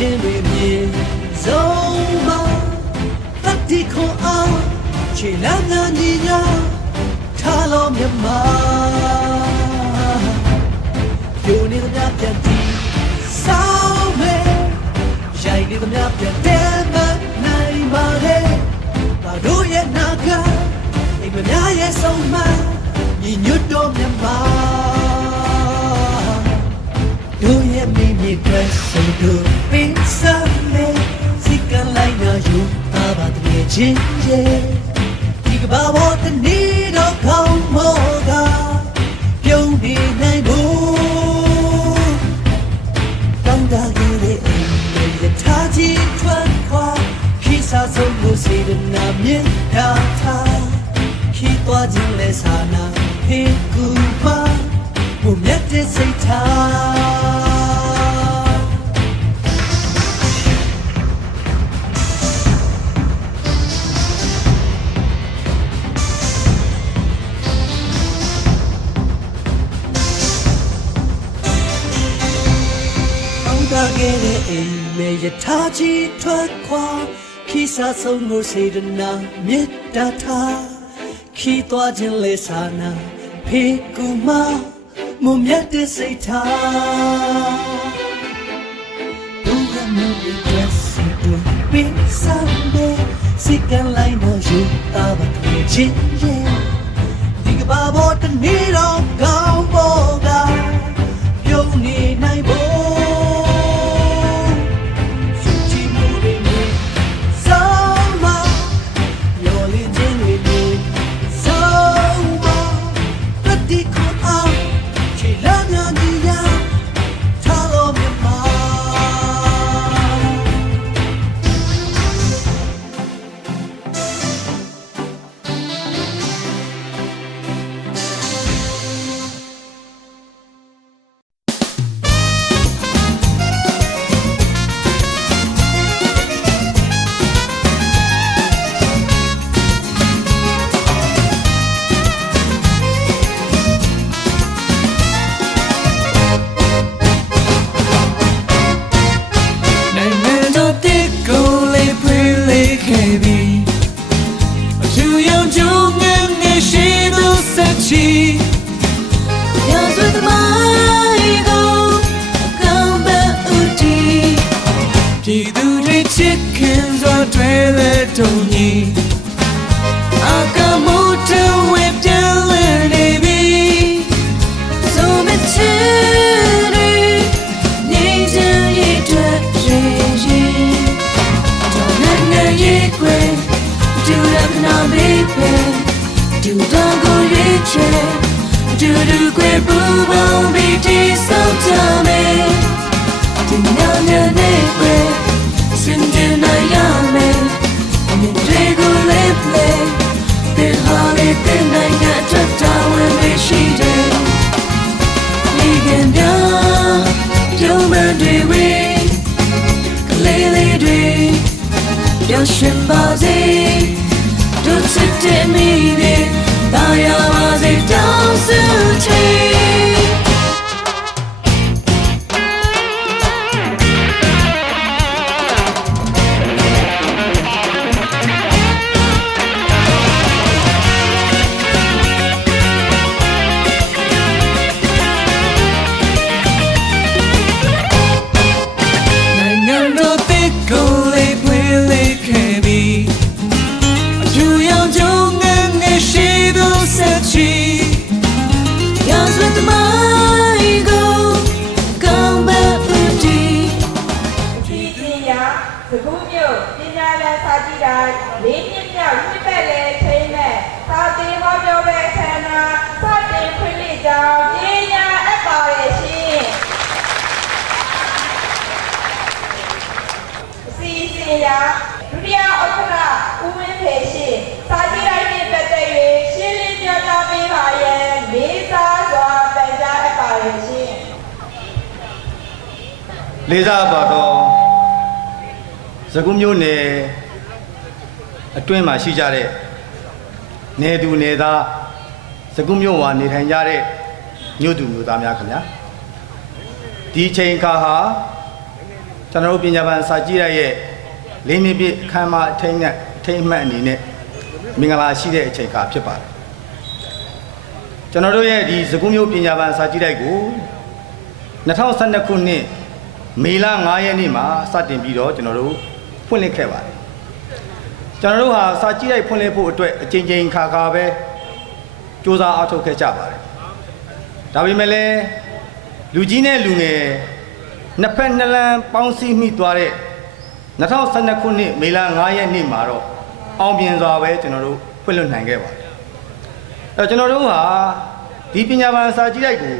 ခြင်းတွေမြင်ဆုံးမှာတတိခွန်အောင်ခြေလမ်းငန်းကြီးညာထားလို့မြမပြိုနေသမျှပြန်တည်ဆောင်းမယ်ရိုက်နေသမျှပြန်တယ်မနိုင်ပါနဲ့ဘာတို့ရဲ့နာကအိမ်မများရဲ့ဆုံးမညီညွတ်တော်မြမတို့ရဲ့မိမိတွေစိတ်တို့ပင်စမယ်စိတ်ကလိုက်နာယူအဘတည်းချင်းရဲ့ဒီကဘာဘောတနေ့တော့ကောင်းမောကပြုံးနေနိုင်ဖို့တောင်းတကြီးလေးအိမ်ရဲ့ထားကြီးထွက်ခွာခိစားဆုံးကိုစေတနာမြင့်တာထားခိသွားခြင်းလဲစာနာဖေကူပါဘုံမြတ်တဲ့စိတ်ထားခဲ့တဲ့အိမ်မေရထားကြီးထွက်ခွာခိစားဆုံးကိုစေတနာမေတ္တာထားခိသွားခြင်းလေစာနာဖေကူမမုံမြတ်တဲ့စိတ်ထားဒုက္ခမျိုးတွေစိတ်တို့ပင်စံတဲ့စိတ်ကလိုက်လို့ယူတာပါတဲ့ချင်းရဲ့ဒီကဘာဘောတနေ့တော့ကောင်းဖို့ကပြုံးနေနိုင်ဖို့ရှင်ပါစေတို့ချစ်တဲ့မိတွေတာယာပါစေတောင်းစုချီလေးစားပါတော့စကုမျိုးနယ်အတွင်းမှာရှိကြတဲ့နယ်သူနယ်သားစကုမျိုးဝါနေထိုင်ကြတဲ့မြို့သူမြို့သားများခင်ဗျာဒီချိန်ခါဟာ ကျွန်တော်တို့ပညာပန်စာကြည့်ရရဲ့လေးနှစ်ပြည့်အခမ်းအနားအထိမ်းနဲ့အထိမ်းအမှတ်အနေနဲ့မင်္ဂလာရှိတဲ့အချိန်အခါဖြစ်ပါတယ်ကျွန်တော်တို့ရဲ့ဒီစကူးမျိုးပညာပန်စာကြည့်တိုက်ကို2012ခုနှစ်မေလ9ရက်နေ့မှာစတင်ပြီးတော့ကျွန်တော်တို့ဖွင့်လှစ်ခဲ့ပါတယ်ကျွန်တော်တို့ဟာစာကြည့်တိုက်ဖွင့်လှစ်ဖို့အတွက်အချိန်ချင်းခါခါပဲစူးစမ်းအားထုတ်ခဲ့ကြပါတယ်ဒါပေမဲ့လည်းလူကြီးနဲ့လူငယ်နှစ်ဖက်နှစ်လမ်းပေါင်းစည်းမိသွားတဲ့2012ခုနှစ်မေလ9ရက်နေ့မှာတော့အောင်မြင်စွာပဲကျွန်တော်တို့ဖွင့်လှစ်နိုင်ခဲ့ပါတယ်အဲကျွန်တော်တို့ဟာဒီပညာပန်စာကြည့်တိုက်ကို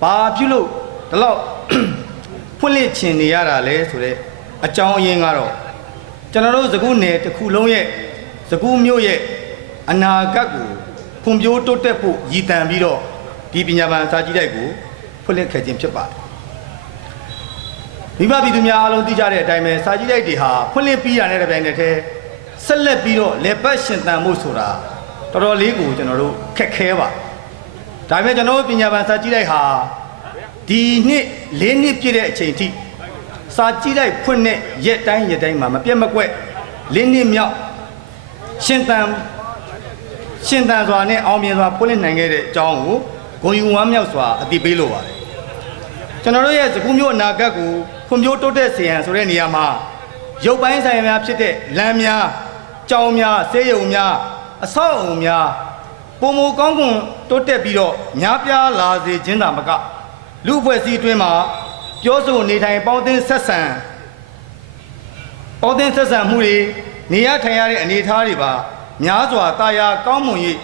ဘာဖြစ်လို့ဒီလောက်ဖွင့်လှစ်ချင်နေရတာလဲဆိုတော့အကြောင်းအရင်းကတော့ကျွန်တော်တို့စကူးနယ်တစ်ခုလုံးရဲ့စကူးမြို့ရဲ့အနာဂတ်ကိုဖွံ့ဖြိုးတိုးတက်ဖို့ရည်တန်ပြီးတော့ဒီပညာပန်စာကြည့်တိုက်ကိုဖွင့်လှစ်ခဲ့ခြင်းဖြစ်ပါတယ်မိဘပြည်သူများအားလုံးသိကြတဲ့အတိုင်းပဲစာကြည့်တိုက်တွေဟာဖွင့်လှစ်ပြီးရတဲ့တစ်ပြိုင်နက်တည်းဆက်လက်ပြီးတော့လေပတ်ရှင်သန်မှုဆိုတာတော်တော်လေးကိုကျွန်တော်တို့ခက်ခဲပါဒါပေမဲ့ကျွန်တော်တို့ပညာပန်စာကြည့်တိုက်ဟာဒီနှစ်၄နှစ်ပြည့်တဲ့အချိန်ထိစာကြည့်တိုက်ဖွင့်တဲ့ရက်တိုင်းမှာမပြတ်မကွက်၄နှစ်မြောက်ရှင်သန်စွာနဲ့အောင်မြင်စွာဖွင့်လှစ်နိုင်ခဲ့တဲ့အကြောင်းကိုဂုဏ်ယူဝမ်းမြောက်စွာအသိပေးလိုပါတယ်ကျွန်တော်တို့ရဲ့စကူးမျိုးအနာဂတ်ကိုဖွံ့ဖြိုးတိုးတက်စေရန်ဆိုတဲ့နေရာမှာရုပ်ပိုင်းဆိုင်ရာများဖြစ်တဲ့လမ်းများကျောင်းများဆေးရုံများအဆောက်အအုံများပုံမကောင်းကွန်တိုးတက်ပြီးတော့များပြားလာစေခြင်းသာမကလူအဖွဲ့အစည်းအတွင်းမှာပြောဆိုနေထိုင်ပေါင်းသင်းဆက်ဆံမှုတွေနေရထိုင်ရတဲ့အနေအထားတွေပါများစွာတာယာကောင်းမွန်၍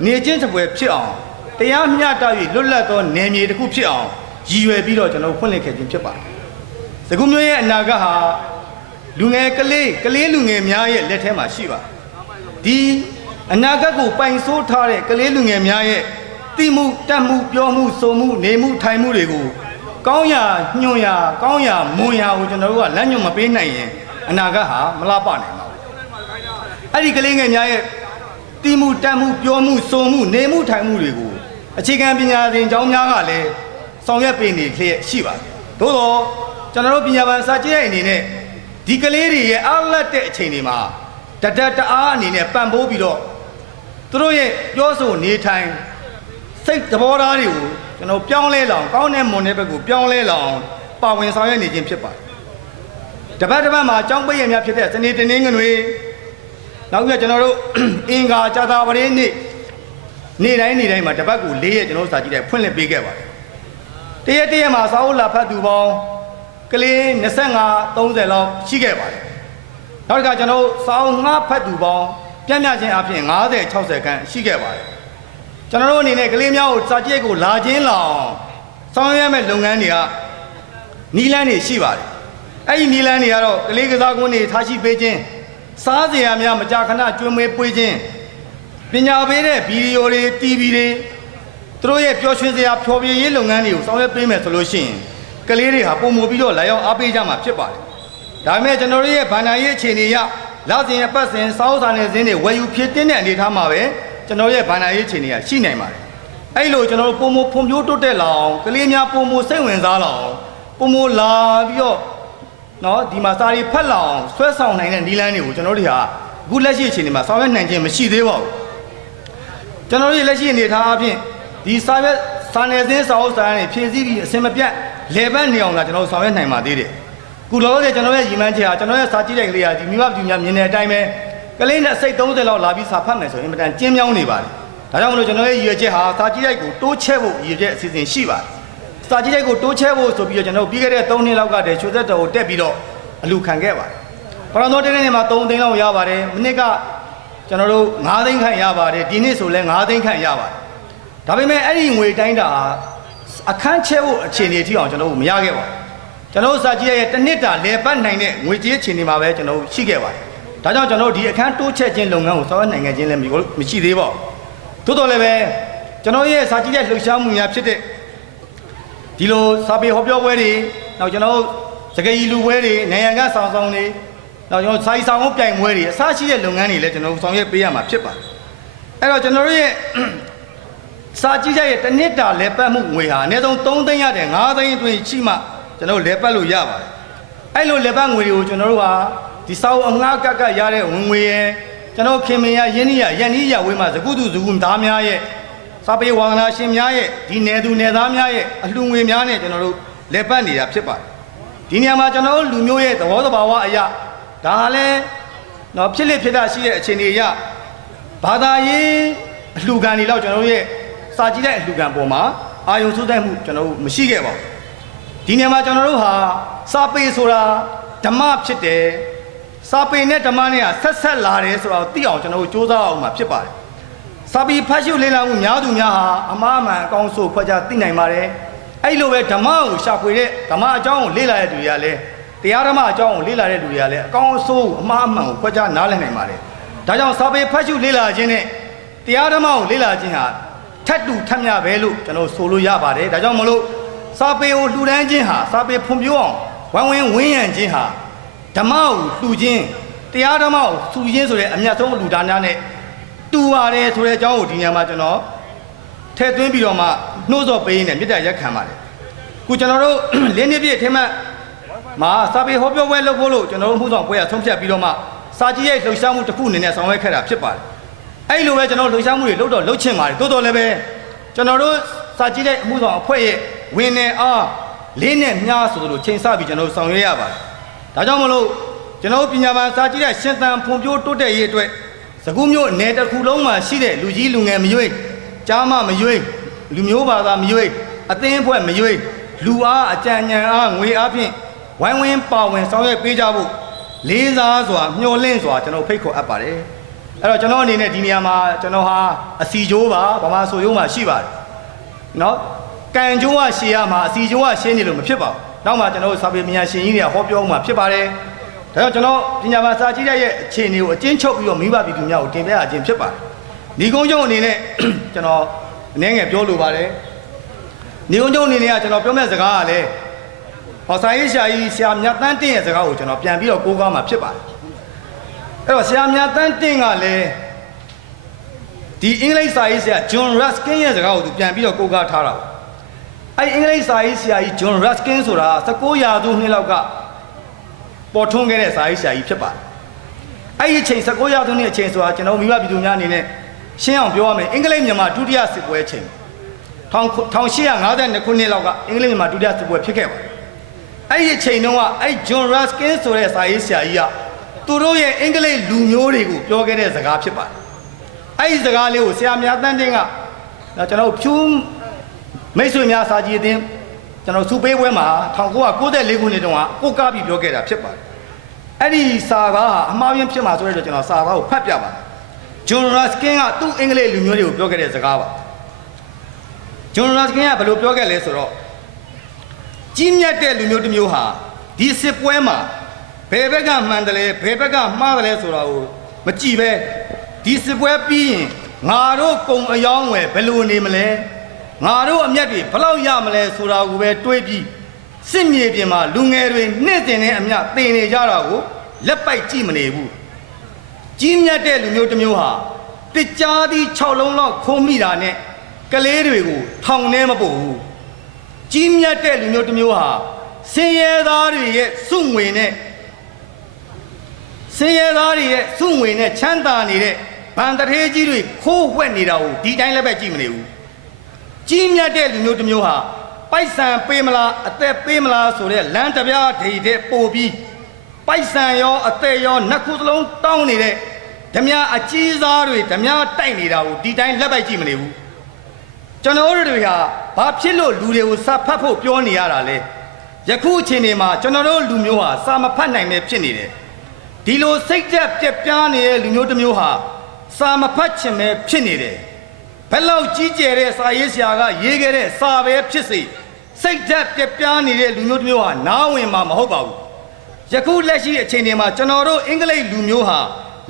နေချင်းတစ်ပွဲဖြစ်အောင်တရားမျှတ၍လွတ်လပ်သောနယ်မြေတစ်ခုဖြစ်အောင်ရည်ရွယ်ပြီးတော့ကျွန်တော်ဖွင့်လှစ်ခဲ့ခြင်းဖြစ်ပါတယ်။စကူးမျိုးရဲ့အနာဂတ်ဟာလူငယ်ကလေးလူငယ်များရဲ့လက်ထဲမှာရှိပါတယ်။ဒီအနာဂတ်ကိုပိုင်ဆိုးထားတဲ့ကလေးလူငယ်များရဲ့သိမှုတတ်မှုပြောမှုဆိုမှုနေမှုထိုင်မှုတွေကိုကောင်းရာညွှန်ရာကောင်းရာမွန်ရာကိုကျွန်တော်တို့ကလမ်းညွှန်မပေးနိုင်ရင်အနာဂတ်ဟာမလှပနိုင်ပါဘူး။အဲ့ဒီကလေးငယ်များရဲ့သိမှုတတ်မှုပြောမှုဆိုမှုနေမှုထိုင်မှုတွေကိုအခြေခံပညာသင်ကျောင်းများကလည်းဆောင်ရွက်ပေးနေလျက်ရှိပါတယ်။သို့တော့ကျွန်တော်တို့ပညာပန်စာကြည့်တဲ့အနေနဲ့ဒီကလေးတွေရဲ့အားလက်တဲ့အချိန်တွေမှာတအားအနေနဲ့ပံ့ပိုးပြီးတော့သူတို့ရဲ့ပြောဆိုနေထိုင်စိတ်သဘောထားတွေကိုကျွန်တော်ပြောင်းလဲလောင်ကောင်းတဲ့မွန်တဲ့ဘက်ကိုပြောင်းလဲလောင်ပါဝင်ဆောင်ရွက်နေခြင်းဖြစ်ပါတယ်။တပတ်မှာကျောင်းပိတ်ရများဖြစ်တဲ့စနေတနင်္ဂနွေနောက်ပြီးကျွန်တော်တို့အင်္ဂါကြာသပတေးနေ့တိုင်းမှာတပတ်ကို၄ရက်ကျွန်တော်စာကြည့်တဲ့ဖွင့်လှစ်ပေးခဲ့ပါတယ်။တရက်မှာစာအုပ်လာဖတ်သူပေါင်းကလေး25-30လောက်ရှိခဲ့ပါတယ်။နောက်တစ်ခါကျွန်တော်စာအုပ်ငှားဖတ်သူပေါင်းပြန့်ချင်းအပြင်50-60ခန့်ရှိခဲ့ပါတယ်။ကျွန်တော်တို့အနေနဲ့ကလေးများကိုစာကြည့်ကိုလာခြင်းလောင်ဆောင်ရွက်မဲ့လုပ်ငန်းတွေကနီလန်းတွေရှိပါတယ်။အဲ့ဒီနီလန်းတွေကတော့ကလေးကစားကွင်းတွေထားရှိပေးခြင်းစားစရာများမကြာခဏကျွေးမွေးပွေးခြင်းပညာပေးတဲ့ဗီဒီယိုတွေ TV တွေသူတို့ရဲ့ပျော်ရွှင်စရာဖျော်ဖြေရေးလုပ်ငန်းတွေကိုဆောင်ရွက်ပေးမယ်ဆိုလို့ရှိရင်ကလေးတွေဟာပုံမူပြီးတော့လာရောက်အားပေးကြမှာဖြစ်ပါတယ်။ဒါပေမဲ့ကျွန်တော်တို့ရဲ့ဗန္ဒာရေးအခြေအနေရလစဉ်အပတ်စဉ်စောင်းစာနယ်ဇင်းတွေဝယ်ယူဖြစ်တဲ့အနေအထားမှာပဲကျွန်တော်ရဲ့ဗန္ဒာရေးအခြေအနေကရှိနိုင်ပါတယ်။အဲ့လိုကျွန်တော်တို့ပုံမူဖွံ့ဖြိုးတိုးတက်လာအောင်ကလေးများပုံမူစိတ်ဝင်စားလာအောင်ပုံမူလာပြီးတော့နော်ဒီမှာစာရီဖတ်လာအောင်ဆွဲဆောင်နိုင်တဲ့နီလန်းတွေကိုကျွန်တော်တို့ဟာအခုလက်ရှိအခြေအနေမှာဆောင်ရွက်နိုင်ခြင်းမရှိသေးပါဘူး။ကျွန်တော်တို့ရဲ့လက်ရှိအနေအထားအပြင်ဒီစာနယ်ဇင်းစာအုပ်စာတမ်းတွေဖြည့်ဆည်းပြီးအစင်မပြတ်လေပတ်နေအောင်လာကျွန်တော်ဆောင်ရွက်နိုင်ပါသေးတယ်။ခုလောလောဆယ်ကျွန်တော်ရဲ့ညီမချေဟာကျွန်တော်ရဲ့စာကြည့်တဲ့ကလေးဟာဒီမိဘပြည်များမြင်တဲ့အတိုင်းပဲကလေးနဲ့စိတ်30လောက်လာပြီးစာဖတ်မယ်ဆိုရင်အင်မတန်ကျင်းမြောင်းနေပါတယ်။ဒါကြောင့်မလို့ကျွန်တော်ရဲ့ရည်ရွယ်ချက်ဟာစာကြည့်တိုက်ကိုတိုးချဲ့ဖို့ရည်ရွယ်ချက်အစီအစဉ်ရှိပါတယ်။စာကြည့်တိုက်ကိုတိုးချဲ့ဖို့ဆိုပြီးတော့ကျွန်တော်ပြီးခဲ့တဲ့3နှစ်လောက်ကတည်းကရွှေသက်တော်ကိုတက်ပြီးတော့အလူခံခဲ့ပါတယ်။ပရမောတဲ့နေ့မှာ3သိန်းလောက်ရပါတယ်။မနစ်ကကျွန်တော်တို့9သိန်းခန့်ရပါတယ်။ဒီနေ့ဆိုလဲ9သိန်းခန့်ရပါတယ်။ဒါပေမဲ့အဲ့ဒီငွေတိုင်းတာအခန်းချဲဖို့အခြေအနေအထိအောင်ကျွန်တော်တို့မရခဲ့ပါဘူးကျွန်တော်စာကြည့်ရဲ့တစ်နှစ်တာလဲပတ်နိုင်တဲ့ငွေကြေးအခြေအနေမှာပဲကျွန်တော်ရှိခဲ့ပါတယ်ဒါကြောင့်ကျွန်တော်ဒီအခန်းတိုးချက်ခြင်းလုပ်ငန်းကိုဆောင်ရွက်နိုင်ခြင်းလည်းမရှိသေးပါဘူးသို့တော်လည်းပဲကျွန်တော်ရဲ့စာကြည့်တဲ့လှုပ်ရှားမှုများဖြစ်တဲ့ဒီလိုစာပေဟောပြောပွဲတွေနောက်ကျွန်တော်စကားရီလူပွဲတွေနိုင်ငံကဆောင်တွေနောက်ကျွန်တော်စာရေးဆောင်ပြိုင်ပွဲတွေအစရှိတဲ့လုပ်ငန်းတွေလည်းကျွန်တော်ဆောင်ရွက်ပေးရမှာဖြစ်ပါတယ်အဲ့တော့ကျွန်တော်ရဲ့စာကြည့်ရဲ့တစ်နှစ်တာလဲပတ်မှုငွေဟာအနည်းဆုံး3သိန်းရတယ်5သိန်းအတွင်းရှိမှကျွန်တော်လဲပတ်လို့ရပါတယ် အဲ့လိုလက်ပတ်ငွေတွေကိုကျွန်တော်တို့ဟာဒီစာအုပ်အငှားကရတဲ့ဝင်ငွေရဲ့ကျွန်တော်ခင်မင်ရရင်းနှီးရရန်နှီးရဝေးမှာသကုတုသကုသားများရဲ့စာပေဝါသနာရှင်များရဲ့ဒီနယ်သူနယ်သားများရဲ့အလှငွေများနဲ့ကျွန်တော်တို့လက်ပတ်နေတာဖြစ်ပါတယ်ဒီနေရာမှာကျွန်တော်တို့လူမျိုးရဲ့သဘောတဘာဝအရာဒါလည်းတော့ဖြစ်လက်ဖြစ်တာရှိတဲ့အခြေအနေအရဘာသာရေးအလှခံတွေတော့ကျွန်တော်တို့ရဲ့စာကြည့်တဲ့အလှခံပေါ်မှာအာယုံစိုးတဲ့မှုကျွန်တော်တို့မရှိခဲ့ပါဘူးဒီနေရာမှာကျွန်တော်တို့ဟာစာပေဆိုတာဓမ္မဖြစ်တယ်စာပေနဲ့ဓမ္မနဲ့ဆက်ဆက်လာတယ်ဆိုတော့သိအောင်ကျွန်တော်တို့စူးစမ်းအောင်မှာဖြစ်ပါတယ်စာပေဖတ်ရှုလေ့လာမှုများသူများဟာအမှားအမှန်အကောင်းဆိုခွဲခြားသိနိုင်ပါတယ်အဲ့လိုပဲဓမ္မကိုရှာဖွေတဲ့ဓမ္မအကြောင်းကိုလေ့လာတဲ့သူတွေကလည်းတရားဓမ္မအကြောင်းကိုလေ့လာတဲ့သူတွေကလည်းအကောင်းအဆိုးအမှားအမှန်ကိုခွဲခြားနားလည်နိုင်ပါတယ်ဒါကြောင့်စာပေဖတ်ရှုလေ့လာခြင်းနဲ့တရားဓမ္မကိုလေ့လာခြင်းဟာထပ်တူထပ်မျှပဲလို့ကျွန်တော်ဆိုလို့ရပါတယ်ဒါကြောင့်မလို့စာပေကိုလှူဒန်းခြင်းဟာစာပေဖွံ့ဖြိုးအောင်ဝင်းရံခြင်းဟာဓမ္မကိုလှူခြင်းတရားဓမ္မကိုလှူခြင်းဆိုတဲ့အမြတ်ဆုံးလူဒါနနဲ့တူပါတယ်ဆိုတဲ့အကြောင်းကိုဒီညမှာကျွန်တော်ထည့်သွင်းပြီးတော့မှနှိုးဆော်ပေးရင်းနဲ့မေတ္တာရက်ခံပါတယ်ခုကျွန်တော်တို့လင်းနှစ်ပြည့်ထင်မှတ်မှာစာပေဟောပြောပွဲလုပ်ဖို့လို့ကျွန်တော်တို့မှုဆောင်ပွဲရဆုံးဖြတ်ပြီးတော့မှစာကြည့်ရဲ့လှုပ်ရှားမှုတစ်ခုအနေနဲ့ဆောင်ရွက်ခဲ့တာဖြစ်ပါတယ်အဲ့လိုပဲကျွန်တော်လှုပ်ရှားမှုတွေလုပ်တော့လုပ်ချင်ပါတယ်တိုးတော်လည်းပဲကျွန်တော်တို့စာကြည့်တဲ့အမှုဆောင်အဖွဲ့ရဲ့ဝင်နေအားလေးနဲ့မြားဆိုလိုချိန်ဆပြီးကျွန်တော်ဆောင်ရွက်ရပါတယ်ဒါကြောင့်မလို့ကျွန်တော်ပညာပန်စာကြည့်တဲ့ရှင်သန်ဖွံ့ဖြိုးတိုးတက်ရေးအတွက်စကူးမျိုးနယ်တစ်ခုလုံးမှာရှိတဲ့လူကြီးလူငယ်မရွေးကြားမမရွေးလူမျိုးဘာသာမရွေးအသင်းအဖွဲ့မရွေးလူအားအကြံဉာဏ်အားငွေအားဖြင့်ဝိုင်းဝန်းပါဝင်ဆောင်ရွက်ပေးကြဖို့လေးစားစွာမျှော်လင့်စွာကျွန်တော်ဖိတ်ခေါ်အပ်ပါတယ်အဲ့တော့ကျွန်တော်အနေနဲ့ဒီနေရာမှာကျွန်တော်ဟာအစီကျိုးပါဗမာဆိုရုံးမှာရှိပါတယ်နော်ကံကျိုးကရှေ့ရမှာအစီကျိုးကရှင်းနေလို့မဖြစ်ပါဘူးနောက်မှကျွန်တော်စာပေပညာရှင်ကြီးတွေကဟောပြောမှဖြစ်ပါတယ်ဒါကြောင့်ကျွန်တော်ပညာပါစာကြည့်ရဲ့အခြေအနေကိုအကျဉ်းချုပ်ပြီးတော့မိဘပြည်သူများကိုတင်ပြအခြင်းဖြစ်ပါတယ်ညီကုန်းကျုံအနေနဲ့ကျွန်တော်အနေငယ်ပြောလိုပါတယ်ညီကုန်းကျုံအနေနဲ့ကကျွန်တော်ပြောမဲ့စကားကလည်းဟောစာရေးဆရာကြီးဆရာမြတ်တန်းတင့်ရဲ့စကားကိုကျွန်တော်ပြန်ပြီးတော့ကိုးကားမှာဖြစ်ပါတယ်အဲ့တော့ဆရာမြတ်တန်းတင့်ကလည်းဒီအင်္ဂလိပ်စာရေးဆရာဂျွန်ရတ်ကင်ရဲ့စကားကိုသူပြန်ပြီးတော့ကိုးကားထားတာအဲ့အင်္ဂလိပ်စာရေးဆရာကြီးဂျွန်ရတ်ကင်ဆိုတာ19ရာစုနှစ်လောက်ကပေါ်ထွန်းခဲ့တဲ့စာရေးဆရာကြီးဖြစ်ပါတယ်အဲ့ဒီအချိန်19ရာစုနှစ်အချိန်ဆိုတာကျွန်တော်မိဘပြည်သူများအနေနဲ့ရှင်းအောင်ပြောရမယ်အင်္ဂလိပ်မြန်မာဒုတိယစစ်ပွဲအချိန်1852ခုနှစ်လောက်ကအင်္ဂလိပ်မြန်မာဒုတိယစစ်ပွဲဖြစ်ခဲ့ပါတယ်အဲ့ဒီအချိန်တုန်းကအဲ့ဂျွန်ရတ်ကင်ဆိုတဲ့စာရေးဆရာကြီးကသူတို့ရဲ့အင်္ဂလိပ်လူမျိုးတွေကိုပြောခဲ့တဲ့စကားဖြစ်ပါတယ်အဲ့ဒီစကားလေးကိုဆရာမြတ်တန်းတင်ကကျွန်တော်ဖြူမိတ်ဆွေများစာကြည့်အတင်းကျွန်တော်စုပေးပွဲမှာ1994ခုနှစ်တုန်းကကိုကားပြီးပြောခဲ့တာဖြစ်ပါတယ်အဲ့ဒီစာကားဟာအမှားယွင်းဖြစ်မှာဆိုတဲ့ကျွန်တော်စာကားကိုဖတ်ပြပါတယ်ဂျွန်ရတ်ကင်ကသူ့အင်္ဂလိပ်လူမျိုးတွေကိုပြောခဲ့တဲ့စကားပါဂျွန်ရတ်ကင်ကဘယ်လိုပြောခဲ့လဲဆိုတော့ကြီးမြတ်တဲ့လူမျိုးတစ်မျိုးဟာဒီစစ်ပွဲမှာဘယ်ဘက်ကမှန်တယ်လဲဘယ်ဘက်ကမှားတယ်လဲဆိုတာကိုမကြည့်ပဲဒီစစ်ပွဲပြီးရင်ငါတို့ကုံအယောင်းဝယ်ဘယ်လိုနေမလဲငါတို့အမျက်တွေဘလောက်ရမလဲဆိုတာကိုပဲတွေးပြီးစစ်မြေပြင်မှာလူငယ်တွေနှစ်တင်တဲ့အမျက်တင်နေကြတာကိုလက်ပိုက်ကြည့်မနေဘူးကြီးမြတ်တဲ့လူမျိုးတစ်မျိုးဟာတစ်ကြားသီး6လုံးလောက်ခုံးမိတာနဲ့ကလေးတွေကိုထောင်ထဲမပို့ဘူးကြီးမြတ်တဲ့လူမျိုးတစ်မျိုးဟာဆင်းရဲသားတွေရဲ့စုငွေနဲ့ဆင်းရဲသားတွေရဲ့စုငွေနဲ့ချမ်းသာနေတဲ့ဗန်တထေးကြီးတွေခိုးဝှက်နေတာကိုဒီတိုင်းလည်းပဲကြည့်မနေဘူးကြီးမြတ်တဲ့လူမျိုးတစ်မျိုးဟာပိုက်ဆံပေးမလားအသက်ပေးမလားဆိုတဲ့လမ်းတပြားဒိတ်တဲ့ပို့ပြီးပိုက်ဆံရောအသက်ရောနှစ်ခုစလုံးတောင်းနေတဲ့ဓမြအကြီးစားတွေဓမြတိုက်နေတာကိုဒီတိုင်းလက်ပိုက်ကြည့်မနေဘူးကျွန်တော်တို့တွေဟာဘာဖြစ်လို့လူတွေကိုစာဖတ်ဖို့ပြောနေရတာလဲယခုအချိန်မှာကျွန်တော်တို့လူမျိုးဟာစာမဖတ်နိုင်ပဲဖြစ်နေတယ်ဒီလိုစိတ်သက်ပြက်ပြားနေတဲ့လူမျိုးတစ်မျိုးဟာစာမဖတ်ချင်ပဲဖြစ်နေတယ်ဘယ်လောက်ကြီးကျယ်တဲ့စာရေးဆရာကရေးခဲ့တဲ့စာပဲဖြစ်စေစိတ်သက်ပြက်ပြားနေတဲ့လူမျိုးတစ်မျိုးဟာနားဝင်မှာမဟုတ်ပါဘူးယခုလက်ရှိအချိန်မှာကျွန်တော်တို့အင်္ဂလိပ်လူမျိုးဟာ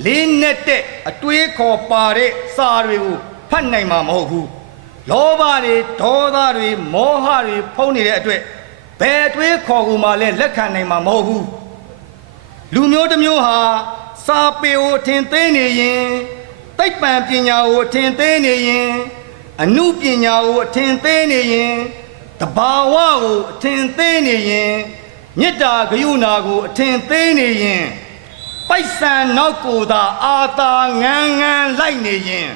လေးနဲ့တဲ့အတွေးခေါ်ပါတဲ့စာတွေကိုဖတ်နိုင်မှာမဟုတ်ဘူးလောဘတွေဒေါသတွေမောဟတွေဖုံးနေတဲ့အတွက်ဘယ်အတွေးခေါ်ကူမှလည်းလက်ခံနိုင်မှာမဟုတ်ဘူးလူမျိုးတစ်မျိုးဟာစာပေကိုထင်သေးနေရင်သိပ္ပံပညာကိုထင်သေးနေရင်အနုပညာကိုထင်သေးနေရင်တဘာဝကိုထင်သေးနေရင် မေတ္တာဂရုဏာကိုအထင်သေးနေရင်ပိုက်ဆံနောက်ကိုသာအာသာငန်းငန်းလိုက်နေရင်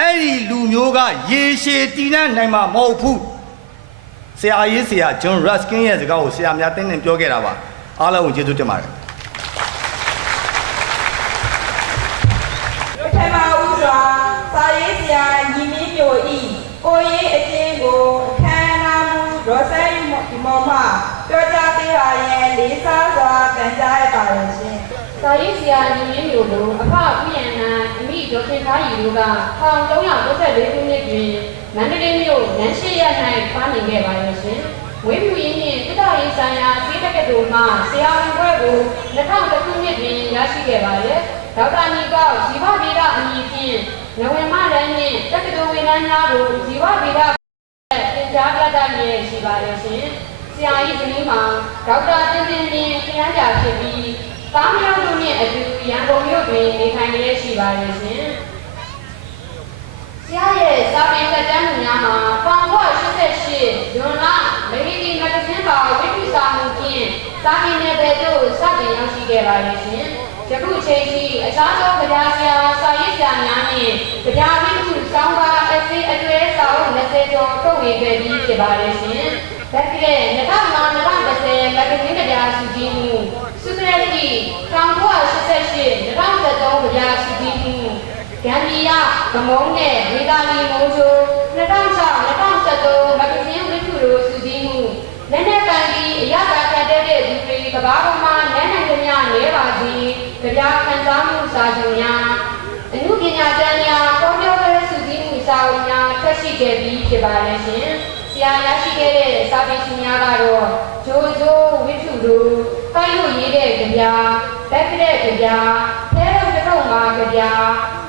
အဲ့ဒီလူမျိုးကရေရှည်တည်နှံ့နိုင်မှာမဟုတ်ဘူးဆရာကြီးဆရာဂျွန်ရက်စကင်းရဲ့စကားကိုဆရာများတင်းတင်းပြောခဲ့တာပါအားလုံးကိုကျေးဇူးတင်ပါတယ်လူထဲမှာဥစွာစာရေးဆရာညီမင်းပြိုဤကိုရေးအကျဉ်းကိုခန္ဓာမူရောဆိုင်ဒီမောမှပြောကြားပေးပါရဲ့လေးစားစွာပန်ကြားရပါရဲ့ရှင်စာရေးဆရာညီမင်းမျိုးလိုအဖဥယျာဏအမိဒေါ်ခင်သားရီတို့က1394ခုနှစ်တွင်မန္တလေးမြို့နန်းရှိရ၌ပါနေခဲ့ပါရဲ့ရှင်ဝင်းမြူရင်းနှင့်တိတရေးဆိုင်ရာစေတက္ကသိုလ်မှဆရာဝန်ဘွဲ့ကို2000ခုနှစ်တွင်ရရှိခဲ့ပါရဲ့ဒေါက်တာနီကောက်ဇီဝဗေဒအမည်ဖြင့်နဝမတန်းနှင့်တက္ကသိုလ်ဝန်ထမ်းများကိုဇီဝဗေဒသင်ကြားပြသလျက်ရှိပါရဲ့ရှင်ဆရာကြီးကလေးမှာဒေါက်တာတင်တင်နှင့်ခရမ်းပြဖြစ်ပြီးသားမြောက်တို့နှင့်အတူရန်ကုန်မြို့တွင်နေထိုင်ရရှိပါရဲ့ရှင်ဆရာရဲ့စာပေသက်တမ်းများမှာ1988ဇွန်လမဟီဒီမဂ္ဂဇင်းပါဝိပုစာမှုဖြင့်စာပေနယ်ပယ်သို့စတင်ရောက်ရှိခဲ့ပါရဲ့ရှင်ယခုချိန်ထိအခြားသောကဗျာဆရာစာရေးဆရာများနှင့်ကဗျာဝိပုစောင်းပါအစီအတွဲစာအုပ်20ကျော်ထုတ်ဝေခဲ့ပြီးဖြစ်ပါရဲ့ရှင်။ဒါကြတဲ့2010မဂ္ဂဇင်းကဗျာစုကြည်မှုစုစရတိ1988 2013ကဗျာစုကြည်မှုဂမ်ဘီယာဗမုံနဲ့ဝေသာလီမုံချို2006-2013မဂ္ဂဇင်းဝိပုတို့စုကြည်မှုလက်နဲ့ကန်ပြီးအရသာခံတဲ့သူတွေကဘာပေါ်မှာလက်နိုင်ကြများနေပါစီကြပြခံစားမှုစာချုပ်များအမှုပညာတန်းများပေါ်ပြောခဲ့စုစည်းမှုစာအုပ်များထွက်ရှိခဲ့ပြီးဖြစ်ပါလေရှင်ဆရာရရှိခဲ့တဲ့စာပေရှင်များကတော့ဂျိုဂျိုဝိထုတို့ကိုင်းလို့ရေးတဲ့ကြပြဘက်ကတဲ့ကြပြအဲတော့တော့မှာကြပြ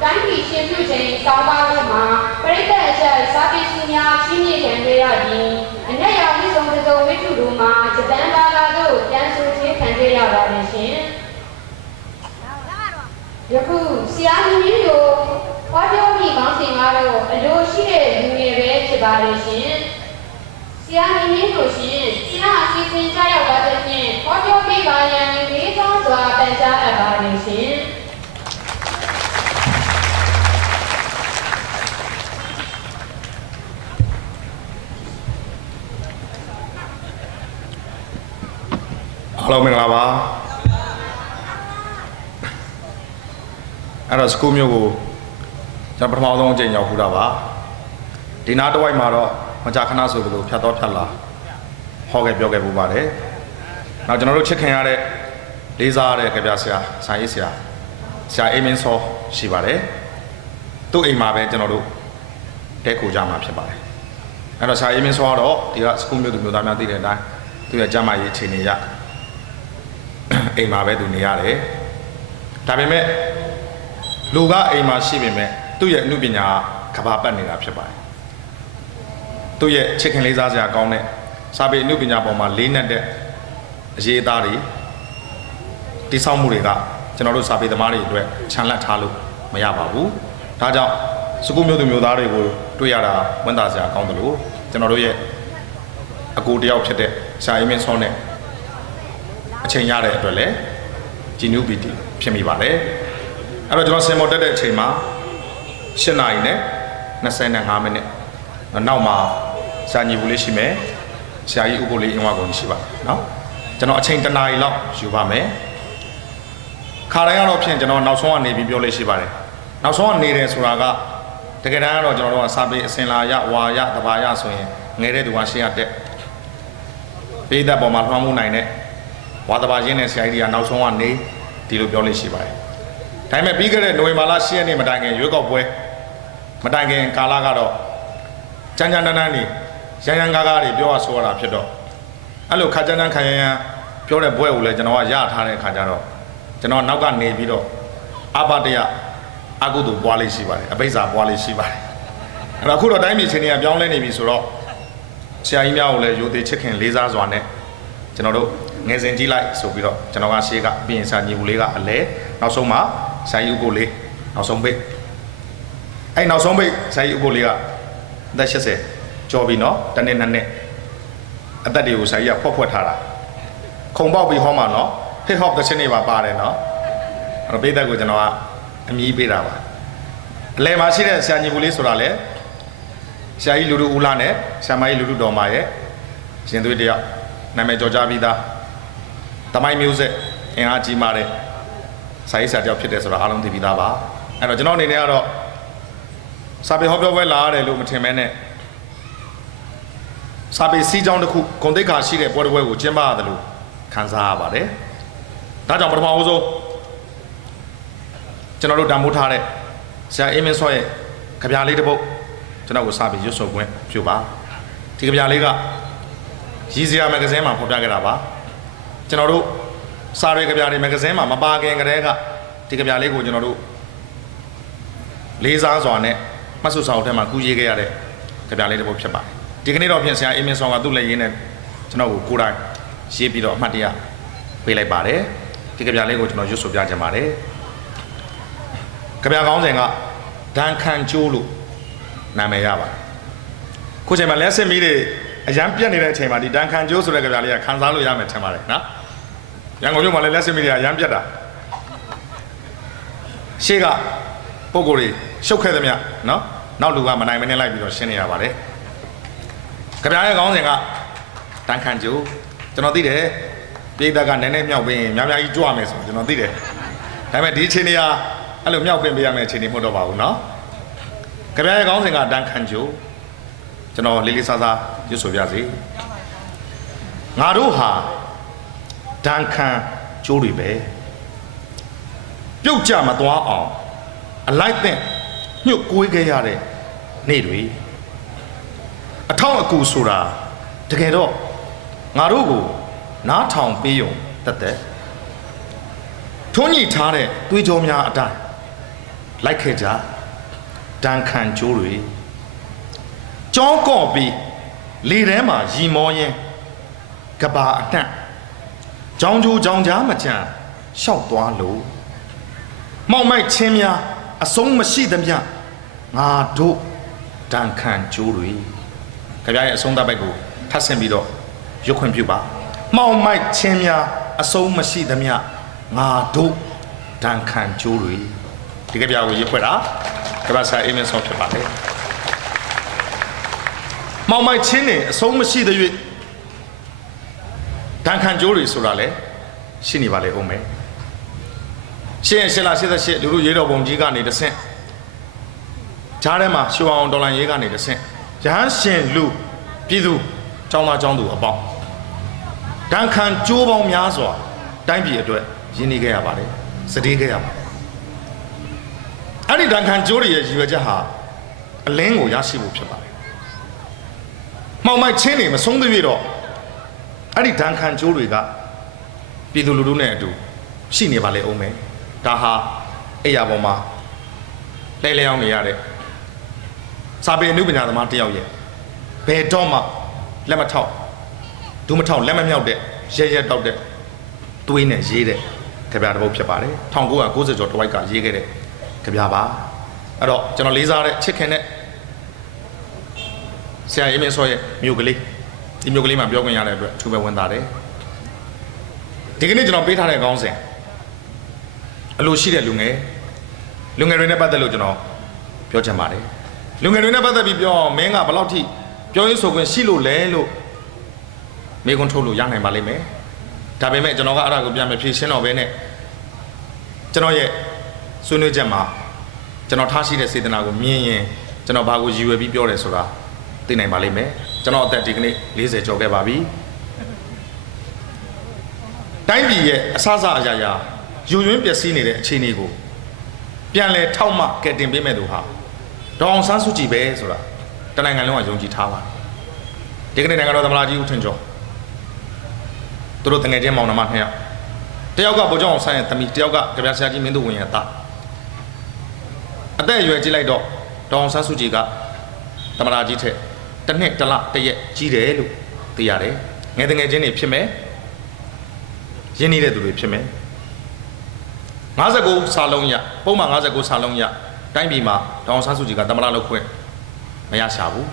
တိုင်းပြည်ရှင်ပြုချိန်စောင်းပါလို့မှာပရိသတ်အချက်စာပေရှင်များချင်းမြင့်ခံခဲ့ရပြီးအနက်ရောင်ဝိဆုံစုံဝိထုတို့မှာဂျပန်ဘာသာတို့တန်းဆိုခြင်းခံခဲ့ရပါတယ်ရှင်ယခုဆရာညီမတို့ဟောပြောပြီးကောင်းစဉ်ကတော့အလိုရှိတဲ့လူငယ်ပဲဖြစ်ပါလေရှင်ဆရာညီမတို့ရှင်ဆရာအစီအစဉ်ကြရောက်ပါတဲ့ဖြင့်ဟောပြောပြီးပါရန်လေးစားစွာပန်ကြားအပ်ပါလေရှင်အားလုံးမင်္ဂလာပါအဲ့တော့စကူးမျိုးကိုကျွန်တော်ပထမဆုံးအကြိမ်ရောက်ခူးတာပါဒီနားတစ်ဝိုက်မှာတော့မကြာခဏဆိုလို့ဖြတ်တော့ဖြတ်လာဟောခဲ့ပြောခဲ့ပူပါတယ်နောက်ကျွန်တော်တို့ချစ်ခင်ရတဲ့လေးစားရတဲ့ကြပြဆရာစာရေးဆရာအေးမင်းစောရှိပါတယ်သူ့အိမ်မှာပဲကျွန်တော်တို့တဲခိုကြမှာဖြစ်ပါတယ်အဲ့တော့ဆရာအေးမင်းစောကတော့ဒီကစကူးမျိုးသူမျိုးသားများသိတဲ့အတိုင်းသူရဲ့ကျမ်းမာရေးအခြေအနေရအိမ်မှာပဲသူနေရတယ်ဒါပေမဲ့လူကအိမ်မှာရှိပေမဲ့သူ့ရဲ့အမှုပညာကဘာပတ်နေတာဖြစ်ပါတယ်သူ့ရဲ့ချစ်ခင်လေးစားစရာကောင်းတဲ့စာပေအမှုပညာပေါ်မှာလေးနက်တဲ့အရေးအသားတွေတိဆောက်မှုတွေကကျွန်တော်တို့စာပေသမားတွေအတွက်ခြံလက်ထားလို့မရပါဘူးဒါကြောင့်စကူးမျိုးသူမျိုးသားတွေကိုတွေ့ရတာဝန်တာစရာကောင်းတယ်လို့ကျွန်တော်တို့ရဲ့အကူတယောက်ဖြစ်တဲ့ဆရာအေးမင်းစောနဲ့အချိန်ရတဲ့အတွက်လည်းကြည်နူးပီတီဖြစ်မိပါတယ်အဲ့တော့ကျွန်တော်စင်မော်တက်တဲ့အချိန်မှာ7 နာရီနဲ့25မိနစ်နောက်မှာဆရာညီဘူးလေးရှိမယ်ဆရာကြီးဥပုပ်လေးအင်ဝါကုန်ရှိပါတယ်เนาะကျွန်တော်အချိန်1 နာရီလောက်ယူပါမယ်ခါတိုင်းကတော့ဖြင့်ကျွန်တော်နောက်ဆုံးကနေပြီးပြောလေးရှိပါတယ်နောက်ဆုံးကနေတယ်ဆိုတာကတကယ်တမ်းကတော့ကျွန်တော်တို့ကစာပေအစင်လာရဝါရတဘာရဆိုရင်ငယ်တဲ့သူကရှေ့ရတက်ပေးသက်ပေါ်မှာလွှမ်းမိုးနိုင်တဲ့ဝါတဘာရင်းနဲ့ဆရာကြီးကနောက်ဆုံးကနေဒီလိုပြောလေးရှိပါတယ်ဒါပေမဲ့ပြီးခဲ့တဲ့နိုဝင်ဘာလ10 ရက်နေ့မတိုင်ခင်ရွေးကောက်ပွဲမတိုင်ခင်ကာလကတော့ကြမ်းကြမ်းတမ်းတမ်းနေရန်ရန်ကားကားတွေပြောရဆိုရတာဖြစ်တော့အဲ့လိုခါကြမ်းတမ်းခံရန်ပြောတဲ့ဘွဲကိုလည်းကျွန်တော်ကရထားတဲ့အခါကျတော့ကျွန်တော်နောက်ကနေပြီးတော့အဘတရအကုသိုလ်ပွားလေးရှိပါတယ်အပိစ္ဆာပွားလေးရှိပါတယ်အဲ့တော့အခုတော့တိုင်းပြည်ချင်းတွေကပြောင်းလဲနေပြီဆိုတော့ဆရာကြီးများကိုလည်းရိုသေချစ်ခင်လေးစားစွာနဲ့ကျွန်တော်တို့ငယ်စဉ်ကြီးလိုက်ဆိုပြီးတော့ကျွန်တော်ကရှေ့ကပြင်စာညီဘူးလေးကအလဲနောက်ဆုံးမှာဆရာကြီးဥပုပ်လေးနောက်ဆုံးပိတ်အဲ့နောက်ဆုံးပိတ်ဆရာကြီးဥပုပ်လေးကအသက်80ကျော်ပြီနော်တစ်နှစ်နှစ်နှစ်အသက်တွေကိုဆရာကြီးကဖွက်ထားတာ ခုံပေါက်ပြီးဟောမှာနော် hip hop တစ်ချက်နေပါပါတယ်နော်အဲ့တော့ပိတ်သက်ကိုကျွန်တော်ကအမည်ပေးတာပါအလဲမှာရှိတဲ့ဆရာညီဘူးလေးဆိုတာလေဆရာကြီးလူလူဦးလာနဲ့ဆရာမကြီးလူလူတော်မရဲ့ရှင်သွေးတယောက်နာမည်ကျော်ကြားပြီးသားတမိုင်းမျိုးဆက်အင်အားကြီးမားတဲ့စာရေးဆရာတယောက်ဖြစ်တယ်ဆိုတာအားလုံးသိပြီးသားပါအဲ့တော့ကျွန်တော်အနေနဲ့ကတော့စာပေဟောပြောပွဲလာရတယ်လို့မထင်မဲနဲ့စာပေစီးကြောင်းတစ်ခုဂုဏ်သိက္ခာရှိတဲ့ပွဲတစ်ပွဲကိုကျင်းပရတယ်လို့ခံစားရပါတယ်ဒါကြောင့်ပထမဦးဆုံးကျွန်တော်တို့တန်ဖိုးထားတဲ့ဆရာအေးမင်းစောရဲ့ကြပြလေးတစ်ပုဒ်ကျွန်တော်ကိုစာပေရွတ်ဆိုခွင့်ပြုပါဒီကြပြလေးကရည်စရာမဂ္ဂဇင်းမှာဖော်ပြခဲ့တာပါကျွန်တော်တို့စာရေးကြပြတွေမဂ္ဂဇင်းမှာမပါခင်ကတည်းကဒီကြပြလေးကိုကျွန်တော်တို့လေးစားစွာနဲ့မှတ်စုစာအုပ်ထဲမှာကူးရေးခဲ့ရတဲ့ကြပြလေးတစ်ပုဒ်ဖြစ်ပါတယ်ဒီကနေ့တော့ပြင်ဆရာအေးမင်းစောကသူ့လက်ရင်းနဲ့ကျွန်တော်ကိုကိုယ်တိုင်ရေးပြီးတော့အမှတ်တရပေးလိုက်ပါတယ်ဒီကြပြလေးကိုကျွန်တော်ရွတ်ဆိုပြချင်ပါတယ်ကြပြကောင်းစဉ်ကဒန်ခန်ကျိုးလို့နာမည်ရပါတယ်ခုချိန်မှာလက်စစ်မီးတွေအရန်ပြက်နေတဲ့အချိန်မှာဒီဒန်ခန်ကျိုးဆိုတဲ့ကြပြလေးကခန်းစားလို့ရမယ်ထင်ပါတယ်နော်ရန်ကုန်မြို့မှာလည်းလက်စစ်မီးတွေအရန်ပြက်တာရှေ့ကပုံကိုယ်တွေရှုပ်ခဲ့သမျှနော်နောက်လူကမနိုင်မနှင်းလိုက်ပြီးတော့ရှင်းနေရပါတယ်ကြပြရဲ့ကောင်းစဉ်ကဒန်ခန်ကျိုးကျွန်တော်သိတယ်ပြည်သားကနည်းနည်းမြောက်ပြီးများများကြီးကြွမယ်ဆိုကျွန်တော်သိတယ်ဒါပေမဲ့ဒီအချိန်တွေကအဲ့လိုမြောက်ပင်ပေးရမယ့်အချိန်တွေမဟုတ်တော့ပါဘူးနော်ကြပြရဲ့ကောင်းစဉ်ကဒန်ခန်ကျိုးကျွန်တော်လေးလေးစားစားရွတ်ဆိုပြစီငါတို့ဟာဒန်ခန်ကျိုးတွေပဲပြုတ်ကြမသွားအောင်အလိုက်တဲ့ညှို့ကွေးခဲ့ရတဲ့နေ့တွေအထောက်အကူဆိုတာတကယ်တော့ငါတို့ကိုနားထောင်ပေးုံတက်တဲ့ထုံးညှိထားတဲ့သွေးကြောများအတိုင်းလိုက်ခဲ့ကြဒန်ခန်ကျိုးတွေကြောင်းကော့ပြီးလေထဲမှာရီမောရင်းကဘာအနှံ့ကြောင်းကျိုးကြောင်းကြားမကြံရှောက်သွားလို့မောက်မိုက်ချင်းများအဆုံးမရှိသမျှငါတို့ဒန်ခန်ကျိုးတွေကြပြရဲ့အဆုံးသတ်ပိုက်ကိုထပ်ဆင့်ပြီးတော့ရွတ်ခွင့်ပြုပါမောက်မိုက်ချင်းများအဆုံးမရှိသမျှငါတို့ဒန်ခန်ကျိုးတွေဒီကြပြကိုရွတ်ခွက်တာကြပြစာအေးမင်းစောဖြစ်ပါလေမောင်မိုက်ချင်းနေအဆုံးမရှိတဲ့၍ဒန်ခန်ကျိုးတွေဆိုတာလေရှိနေပါလေဦးမယ်ရှင်းရှင်းလား88လူလူရေးတော်ပုံကြီးကနေတဆင့်ဂျားထဲမှာရှူအောင်ဒေါ်လာရေးကနေတဆင့်ရဟန်းရှင်လူပြည်သူចောင်းသားចောင်းသူအပေါင်းဒန်ခန်ကျိုးပေါင်းများစွာတိုင်းပြည်အတွက်ရင်းနှီးခဲ့ရပါတယ်စတေးခဲ့ရပါတယ်အဲ့ဒီဒန်ခန်ကျိုးတွေရဲ့ရည်ရွယ်ချက်ဟာအလင်းကိုရရှိဖို့ဖြစ်ပါတယ်မောင်မိုက်ချင်းနေမဆုံးသေးတော့အဲ့ဒီဒန်ခန်ကျိုးတွေကပြည်သူလူထုနဲ့အတူရှိနေပါလေအောင်မယ်ဒါဟာအဲ့ရပေါ်မှာလဲလဲအောင်နေရတဲ့စာပေအနုပညာသမားတယောက်ရဲ့ဘယ်တော့မှလက်မထောက်ဒူးမထောက်လက်မမြောက်တဲ့ရဲရဲတောက်တဲ့သွေးနဲ့ရေးတဲ့ကြပြတစ်ပုဒ်ဖြစ်ပါတယ်1990ကျော်တဝိုက်ကရေးခဲ့တဲ့ကြပြပါအဲ့တော့ကျွန်တော်လေးစားတဲ့ချစ်ခင်တဲ့ဆရာအေးမင်းစောရဲ့မြို့ကလေးဒီမြို့ကလေးမှာပြောခွင့်ရတဲ့အတွက်အထူးပဲဝန်တာတယ်ဒီကနေ့ကျွန်တော်ပေးထားတဲ့ခေါင်းစဉ်အလိုရှိတဲ့လူငယ်တွေနဲ့ပတ်သက်လို့ကျွန်တော်ပြောချင်ပါတယ်လူငယ်တွေနဲ့ပတ်သက်ပြီးပြောမင်းကဘယ်လောက်ထိပြောရေးဆိုခွင့်ရှိလို့လဲလို့မေးခွန်းထုတ်လို့ရနိုင်ပါလိမ့်မယ်ဒါပေမဲ့ကျွန်တော်ကအဲ့ဒါကိုပြန်မဖြေရှင်းတော့ဘဲနဲ့ကျွန်တော်ရဲ့ဆွေးနွေးချက်မှာကျွန်တော်ထားရှိတဲ့စေတနာကိုမြင်ရင်ကျွန်တော်ဘာကိုရည်ရွယ်ပြီးပြောတယ်ဆိုတာသိနိုင်ပါလိမ့်မယ်ကျွန်တော်အသက်ဒီကနေ့40ကျော်ခဲ့ပါပြီတိုင်းပြည်ရဲ့အဆအဆအရာရာယူရင်းပျက်စီးနေတဲ့အခြေအနေကိုပြန်လဲထောက်မှကယ်တင်ပေးမဲ့သူဟာဒေါအောင်ဆန်းစုကြည်ပဲဆိုတာတနိုင်ငံလုံးကယုံကြည်ထားပါတယ်ဒီကနေ့နိုင်ငံတော်သမ္မတကြီးဦးထင်ကျော်သူတို့တငယ်ချင်းမောင်နှမ2ယောက်တယောက်ကဗိုလ်ချုပ်အောင်ဆန်းရဲ့သမီးတယောက်ကကြပြဆရာကြီးမင်းသူဝင်းရဲ့သားအသက်အရွယ်ကြီးလိုက်တော့ဒေါအောင်ဆန်းစုကြည်ကသမ္မတကြီးထက်တစ်နှစ်တစ်လတစ်ရက်ကြီးတယ်လို့သိရတယ်ငယ်တငယ်ချင်းတွေဖြစ်မယ်ရင်းနှီးတဲ့သူတွေဖြစ်မယ်59စာလုံးရပုံမှန်59စာလုံးရတိုင်းပြည်မှာဒေါအောင်ဆန်းစုကြည်ကသမ္မတလုပ်ခွင့်မရရှာဘူး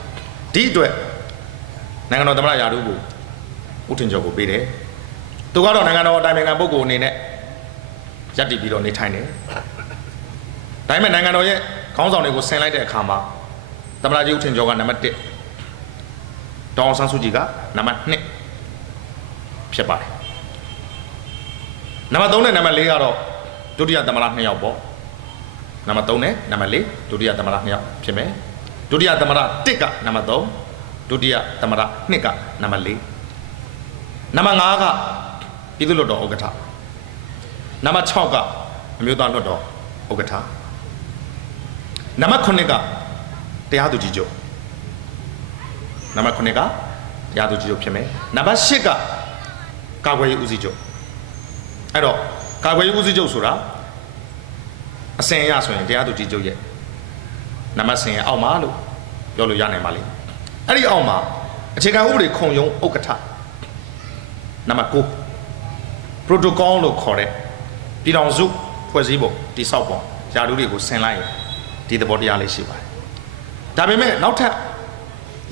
ဒီအတွက်နိုင်ငံတော်သမ္မတရာထူးကိုဦးထင်ကျော်ကိုပေးတယ် သူကတော့နိုင်ငံတော်အတိုင်ပင်ခံပုဂ္ဂိုလ်အနေနဲ့ရပ်တည်ပြီးတော့နေထိုင်တယ်ဒါပေမဲ့နိုင်ငံတော်ရဲ့ခေါင်းဆောင်တွေကိုဆင်လိုက်တဲ့အခါမှာသမ္မတကြီးဦးထင်ကျော်ကနံပါတ်1ဒေါအောင်ဆန်းစုကြည်ကနံပါတ်2ဖြစ်ပါတယ်နံပါတ်3နဲ့နံပါတ်4ကတော့ဒုတိယသမ္မတ2ယောက်ပေါ့နံပါတ်3နဲ့နံပါတ်4ဒုတိယသမ္မတ2ယောက်ဖြစ်မယ်ဒုတိယသမ္မတ1ကနံပါတ်3ဒုတိယသမ္မတ2ကနံပါတ်4နံပါတ်5ကပြည်သူ့လွှတ်တော်ဥက္ကဋ္ဌနံပါတ်6ကအမျိုးသားလွှတ်တော်ဥက္ကဋ္ဌနံပါတ်9ကတရားသူကြီးချုပ်နံပါတ်9ကတရားသူကြီးချုပ်ဖြစ်မယ်နံပါတ်10ကကာကွယ်ရေးဦးစီးချုပ်အဲ့တော့ကာကွယ်ရေးဦးစီးချုပ်ဆိုတာအစဉ်အရဆိုရင်တရားသူကြီးချုပ်ရဲ့နံပါတ်10ရဲ့အောက်မှာလို့ပြောလို့ရနိုင်ပါလိမ့်အဲ့ဒီအောက်မှာအခြေခံဥပဒေခုံရုံးဥက္ကဋ္ဌနံပါတ်9 protocol လို့ခေါ်တဲ့ပြည်ထောင်စုဖွဲ့စည်းပုံတိဆောက်ပုံယာတူတွေကိုဆင်လိုက်ရင်ဒီသဘောတရားလေးရှိပါတယ်ဒါပေမဲ့နောက်ထပ်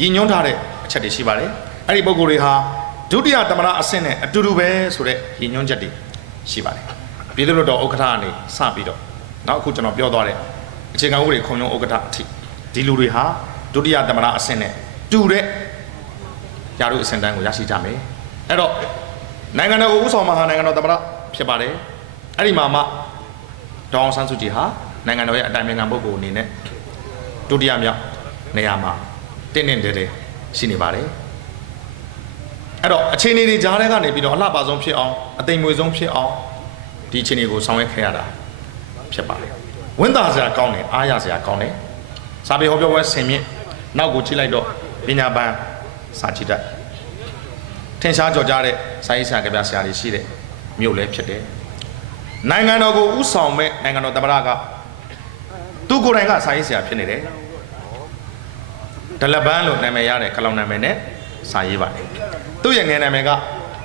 ရည်ညွှန်းထားတဲ့အချက်တွေရှိပါတယ်အဲ့ဒီပုံကိုယ်တွေဟာဒုတိယသမ္မတအဆင့်နဲ့အတူတူပဲဆိုတဲ့ရည်ညွှန်းချက်တွေရှိပါတယ်ပြည်သူ့လွှတ်တော်ဥက္ကဋ္ဌကနေစပြီးတော့နောက်အခုကျွန်တော်ပြောသွားတဲ့အခြေခံဥပဒေခုံရုံးဥက္ကဋ္ဌအထိဒီလူတွေဟာဒုတိယသမ္မတအဆင့်နဲ့တူတဲ့ယာတူအဆင့်တန်းကိုရရှိကြမယ်အဲ့တော့နိုင်ငံတော်ကိုဥဆောင်မှာဟာနိုင်ငံတော်သမ္မတဖြစ်ပါတယ်အဲ့ဒီမှာမှဒေါအောင်ဆန်းစုကြည်ဟာနိုင်ငံတော်ရဲ့အတိုင်ပင်ခံပုဂ္ဂိုလ်အနေနဲ့ဒုတိယမြောက်နေရာမှာတင်းတဲရှိနေပါတယ်အဲ့တော့အခြေအနေတွေကြားထဲကနေပြီးတော့အလှပဆုံးဖြစ်အောင်အသိမွေဆုံးဖြစ်အောင်ဒီအခြေအနေကိုဆောင်ရွက်ခဲ့ရတာဖြစ်ပါတယ်ဝင်းသာစရာကောင်းတယ်အားရစရာကောင်းတယ်စာပေဟောပြောပွဲဆင်မြင့်နောက်ကိုကြည့်လိုက်တော့ပညာပန်းစာကြည့်တတ်ထင်ရှားကြော်ကြားတဲ့စာရေးဆရာကဗျာဆရာတွေရှိတဲ့မြို့လည်းဖြစ်တယ်နိုင်ငံတော်ကိုဥဆောင်မဲ့နိုင်ငံတော်သမ္မတကသူကိုယ်တိုင်ကစာရေးဆရာဖြစ်နေတယ်ဒလဘန်းလို့နာမည်ရတဲ့ကလောင်နာမည်နဲ့စာရေးပါတယ်သူ့ရဲ့ငယ်နာမည်က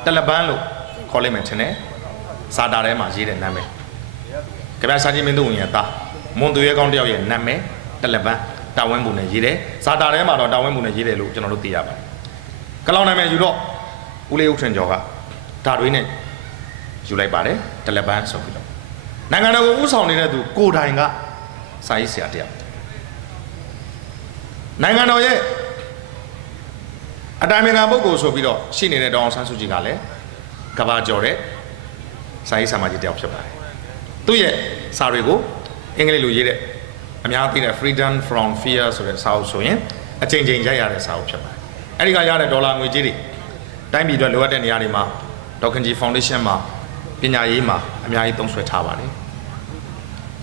ဒလဘန်းလို့ခေါ်လိုက်မှထင်တယ်စာတာထဲမှာရေးတဲ့နာမည်ကဗျာစာကြီးမင်းတို့ဝင်ရတာမွန်သူရဲကောင်းတယောက်ရဲ့နာမည်ဒလဘန်းတာဝန်မှုနဲ့ရေးတယ်စာတာထဲမှာတော့တာဝန်မှုနဲ့ရေးတယ်လို့ကျွန်တော်တို့သိရပါတယ်ကလောင်နာမည်ယူတော့ဦးလေးဦးထွန်းကျော်ကဒါတွေနဲ့ယူလိုက်ပါတယ်ဒလဘန်းဆိုပြီးတော့နိုင်ငံတော်ကိုဥဆောင်နေတဲ့သူကိုတိုင်ကစာရေးဆရာတယောက်နိုင်ငံတော်ရဲ့အတိုင်ပင်ခံပုဂ္ဂိုလ်ဆိုပြီးတော့ရှိနေတဲ့ဒေါအောင်ဆန်းစုကြည်ကလည်းကဘာကျော်တဲ့စာရေးဆရာမကြီးတယောက်ဖြစ်ပါတယ်သူ့ရဲ့စာတွေကိုအင်္ဂလိပ်လိုရေးတဲ့အများသိတဲ့ Freedom from Fear ဆိုတဲ့စာအုပ်ဆိုရင်အချိန်ချင်းရိုက်ရတဲ့စာအုပ်ဖြစ်ပါတယ်အဲ့ဒီကရတဲ့ဒေါ်လာငွေကြေးတွေတိုင်းပြည်အတွက်လိုအပ်တဲ့နေရာတွေမှာဒေါက်ခင်ကြီးဖောင်ဒေးရှင်းမှာပညာရေးမှာအများကြီးသုံးစွဲထားပါတယ်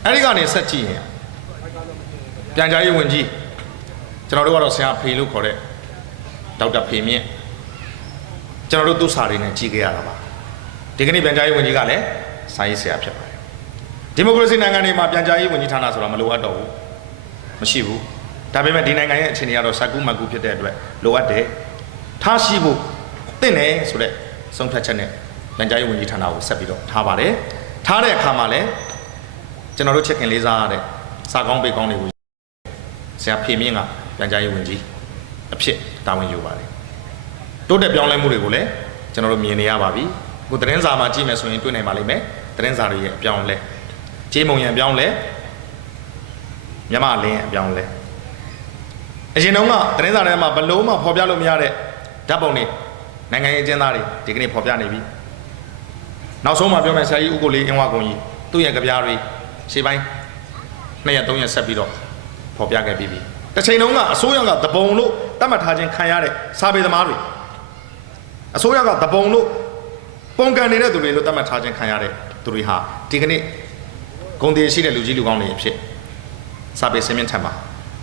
အဲ့ဒီကနေဆက်ကြည့်ရင်ပြန်ကြားရေးဝန်ကြီးကျွန်တော်တို့ကတော့ဆရာဖေလို့ခေါ်တဲ့ဒေါက်တာဖေမြင့်ကျွန်တော်တို့သူ့စာတွေနဲ့ကြည့်ခဲ့ရတာပါဒီကနေ့ပြန်ကြားရေးဝန်ကြီးကလည်းစာရေးဆရာဖြစ်ပါတယ်ဒီမိုကရေစီနိုင်ငံတွေမှာပြန်ကြားရေးဝန်ကြီးဌာနဆိုတာမလိုအပ်တော့ဘူးမရှိဘူးဒါပေမဲ့ဒီနိုင်ငံရဲ့အခြေအနေကတော့စကူးမကူဖြစ်တဲ့အတွက်လိုအပ်တယ်ထားရှိဖို့တင့်တယ်ဆိုတဲ့ဆုံးဖြတ်ချက်နဲ့ပြန်ကြားရေးဝန်ကြီးဌာနကိုဆက်ပြီးတော့ထားပါတယ်ထားတဲ့အခါမှာလည်းကျွန်တော်တို့ချစ်ခင်လေးစားရတဲ့စာကောင်းပေကောင်းတွေကိုဆရာဖေမြင့်ကပြန်ကြားရေးဝန်ကြီးအဖြစ်တာဝန်ယူပါတယ်တိုးတက်ပြောင်းလဲမှုတွေကိုလည်းကျွန်တော်တို့မြင်နေရပါပြီအခုသတင်းစာမှာကြည့်မယ်ဆိုရင်တွေ့နိုင်ပါလိမ့်မယ်သတင်းစာတွေရဲ့အပြောင်းလဲကြေးမုံရံအပြောင်းလဲမြမလင်းရဲ့အပြောင်းလဲအရင်တုန်းကသတင်းစာတွေမှာဘလုံးမှဖော်ပြလို့မရတဲ့ဓာတ်ပုံတွေနိုင်ငံရေးအကျဉ်းသားတွေဒီကနေ့ဖော်ပြနေပြီနောက်ဆုံးမှပြောမယ်ဆရာကြီးဦးကိုလေးအင်းဝကုံကြီးသူ့ရဲ့ကြပြားတွေရှေ့ပိုင်း2ရက်3ရက်ဆက်ပြီးတော့ဖော်ပြခဲ့ပြီးပြီတစ်ချိန်လုံးကအစိုးရကသဘုံလို့တတ်မှတ်ထားခြင်းခံရတဲ့စာပေသမားတွေအစိုးရကသဘုံလို့ပုံကန်နေတဲ့သူတွေလို့တတ်မှတ်ထားခြင်းခံရတဲ့သူတွေဟာဒီကနေ့ဂုဏ်တည်ရှိတဲ့လူကြီးလူကောင်းတွေအဖြစ်စာပေစင်မြင့်ထံမှာ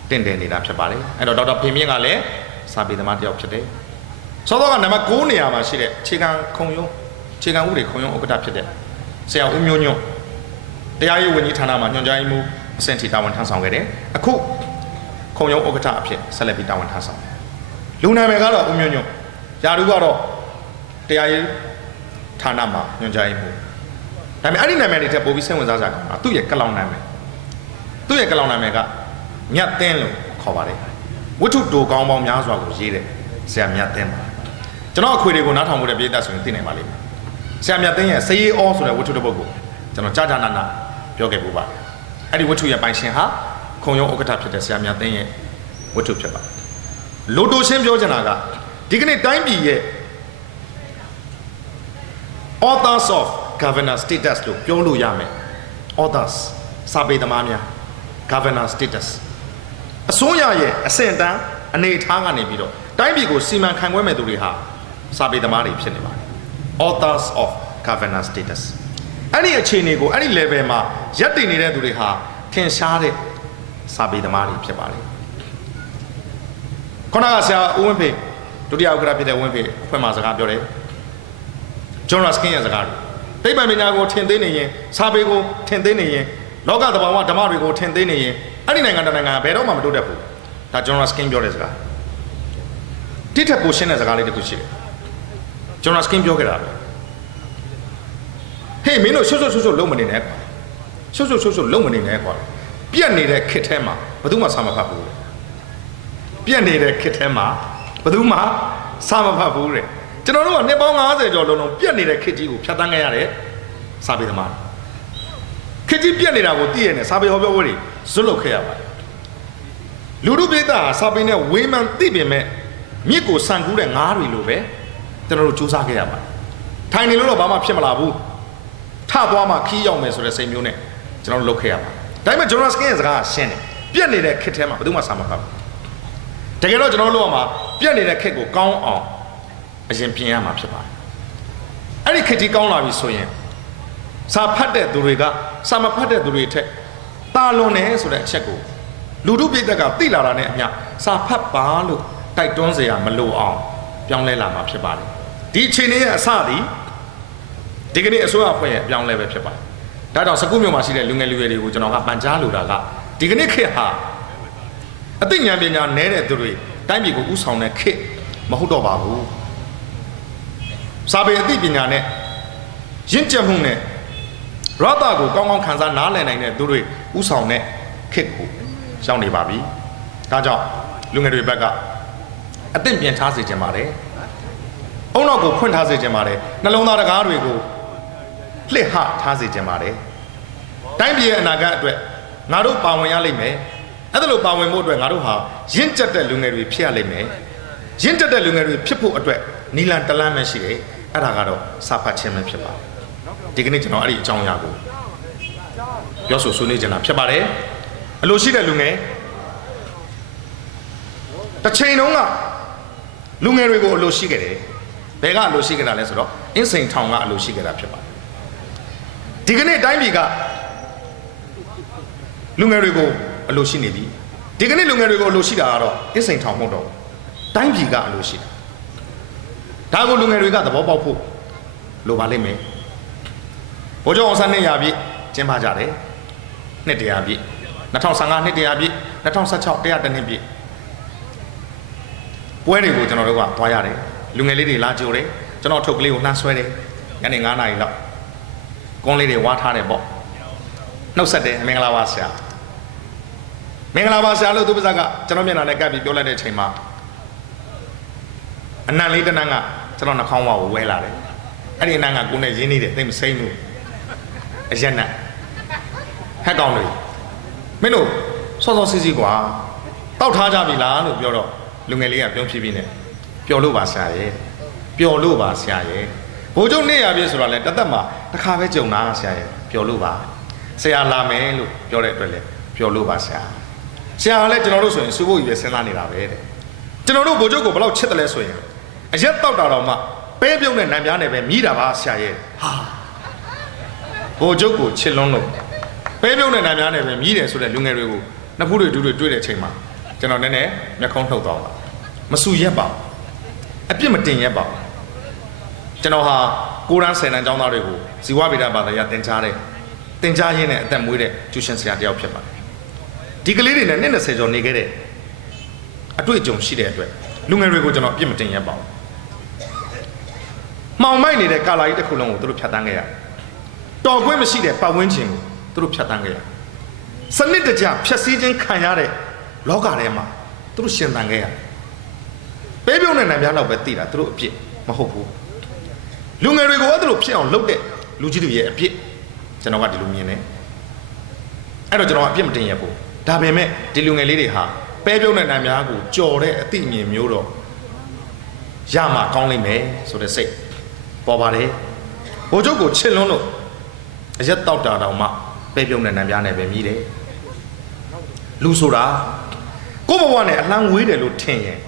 တင့်တယ်နေတာဖြစ်ပါတယ်အဲ့တော့ဒေါက်တာဖေမြင့်ကလည်းစာပေသမားတယောက်ဖြစ်တယ်စောစောကနံပါတ်9နေရာမှာရှိတဲ့ခြေခံခုံရုံးခြေခံဥပဒေခုံရုံးဥက္ကဋ္ဌဖြစ်တဲ့ဆရာဦးမျိုးညွန့်တရားရေးဝန်ကြီးဌာနမှာညွှန်ကြားရေးမှူးအဆင့်ထိတာဝန်ထမ်းဆောင်ခဲ့တယ်အခုခုံရုံးဥက္ကဋ္ဌအဖြစ်ဆက်လက်ပြီးတာဝန်ထမ်းဆောင်တယ်လူနာမည်ကတော့ဦးမျိုးညွန့်ယာတူကတော့တရားရေးဌာနမှာညွှန်ကြားရေးမှူးဒါပေမဲ့အဲ့ဒီနာမည်တွေထက်ပိုပြီးစိတ်ဝင်စားစရာကောင်းတာသူ့ရဲ့ကလောင်နာမည်ကမြတ်သင်းလို့ခေါ်ပါတယ်ဝတ္ထုတိုကောင်းပေါင်းများစွာကိုရေးတယ်ဆရာမြတ်သင်းပါကျွန်တော်အခွေတွေကိုနားထောင်မှုတဲ့ပြည်သက်ဆိုရင်သိနိုင်ပါလိမ့်မယ် ဆရာမြတ်သိန်းရဲ့စရေးအောဆိုတဲ့ဝတ္ထုတစ်ပုဒ်ကိုကျွန်တော်ကြာနာနာပြောခဲ့ပူပါတယ်အဲ့ဒီဝတ္ထုရဲ့ပိုင်ရှင်ဟာခုံရုံးဥက္ကဋ္ဌဖြစ်တဲ့ဆရာမြတ်သိန်းရဲ့ဝတ္ထုဖြစ်ပါတယ်လိုတိုရှင်းပြောချင်တာကဒီကနေ့တိုင်းပြည်ရဲ့ authors of governor status လို့ပြောလို့ရမယ် authors စာပေသမားများ governor status အစိုးရရဲ့အဆင့်အတန်းအနေအထားကနေပြီးတော့တိုင်းပြည်ကိုစီမံခန့်ခွဲမဲ့သူတွေဟာစာပေသမားတွေဖြစ်နေပါတယ် authors of governor status အဲ့ဒီအခြေအနေကိုအဲ့ဒီ level မှာရပ်တည်နေတဲ့သူတွေဟာထင်ရှားတဲ့စာပေသမားတွေဖြစ်ပါတယ်ခုနကဆရာဦးဝင်းဖေဒုတိယဥက္ကဋ္ဌဖြစ်တဲ့ဦးဝင်းဖေအဖွဲ့မှာစကားပြောတယ်ဂျွန်ရာစကင်ရဲ့စကားတွေသိပ္ပံပညာကိုထင်သိနေရင်စာပေကိုထင်သိနေရင်လောကသဘာဝဓမ္မတွေကိုထင်သိနေရင်အဲ့ဒီနိုင်ငံတနိုင်ငံဘယ်တော့မှမတိုးတက်ဘူးဒါဂျွန်ရာစကင်ပြောတဲ့စကားတိထက်ပိုရှင်းတဲ့စကားလေးတစ်ခုရှိတယ်ဂျွန်ရာစကင်ပြောခဲ့တာပဲဟေးမင်းတို့ရှုပ်လုံးမနေနဲ့ကွာရှုပ်လုံးမနေနဲ့ကွာပြက်နေတဲ့ခစ်ထဲမှာဘယ်သူမှစာမဖတ်ဘူးပြက်နေတဲ့ခစ်ထဲမှာဘယ်သူမှစာမဖတ်ဘူးတဲ့ကျွန်တော်တို့ကနှစ်ပေါင်း90ကျော်လုံးပြက်နေတဲ့ခစ်ကြီးကိုဖြတ်တန်းခဲ့ရတဲ့စာပေသမားခစ်ကြီးပြက်နေတာကိုသိရတဲ့စာပေဟောပြောပွဲတွေဇွတ်လုပ်ခဲ့ရပါတယ်လူတို့ပြည်သားစာပေနဲ့ဝေးမှန်သိပင်မဲ့မြစ်ကိုဆန်ကူးတဲ့ငါးတွေလိုပဲကျွန်တော်တို့စူးစမ်းခဲ့ရပါတယ်ထိုင်နေလို့တော့ဘာမှဖြစ်မလာဘူးထသွားမှခီးရောက်မယ်ဆိုတဲ့စိတ်မျိုးနဲ့ကျွန်တော်တို့လုပ်ခဲ့ရပါတယ်ဒါပေမဲ့ဂျွန်ရာစကင်ရဲ့စကားကရှင်းတယ်ပြက်နေတဲ့ခစ်ထဲမှာဘယ်သူမှစာမဖတ်ဘူးတကယ်တော့ကျွန်တော်တို့ကမှပြက်နေတဲ့ခစ်ကိုကောင်းအောင်အရင်ပြင်ရမှာဖြစ်ပါတယ်အဲ့ဒီခစ်ကြီးကောင်းလာပြီဆိုရင်စာဖတ်တဲ့သူတွေကစာမဖတ်တဲ့သူတွေထက်တာလွန်တယ်ဆိုတဲ့အချက်ကိုလူတို့ပြည်သက်ကသိလာတာနဲ့အမျှစာဖတ်ပါလို့တိုက်တွန်းစရာမလိုအောင်ပြောင်းလဲလာမှာဖြစ်ပါတယ်ဒီအခြေအနေရဲ့အစသည်ဒီကနေ့အစိုးရအဖွဲ့ရဲ့ပြောင်းလဲပဲဖြစ်ပါတယ်ဒါကြောင့်စကုမြို့မှာရှိတဲ့လူငယ်လူရွယ်တွေကိုကျွန်တော်ကပန်ကြားလိုတာကဒီကနေ့ခေတ်ဟာအသိဉာဏ်ပညာနည်းတဲ့သူတွေတိုင်းပြည်ကိုဥဆောင်တဲ့ခေတ်မဟုတ်တော့ပါဘူးစာပေအသိပညာနဲ့ရင့်ကျက်မှုနဲ့ရတာကိုကောင်းကောင်းခံစားနားလည်နိုင်တဲ့သူတွေဥဆောင်တဲ့ခေတ်ကိုရောက်နေပါပြီဒါကြောင့်လူငယ်တွေဘက်ကအသင့်ပြင်ထားစေချင်ပါတယ်အုံနောက်ကိုဖွင့်ထားစေချင်ပါတယ်နှလုံးသားတကားတွေကိုလှစ်ဟထားစေချင်ပါတယ်တိုင်းပြည်ရဲ့အနာဂတ်အတွက်ငါတို့ပါဝင်ရလိမ့်မယ်အဲ့ဒါလိုပါဝင်ဖို့အတွက်ငါတို့ဟာရင့်ကျက်တဲ့လူငယ်တွေဖြစ်ရလိမ့်မယ်ရင့်ကျက်တဲ့လူငယ်တွေဖြစ်ဖို့အတွက်နီလန်တလန်းပဲရှိတယ်အဲ့ဒါကတော့စာဖတ်ခြင်းပဲဖြစ်ပါတယ်ဒီကနေ့ကျွန်တော်အဲ့ဒီအကြောင်းအရာကိုပြောဆိုဆွေးနွေးကြတာဖြစ်ပါတယ်အလိုရှိတဲ့လူငယ်တစ်ချိန်တုန်းကလူငယ်တွေကိုအလိုရှိခဲ့တယ်ဘယ်ကအလိုရှိခဲ့တာလဲဆိုတော့အင်းစိန်ထောင်ကအလိုရှိခဲ့တာဖြစ်ပါတယ်ဒီကနေ့တိုင်းပြည်ကလူငယ်တွေကိုအလိုရှိနေပြီဒီကနေ့လူငယ်တွေကိုအလိုရှိတာကတော့အင်းစိန်ထောင်မဟုတ်တော့တိုင်းပြည်ကအလိုရှိတာဒါကိုလူငယ်တွေကသဘောပေါက်ဖို့လိုပါလိမ့်မယ်ဘိုးကျော်အောင်ဆန်းနှစ်ရာပြည့်ကျင်းပကြတယ်နှစ်တရာပြည့်2015နှစ်တရာပြည့်2016တရာတစ်နှစ်ပြည့်ပွဲတွေကိုကျွန်တော်တို့ကသွားရတယ်လူငယ်လေးတွေလာကြိုတယ်ကျွန်တော်ထုတ်ကလေးကိုနှမ်းဆွဲတယ်ညနေ9 နာရီလောက်ကွန်းလေးတွေဝါထားတယ်ပေါ့နှုတ်ဆက်တယ်မင်္ဂလာပါဆရာမင်္ဂလာပါဆရာလို့သူပါဇက်ကကျွန်တော်မျက်နှာနဲ့ကပ်ပြီးပြောလိုက်တဲ့အချိန်မှာအနံလေးတနန်းကကျွန်တော်နှာခေါင်းဝါကိုဝဲလာတယ်အဲ့ဒီအနံကကိုယ်နဲ့ရင်းနေတယ်သိမစိမ့်ဘူးအရက်နဲ့ဟက်ကောင်တွေမင်းတို့စောစောစီးစီးကွာတောက်ထားကြပြီလားလို့ပြောတော့လူငယ်လေးကပြုံးဖြည်းဖြည်းနဲ့ပျော်လို့ပါဆရာရဲ့ပျော်လို့ပါဆရာရဲ့ဘိုးကျုံနေရပြီဆိုတာလဲတသက်မှာတစ်ခါပဲကြုံတာဆရာရဲ့ပျော်လို့ပါဆရာလာမယ်လို့ပြောတဲ့အတွက်လဲပျော်လို့ပါဆရာဆရာကလည်းကျွန်တော်တို့ဆိုရင်စူဖို့ကြီးပဲစဉ်းစားနေတာပဲတဲ့ကျွန်တော်တို့ဘိုးကျုံကိုဘယ်လောက်ချစ်တယ်လဲဆိုရင်အရက်တောက်တာတော့မှပဲပြုံးတဲ့နံပြားနဲ့ပဲမြည်တာပါဆရာရဲ့ဟာဘိုးကျုံကိုချစ်လွန်းလို့ပဲပြုံးတဲ့နံပြားနဲ့ပဲမြည်တယ်ဆိုတဲ့လူငယ်တွေကိုနှစ်ဖူးတွေတူတွေတွေ့တဲ့အချိန်မှာကျွန်တော်နည်းနည်းမျက်ခုံးထုတ်သွားပါမဆူရက်ပါအပြစ်မတင်ရက်ပါကျွန်တော်ဟာကိုရန်10 တန်းကျောင်းသားတွေကိုဇီဝဗေဒဘာသာရသင်ကြားရင်းနဲ့အသက်မွေးတဲ့ကျူရှင်ဆရာတယောက်ဖြစ်ပါတယ်ဒီကလေးတွေနဲ့20 ကျော်နေခဲ့တဲ့အတွေ့အကြုံရှိတဲ့အတွက်လူငယ်တွေကိုကျွန်တော်အပြစ်မတင်ရက်ပါဘူးမှောင်မိုက်နေတဲ့ကာလာကြီးတစ်ခုလုံးကိုသူတို့ဖြတ်တန်းခဲ့ရတယ်တော်ခွင့်မရှိတဲ့ပတ်ဝန်းကျင်ကိုသူတို့ဖြတ်တန်းခဲ့ရတယ်စနစ်တကျဖြတ်စည်းခြင်းခံရတဲ့လောကထဲမှာသူတို့ရှင်သန်ခဲ့ရတယ်ပဲပြုံးတဲ့နံပြားလောက်ပဲသိတာသူတို့အပြစ်မဟုတ်ဘူး လူငယ်တွေကိုအဲ့ဒါလိုဖြစ်အောင်လုပ်တဲ့လူကြီးတွေရဲ့အပြစ်ကျွန်တော်ကဒီလိုမြင်တယ်အဲ့တော့ကျွန်တော်အပြစ်မတင်ရဘူးဒါပေမဲ့ဒီလူငယ်လေးတွေဟာပဲပြုံးတဲ့နာမည်များကိုကြော်တဲ့အသိအမြင်မျိုးတော့ရမှာကောင်းလိမ့်မယ်ဆိုတဲ့စိတ်ပေါ်ပါတယ်ဘိုးချုပ်ကိုချစ်လွန်းလို့အရက်တောက်တာတောင်မှပဲပြုံးတဲ့နာမည်များနဲ့ပဲမြည်တယ်လူဆိုတာကိုယ့်ဘဝနဲ့အလံဝေးတယ်လို့ထင်ရင်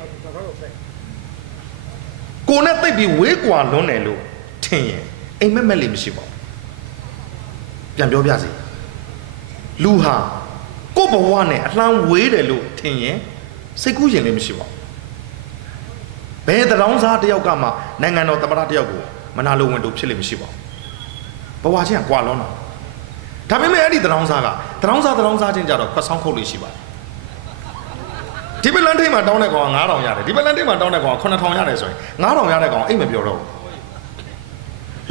ကိုနဲ့တိတ်ပြီးဝေးကွာလွန်းတယ်လို့ထင်ရင်အိမ်မက်မက်လေးမရှိပါဘူးပြန်ပြောပြစီလူဟာကိုယ့်ဘဝနဲ့အလံဝေးတယ်လို့ထင်ရင်စိတ်ကူးရင်လည်းမရှိပါဘူးဘယ်တောင်စားတယောက်ကမှနိုင်ငံတော်သမ္မတတယောက်ကိုမနာလိုဝင်တို့ဖြစ်လိမ့်မရှိပါဘူးဘဝချင်းကကွာလွန်းတာဒါပေမဲ့အဲ့ဒီတောင်စားကတောင်စားချင်းကြတော့ခွက်ဆောင်ခုတ်လို့ရှိပါတယ်ဒီဘက်လန်ထိပ်မှာတောင်းတဲ့ကောင်က9000ရတယ်ဒီဘက်လန်ထိပ်မှာတောင်းတဲ့ကောင်က9000ရတယ်ဆိုရင်9000ရတဲ့ကောင်အိတ်မပြောတော့ဘူး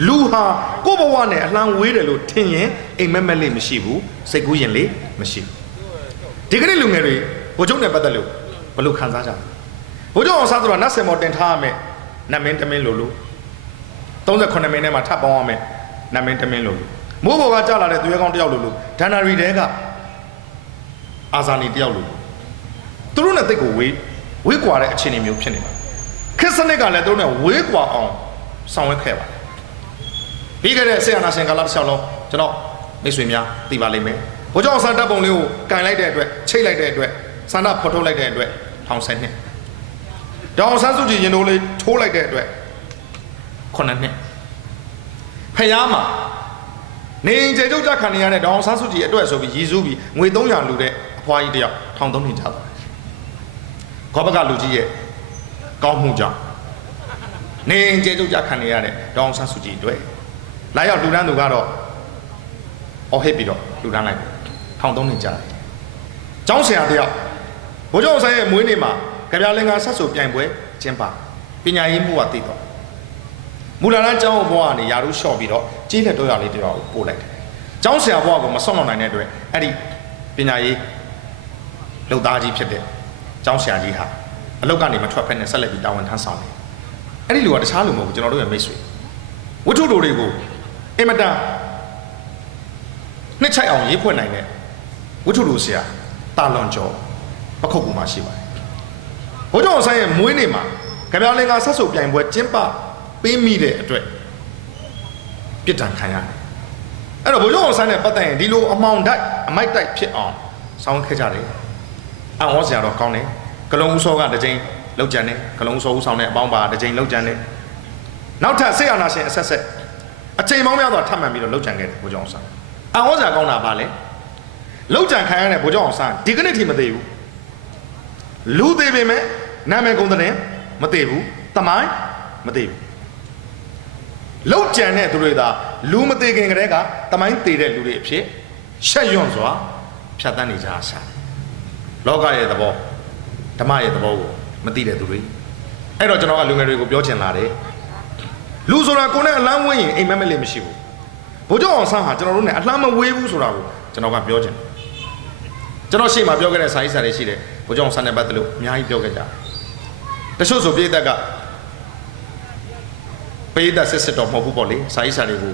လူဟာကိုယ့်ဘဝနဲ့အလံဝေးတယ်လို့ထင်ရင်အိမ်မက်မက်လေးမရှိဘူးစိတ်ကူးရင်လေးမရှိဘူးဒီကနေ့လူငယ်တွေဘိုးချုပ်နဲ့ပတ်သက်လို့ဘယ်လိုခံစားကြလဲဘိုးချုပ်အောင်စားဆိုတာနတ်စင်မော်တင်ထားရမယ်နတ်မင်းတမင်းလို့38မင်းထဲမှာထပ်ပေါင်းရမယ်နတ်မင်းတမင်းလို့မိုးဘော်ကကြာလာတဲ့သူရဲကောင်းတယောက်လို့ဒန်နာရီတဲကအာဇာနီတယောက်လို့သူတို့နဲ့တိတ်ကိုဝေးကွာတဲ့အခြေအနေမျိုးဖြစ်နေတာခရစ်စနစ်ကလည်းသူတို့နဲ့ဝေးကွာအောင်ဆောင်ရွက်ခဲ့ပါတယ်ပြီးခဲ့တဲ့ဆေးအာနာရှင်ကာလတစ်လျှောက်လုံးကျွန်တော်မိတ်ဆွေများသိပါလိမ့်မယ်ဘိုးကျောင်းဆန်တပ်ပုံလေးကိုကန်လိုက်တဲ့အတွက်ချိတ်လိုက်တဲ့အတွက်ဆန္ဒဖော်ထုတ်လိုက်တဲ့အတွက်10နှစ်ဒေါအောင်ဆန်းစုကြည်ရင်တို့လေးထိုးလိုက်တဲ့အတွက်9နှစ်ဖျားမှာနေကျေကျုပ်ကြခံနေရတဲ့ဒေါအောင်ဆန်းစုကြည်အတွက်ဆိုပြီးရည်စူးပြီးငွေ300လူတဲ့အဖွားကြီးတယောက်13နှစ်ကြာသွားတယ်ခေါ်ဘကလူကြီးရဲ့ကောင်းမှုကြောင့်နေကျေကျုပ်ကြခံနေရတဲ့ဒေါအောင်ဆန်းစုကြည်အတွက်လာရောက်လူတန်းသူကတော့အော်ဟစ်ပြီးတော့လူတန်းလိုက်13နှစ်ကြာတယ်ကျောင်းဆရာတယောက်ဘိုးကျောင်းဆိုင်ရဲ့မွေးနေ့မှာကြပြလင်္ကာဆက်ဆိုပြိုင်ပွဲကျင်းပပညာရေးမှုကတည်တော့မူလာတန်းကျောင်းဘွားကနေယာရုလျှော့ပြီးတော့ကြီးလက်တော့ရလေးတယောက်ကိုပို့လိုက်တယ်ကျောင်းဆရာဘွားကမဆွန့်လွတ်နိုင်တဲ့အတွက်အဲ့ဒီပညာရေးလုပ်သားကြီးဖြစ်တဲ့ကျောင်းဆရာကြီးဟာအလုပ်ကနေမထွက်ဖက်နဲ့ဆက်လက်ပြီးတာဝန်ထမ်းဆောင်တယ်အဲ့ဒီလူကတခြားလူမဟုတ်ဘူးကျွန်တော်တို့ရဲ့မိတ်ဆွေဝတ္ထုတို့တွေကိုအင်မတန်နှစ်ချိုက်အောင်ရေးဖွင့်နိုင်တဲ့ဝတ္ထုတို့ဆရာတာလွန်ကျော်ပခုတ်ကူမှာရှိပါတယ်ဘိုးကျောင်းဆိုင်ရဲ့မွေးနေ့မှာကြပြလင်္ကာဆက်ဆိုပြိုင်ပွဲကျင်းပပေးမိတဲ့အတွက်ပြစ်ဒဏ်ခံရတယ်အဲ့တော့ဘိုးကျောင်းဆိုင်နဲ့ပတ်သက်ရင်ဒီလိုအမောင်တိုက်အမိုက်တိုက်ဖြစ်အောင်ဆောင်းခဲ့ကြတယ်အံ့ဩစရာတော့ကောင်းတယ်ကလုံဦးစောကတစ်ကြိမ်လောက်ကြံတယ်ကလုံဦးစောဦးဆောင်တဲ့အပေါင်းပါတစ်ကြိမ်လောက်ကြံတယ်နောက်ထပ်ဆေးအာနာရှင်အဆက်ဆက်အချိန်ပေါင်းများစွာထပ်မှန်ပြီးတော့လောက်ကြံခဲ့တယ်ဘိုးကျောင်းဆိုင်အံ့ဩစရာကောင်းတာပါလေလောက်ကြံခံရတဲ့ဘိုးကျောင်းဆိုင်ဒီကနေ့ထိမသေးဘူးလူသေးပေမဲ့နာမည်ကုန်တဲ့မသေးဘူးတမိုင်းမသေးဘူးလောက်ကြံတဲ့သူတွေသာလူမသေးခင်ကတည်းကတမိုင်းသေးတဲ့လူတွေအဖြစ်ရှက်ရွံ့စွာဖြတ်တန်းနေကြရှာလောကရဲ့သဘောဓမ္မရဲ့သဘောကိုမသိတဲ့သူတွေအဲ့တော့ကျွန်တော်ကလူငယ်တွေကိုပြောချင်လာတယ်လူဆိုတာကိုယ်နဲ့အလန်းဝင်းရင်အိမ်မက်မက်လေးမရှိဘူးဘိုးကျောင်းအောင်ဆန်းဟာကျွန်တော်တို့နဲ့အလှမ်းမဝေးဘူးဆိုတာကိုကျွန်တော်ကပြောချင်တယ်ကျွန်တော်ရှေ့မှာပြောခဲ့တဲ့စာရေးစာတွေရှိတယ်ဘိုးကျောင်းအောင်ဆန်းနဲ့ပတ်သက်လို့အများကြီးပြောခဲ့ကြတယ်တချို့ဆိုပြည်သက်ကပြည်သက်စစ်တော်မဟုတ်ဘူးပေါ့လေစာရေးစာတွေကို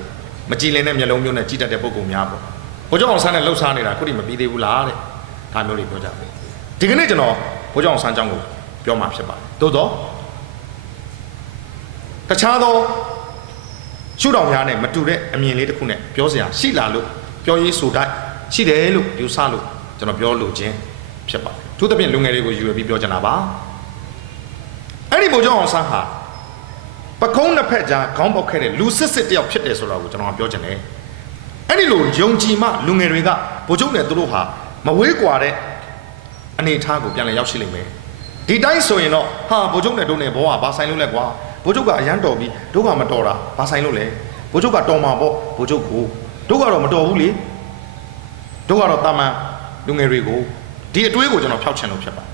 မကြည်လင်တဲ့မျက်လုံးမျိုးနဲ့ကြည်တတ်တဲ့ပုံကောင်များပေါ့ဘိုးကျောင်းအောင်ဆန်းနဲ့လှုပ်ရှားနေတာခုထိမပြီးသေးဘူးလားတဲ့ဒါမျိုးတွေပြောကြတယ်ဒီကနေ့ကျွန်တော်ဘိုးကျောင်းအောင်ဆန်းကြောင့်ကိုပြောမှာဖြစ်ပါတယ်သို့တော့တခြားသောရှုထောင့်များနဲ့မတူတဲ့အမြင်လေးတစ်ခုနဲ့ပြောစရာရှိလာလို့ပြောရေးဆိုတတ်ရှိတယ်လို့ယူဆလို့ကျွန်တော်ပြောလို့ခြင်းဖြစ်ပါတယ်သူသဖြင့်လူငယ်တွေကိုယူရပြီးပြောချင်တာပါအဲ့ဒီဘိုးကျောင်းအောင်ဆန်းဟာပကုံးနှစ်ဖက်ကြားခေါင်းပေါက်ခဲ့တဲ့လူစစ်တယောက်ဖြစ်တယ်ဆိုတာကိုကျွန်တော်ပြောချင်တယ်အဲ့ဒီလိုယုံကြည်မှလူငယ်တွေကဘိုးချုပ်နဲ့သူတို့ဟာမဝေးကွာတဲ့အနေအထားကိုပြန်လည်ရောက်ရှိလိမ့်မယ်ဒီတိုင်းဆိုရင်တော့ဟာဘိုးချုပ်နဲ့တို့နဲ့ဘောကဘာဆိုင်လို့လဲကွာဘိုးချုပ်ကအရန်တော်ပြီးတို့ကမတော်တာဘာဆိုင်လို့လဲဘိုးချုပ်ကတော်မှာပေါ့ဘိုးချုပ်ကိုတို့ကတော့မတော်ဘူးလေတို့ကတော့တာမန်လူငယ်တွေကိုဒီအတွေးကိုကျွန်တော်ဖျောက်ချင်လို့ဖြစ်ပါ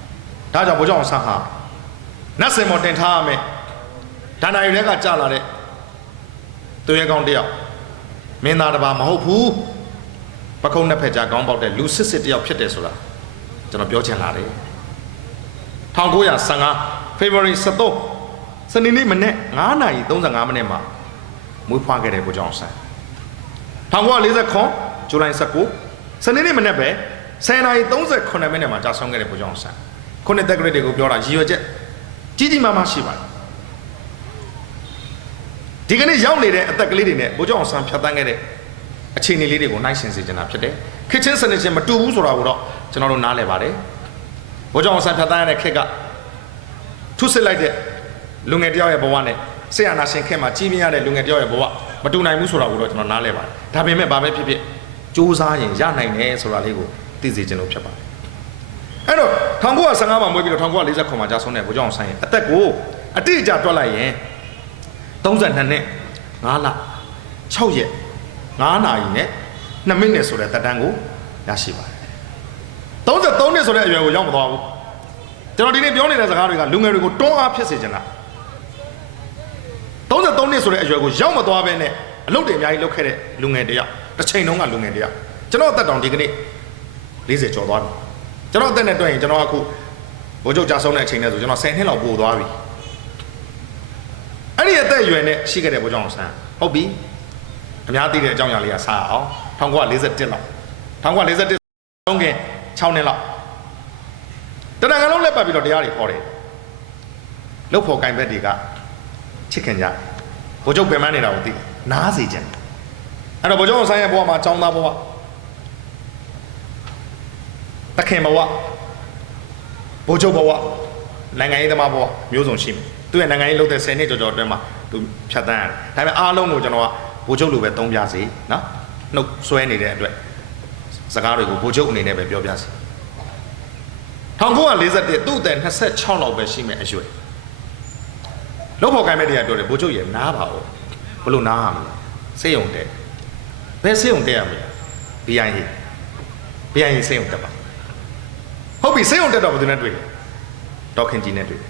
တယ်ဒါကြောင့်ဘိုးကျောင်းအောင်ဆန်းဟာနတ်စင်မော်တင်ထားရမယ်ဒါနာရီတွေကကြာလာတဲ့သူရဲကောင်းတယောက်မင်းသားတစ်ပါးမဟုတ်ဘူးပခုံးနှစ်ဖက်ကြားခေါင်းပေါက်တဲ့လူစစ်တယောက်ဖြစ်တယ်ဆိုတာကျွန်တော်ပြောချင်လာတယ်1915 February 17စနေနေ့မနေ့9:35မိနစ်မှာ မွေးဖွားခဲ့တဲ့ဗိုလ်ချုပ်အောင်ဆန်း1940ဇူလိုင်19စနေနေ့မနေ့ပဲ10:39မိနစ်မှာကြာဆုံးခဲ့တဲ့ဗိုလ်ချုပ်အောင်ဆန်းခုနှစ်တက်ကလေးတွေကိုပြောတာရည်ရွယ်ချက်ကြီးကြီးမားမားရှိပါတယ်ဒီကနေ့ရောက်နေတဲ့အသက်ကလေးတွေနဲ့ဗိုလ်ချုပ်အောင်ဆန်းဖြတ်သန်းခဲ့တဲ့အခြေအနေလေးတွေကိုနှိုင်းယှဉ်စေချင်တာဖြစ်တယ်ခေတ်ချင်းစနစ်ချင်းမတူဘူးဆိုတာကိုတော့ကျွန်တော်တို့နားလည်ပါတယ်ဗိုလ်ချုပ်အောင်ဆန်းဖြတ်သန်းရတဲ့ခေတ်ကထုစစ်လိုက်တဲ့လူငယ်တယောက်ရဲ့ဘဝနဲ့ဆရာနာရှင်ခေတ်မှာကြီးပြင်းရတဲ့လူငယ်တယောက်ရဲ့ဘဝမတူနိုင်ဘူးဆိုတာကိုတော့ကျွန်တော်နားလည်ပါတယ်ဒါပေမဲ့ဘာပဲဖြစ်ဖြစ်စူးစမ်းရင်ရနိုင်တယ်ဆိုတာလေးကိုသိစေချင်လို့ဖြစ်ပါတယ်အဲ့တော့1915မှာမွေးပြီးတော့1949မှာကြာဆုံးတဲ့ဗိုလ်ချုပ်အောင်ဆန်းရဲ့အသက်ကိုအတိအကျတွက်လိုက်ရင်32နှစ်5လ6ရက်9နာရီနဲ့2မိနစ်ဆိုတဲ့သက်တမ်းကိုရရှိပါတယ်33နှစ်ဆိုတဲ့အရွယ်ကိုရောက်မသွားဘူးကျွန်တော်ဒီနေ့ပြောနေတဲ့စကားတွေကလူငယ်တွေကိုတွန်းအားဖြစ်စေချင်တာ33နှစ်ဆိုတဲ့အရွယ်ကိုရောက်မသွားဘဲနဲ့အလုပ်တွေအများကြီးလုပ်ခဲ့တဲ့လူငယ်တယောက်တစ်ချိန်လုံးကလူငယ်တယောက်ကျွန်တော်အသက်တောင်ဒီကနေ့40ကျော်သွားပြီကျွန်တော်အသက်နဲ့တွက်ရင်ကျွန်တော်အခုဗိုလ်ချုပ်ကြာဆုံးတဲ့အချိန်နဲ့ဆိုကျွန်တော်10နှစ်လောက်ပို့သွားပြီအဲ့ဒီအသက်အရွယ်နဲ့ရှိခဲ့တဲ့ဗိုလ်ချုပ်အောင်ဆန်းဟုတ်ပြီအများသိတဲ့အကြောင်းအရာလေးကစအောင်1941လောက်1941ဆုံးခင်6နှစ်လောက်တနင်္ဂနွေလုံးလက်ပတ်ပြီးတော့တရားတွေဟောတယ်လှုပ်ဖို့ကင်ဘက်တွေကချစ်ခင်ကြဗိုလ်ချုပ်ပင်မနေတာကိုသိနားစေခြင်းအဲ့တော့ဗိုလ်ချုပ်အောင်ဆန်းရဲ့ဘဝမှာចောင်းသားဘဝတခင်ဘဝဗိုလ်ချုပ်ဘဝနိုင်ငံရေးသမားဘဝမျိုးစုံရှိမယ်သူရဲ့နိုင်ငံရေးလုပ်တဲ့10နှစ်ကျော်အတွင်းမှာသူဖြတ်သန်းရတယ်ဒါပေမဲ့အားလုံးကိုကျွန်တော်ကဗိုလ်ချုပ်လိုပဲသုံးပြစီနော်နှုတ်ဆွဲနေတဲ့အတွက်စကားတွေကိုဗိုလ်ချုပ်အနေနဲ့ပဲပြောပြစီ1941သူ့အသက်26လောက်ပဲရှိမယ်အရွယ်လောက်ဖို့ကိုင်းမဲ့တရားပြောတယ်ဗိုလ်ချုပ်ရဲ့နားပါဦးဘလို့နားရမလဲစေယုံတဲ့ဘယ်စေယုံတဲ့ရမလဲ BIA စေယုံတက်ပါဟုတ်ပြီစေယုံတက်တော့ဘယ်သူနဲ့တွေ့လဲဒေါခင်ကြီးနဲ့တွေ့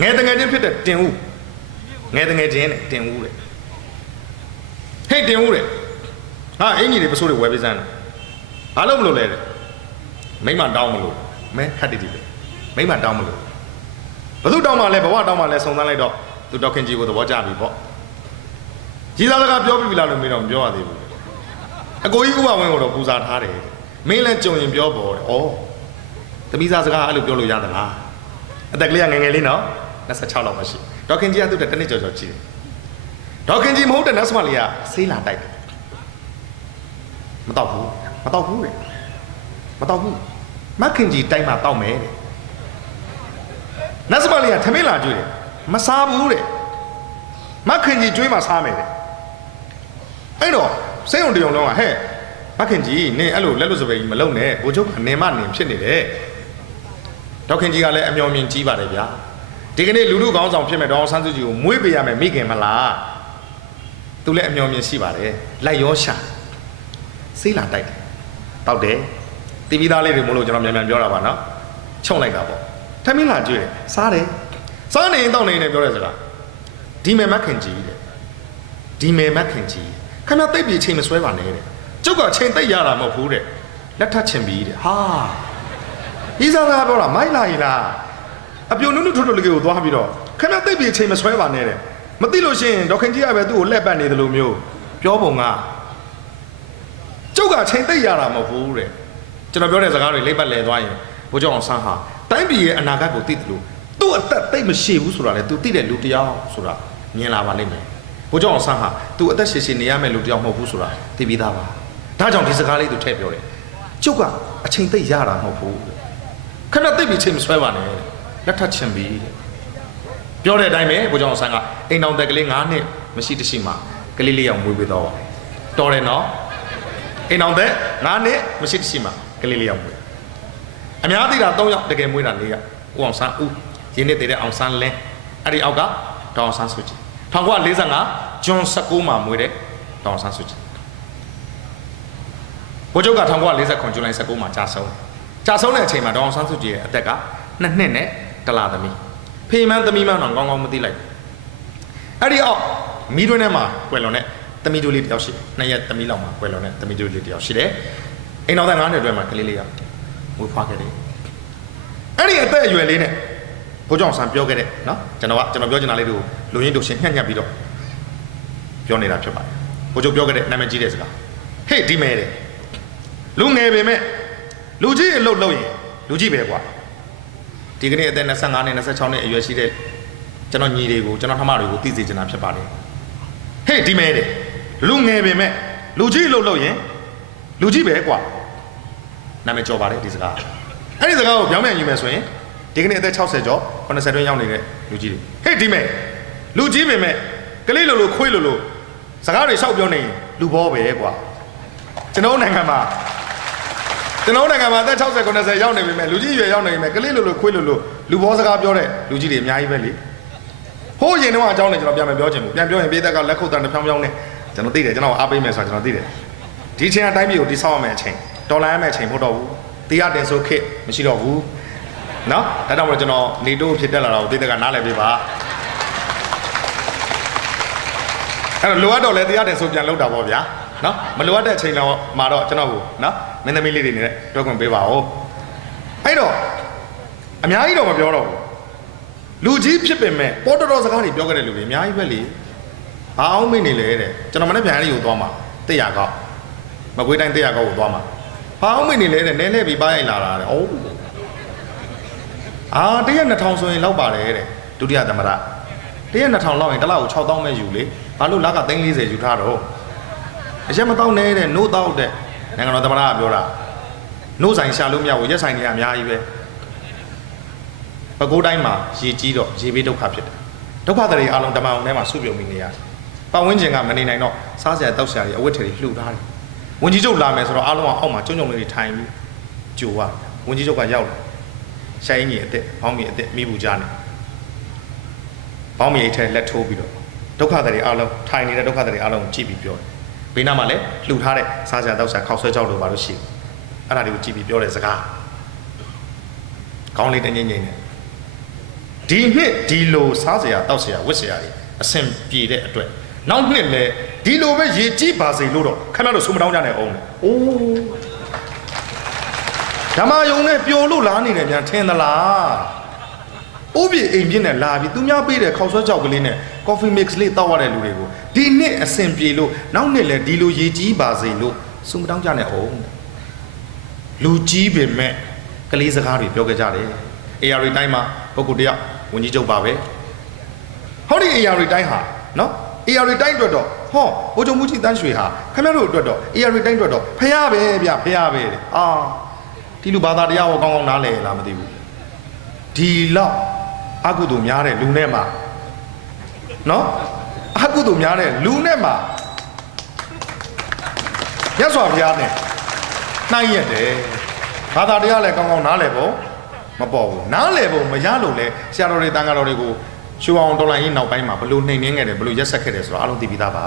ငယ်တငယ်ချင်းဖြစ်တဲ့တင်ဦးငယ်တငယ်ချင်းနဲ့တင်ဦးတဲ့ဟဲ့တင်ဦးတဲ့ဟာအင်ကြီးတွေပစိုးတွေဝယ်ပေးစမ်းတယ်ဘာလို့မလို့လဲတဲ့မိမတောင်းမလို့မဲခတ်တည်တည်မိမတောင်းမလို့ဘသူတောင်းမှလဲဘဝတောင်းမှလဲစုံစမ်းလိုက်တော့သူဒေါခင်ကြီးကိုသဘောကျပြီပေါ့ကြီးသားစကားပြောပြီလားလို့မေးတော့မပြောရသေးဘူးအကိုကြီးဥပဝင်းကိုတော့ပူဇာထားတယ်မင်းလည်းကြုံရင်ပြောပေါ်တယ်ဩသမီးသားစကားအဲ့လိုပြောလို့ရသလားအသက်ကလေးကငယ်ငယ်လေးနော်26လောက်ပဲရှိဒေါခင်ကြီးကသူ့တဲ့တစ်နှစ်ကျော်ကြီးတယ်ဒေါခင်ကြီးမဟုတ်တဲ့နတ်စမလေးကဆေးလာတိုက်တယ်မတော့ဘူးတဲ့မတော့ဘူးမခင်ကြီးတိုက်မှတောက်မယ်တဲ့နတ်စမလေးကထမင်းလာကျွေးတယ်မစားဘူးတဲ့မခင်ကြီးကျွေးမှစားမယ်တဲ့အဲ့တော့စိတ်ုံတရုံလုံးကဟဲ့မခင်ကြီးနင်အဲ့လိုလက်လွတ်စပယ်ကြီးမလုပ်နဲ့ဘိုးချုပ်ကနေမနေဖြစ်နေတယ်ဒေါခင်ကြီးကလည်းအမျော်မြင်ကြီးပါတယ်ဗျာဒီကနေ့လူလူကောင်းဆောင်ဖြစ်မဲ့ဒေါအောင်ဆန်းစုကြည်ကိုမွေးပေးရမယ်မိခင်မလားသူလည်းအမျော်မြင်ရှိပါတယ်လိုက်ရောရှာဆေးလာတိုက်တယ်တောက်တယ်တီဗီသားလေးတွေမို့လို့ကျွန်တော်မြန်ပြောတာပါနော်ချုံလိုက်တာပေါ့ထမင်းလာကျွေးတယ်စားတယ်စားနေရင်တောက်နေနေပြောတဲ့စကားဒီမယ်မခင်ကြီးတဲ့ဒီမယ်မခင်ကြီးခင်ဗျာတိတ်ပြီးချိန်မဆွဲပါနဲ့တဲ့ကျုပ်ကချိန်တိတ်ရတာမဟုတ်ဘူးတဲ့လက်ထပ်ချင်ပြီးတဲ့ဟာဤစားကားပြောတာမိုက်လာကြီးလားအပြုံနုနုထွတ်ထွတ်လေးကိုသွားပြီးတော့ခင်ဗျာတိတ်ပြီးချိန်မဆွဲပါနဲ့တဲ့မသိလို့ရှိရင်ဒေါခင်ကြီးကပဲသူ့ကိုလှည့်ပတ်နေတယ်လို့မျိုးပြောပုံကကျုပ်ကချိန်တိတ်ရတာမဟုတ်ဘူးတဲ့ကျွန်တော်ပြောတဲ့စကားတွေလိပ်ပတ်လဲသွားရင်ဘိုးကျောင်းအောင်ဆန်းဟာတိုင်းပြည်ရဲ့အနာဂတ်ကိုသိတယ်လို့သူ့အသက်သိမရှိဘူးဆိုတာလေသူသိတဲ့လူတယောက်ဆိုတာမြင်လာပါလိမ့်မယ်ဘိုးကျောင်းအောင်ဆန်းဟာသူအသက်ရှည်ရှည်နေရမယ့်လူတယောက်မဟုတ်ဘူးဆိုတာသိပြီးသားပါဒါကြောင့်ဒီစကားလေးသူထည့်ပြောတယ်ကျုပ်ကအချိန်သိရတာမဟုတ်ဘူးခဏသိပြီးချိန်မဆွဲပါနဲ့လက်ထပ်ချင်ပြီပြောတဲ့အတိုင်းပဲဘိုးကျောင်းအောင်ဆန်းကအိမ်တော်တက်ကလေး9နှစ်မရှိတရှိမှကလေးလေးယောက်မွေးပေးတော့တော်တယ်နော်အိမ်တော်သက်9နှစ်မရှိတရှိမှကလေးလေးယောက်မွေးအများသိတာ3ယောက်တကယ်မွေးတာ4ယောက်ဦးအောင်ဆန်းဦးရင်းနေတည်တဲ့အောင်ဆန်းလင်းအဲ့ဒီအောက်ကဒေါအောင်ဆန်းစုကြည်1945ဂျွန်19မှာမွေးတဲ့ဒေါအောင်ဆန်းစုကြည်ဘိုးချုပ်က1949ဇူလိုင်19မှာကြာဆုံးတဲ့အချိန်မှာဒေါအောင်ဆန်းစုကြည်ရဲ့အသက်က2နှစ်နဲ့1လသမီးဖေးမန်းသမီးမန်းတော့ကောင်းကောင်းမသိလိုက်အဲ့ဒီအောက်မီးတွင်းထဲမှာကွယ်လွန်တဲ့သမီးတို့လေးတယောက်ရှိတယ်2ရက်သမီးလောက်မှာကွယ်လွန်တဲ့သမီးတို့လေးတယောက်ရှိတယ်အိမ်တော်သား9နှစ်အတွင်းမှာကလေးလေးယောက်မွေးဖွားခဲ့တယ်အဲ့ဒီအသက်အရွယ်လေးနဲ့ဘိုးကျောင်းဆန်းပြောခဲ့တဲ့နော်ကျွန်တော်ပြောချင်တာလေးတွေကိုလူရင်းတို့ရှင်ညှက်ပြီးတော့ ပြောနေတာဖြစ်ပါတယ်ဘိုးချုပ်ပြောခဲ့တဲ့နာမည်ကြီးတဲ့စကားဟေ့ဒီမဲတဲ့လူငယ်ပေမဲ့လူကြီးအလုပ်လုပ်ရင်လူကြီးပဲကွာဒီကနေ့အသက်25နှစ်26နှစ်အရွယ်ရှိတဲ့ကျွန်တော်ညီတွေကိုကျွန်တော်ထမတွေကိုသိစေချင်တာဖြစ်ပါတယ်ဟေ့ဒီမဲတဲ့လူငယ်ပေမဲ့လူကြီးအလုပ်လုပ်ရင်လူကြီးပဲကွာနာမည်ကျော်ပါတယ်ဒီစကားအဲ့ဒီစကားကိုပြောင်းပြန်ယူမယ်ဆိုရင်ဒီကနေ့အသက်60ကျော်80တွင်းရောက်နေတဲ့လူကြီးတွေဟေ့ဒီမဲလူကြီးပေမဲ့ကလေးလိုခွေးလိုစကားတွေရှောက်ပြောနေရင်လူဘောပဲကွာကျွန်တော်နိုင်ငံမှာအသက်60 90ရောက်နေပြီမဲ့လူကြီးရွယ်ရောက်နေပြီမဲ့ကလေးလိုခွေးလိုလူဘောစကားပြောတဲ့လူကြီးတွေအများကြီးပဲလေဟိုးရင်တော့အကြောင်းနဲ့ကျွန်တော်ပြန်မပြောချင်ဘူးပြန်ပြောရင်ပြည်သက်ကလက်ခုပ်တန်းတစ်ဖြောင်းဖြောင်းနဲ့ကျွန်တော်သိတယ်ကျွန်တော်အားပေးမယ်ဆိုတာကျွန်တော်သိတယ်ဒီချိန်အတိုင်းပြည်ကိုတိဆောက်ရမယ့်အချိန်တော်လှန်ရမယ့်အချိန်မဟုတ်တော့ဘူးတရားတင်ဆိုခေတ်မရှိတော့ဘူးနော်ဒါကြောင့်မို့ကျွန်တော်နေတိုးဖြစ်တက်လာတော့ပြည်သက်ကနားလည်ပေးပါအဲ့တော့လိုအပ်တော့လဲတရားတင်ဆိုပြန်လုပ်တာပေါ့ဗျာနော်မလိုအပ်တဲ့အချိန်တော့မှာတော့ကျွန်တော်ကိုနော်မင်းသမီးလေးတွေနဲ့တွဲခွင့်ပေးပါဦးအဲ့တော့အများကြီးတော့မပြောတော့ဘူးလူကြီးဖြစ်ပေမဲ့ပေါ်တော်စကားတွေပြောခဲ့တဲ့လူတွေအများကြီးပဲလေဘာအောင်မင်းနေလဲတဲ့ကျွန်တော်မနေ့ပြန်လေးကိုသွားမှာ100ကောက်မကွေးတိုင်း100ကောက်ကိုသွားမှာဘာအောင်မင်းနေလဲတဲ့နဲလဲပြီးပါရိုက်လာတာတဲ့အိုး100-2000ဆိုရင်လောက်ပါတယ်တဲ့ဒုတိယသမရ100-2000လောက်ရင်တစ်လောက်ကို6000ပဲယူလေဘာလို့လက340ယူထားတော့အရက်မတောက်နေတဲ့နို့တောက်တဲ့နိုင်ငံတော်သမရကပြောတာနို့ဆိုင်ရှာလို့မရဘူးရက်ဆိုင်တွေကအများကြီးပဲပဲခူးတိုင်းမှာရေကြီးတော့ရေဘေးဒုက္ခဖြစ်တယ်ဒုက္ခတွေအားလုံးတမန်အောင်ထဲမှာစုပြုံမိနေရတယ်ပတ်ဝန်းကျင်ကမနေနိုင်တော့စားစရာတောက်စရာတွေအဝတ်ထည်တွေလှူထားတယ်ဝန်ကြီးချုပ်လာမယ်ဆိုတော့အားလုံးကအောက်မှာကျုံလေးတွေထိုင်ပြီးကြိုးရဝန်ကြီးချုပ်ကရောက်တယ်ရှိုင်းကြီးအသက်ဘောင်းကြီးအသက်မိဘူးကြားနေဘောင်းကြီးအထက်လက်ထိုးပြီးတော့ဒုက္ခတွေအားလုံးထိုင်နေတဲ့ဒုက္ခတွေအားလုံးကြည့်ပြီးပြောတယ်ဘေးနားမှာလည်းလှူထားတဲ့စားစရာတောက်စရာခောက်ဆွဲကြောက်လို့ပါလို့ရှိတယ်အဲ့ဒါတွေကိုကြည့်ပြီးပြောတဲ့စကားကောင်းလေးတငိမ့်ငိမ့်နဲ့ဒီနှစ်ဒီလိုစားစရာတောက်စရာဝတ်စရာတွေအဆင်ပြေတဲ့အတွက်နောက်နှစ်လည်းဒီလိုပဲရေကြီးပါစေလို့တော့ခင်ဗျားတို့ဆုမတောင်းကြနဲ့အောင်အိုးဓမ္မယုံနဲ့ပျော်လို့လားနေတယ်များထင်သလားဥပ္ပအိမ်ပြင်းနဲ့လာပြီးသူများပေးတဲ့ခောက်ဆွဲကြောက်ကလေးနဲ့ coffee mix လေးတောက်ရတဲ့လူတွေကိုဒီနှစ်အဆင်ပြေလို့နောက်နှစ်လည်းဒီလိုရေကြီးပါစေလို့ဆုမတောင်းကြနဲ့အောင်လူကြီးပေမဲ့ကလေးစကားတွေပြောခဲ့ကြတယ် AR တိုင်းမှာပုဂ္ဂိုလ်တယောက်ဝန်ကြီးချုပ်ပါပဲဟောဒီ AR တိုင်းဟာနော် AR တိုင်းအတွက်တော့ဟောဘိုးချုပ်မှုကြီးတန်းရွှေဟာခင်ဗျားတို့အတွက်တော့ AR တိုင်းအတွက်တော့ဖျားပဲဗျဖျားပဲတဲ့ဒီလူဘာသာတရားဟောကောင်းကောင်းနားလည်လားမသိဘူးဒီလောက်အကုသိုလ်များတဲ့လူနဲ့မှာနော်အကုသိုလ်များတဲ့လူနဲ့မှာရသော်ဘုရားနဲ့နှိုင်းရတယ်ဘာသာတရားလည်းကောင်းကောင်းနားလည်ဖို့မပေါ်ဘူးနားလည်ဖို့မရလို့လဲဆရာတော်တွေတန်ခါတော်တွေကိုရှူအောင်တော်လိုင်းရေးနောက်ပိုင်းမှာဘလို့နှိမ်နှင်းခဲ့တယ်ဘလို့ရက်ဆက်ခဲ့တယ်ဆိုတော့အားလုံးသိပြီးသားပါ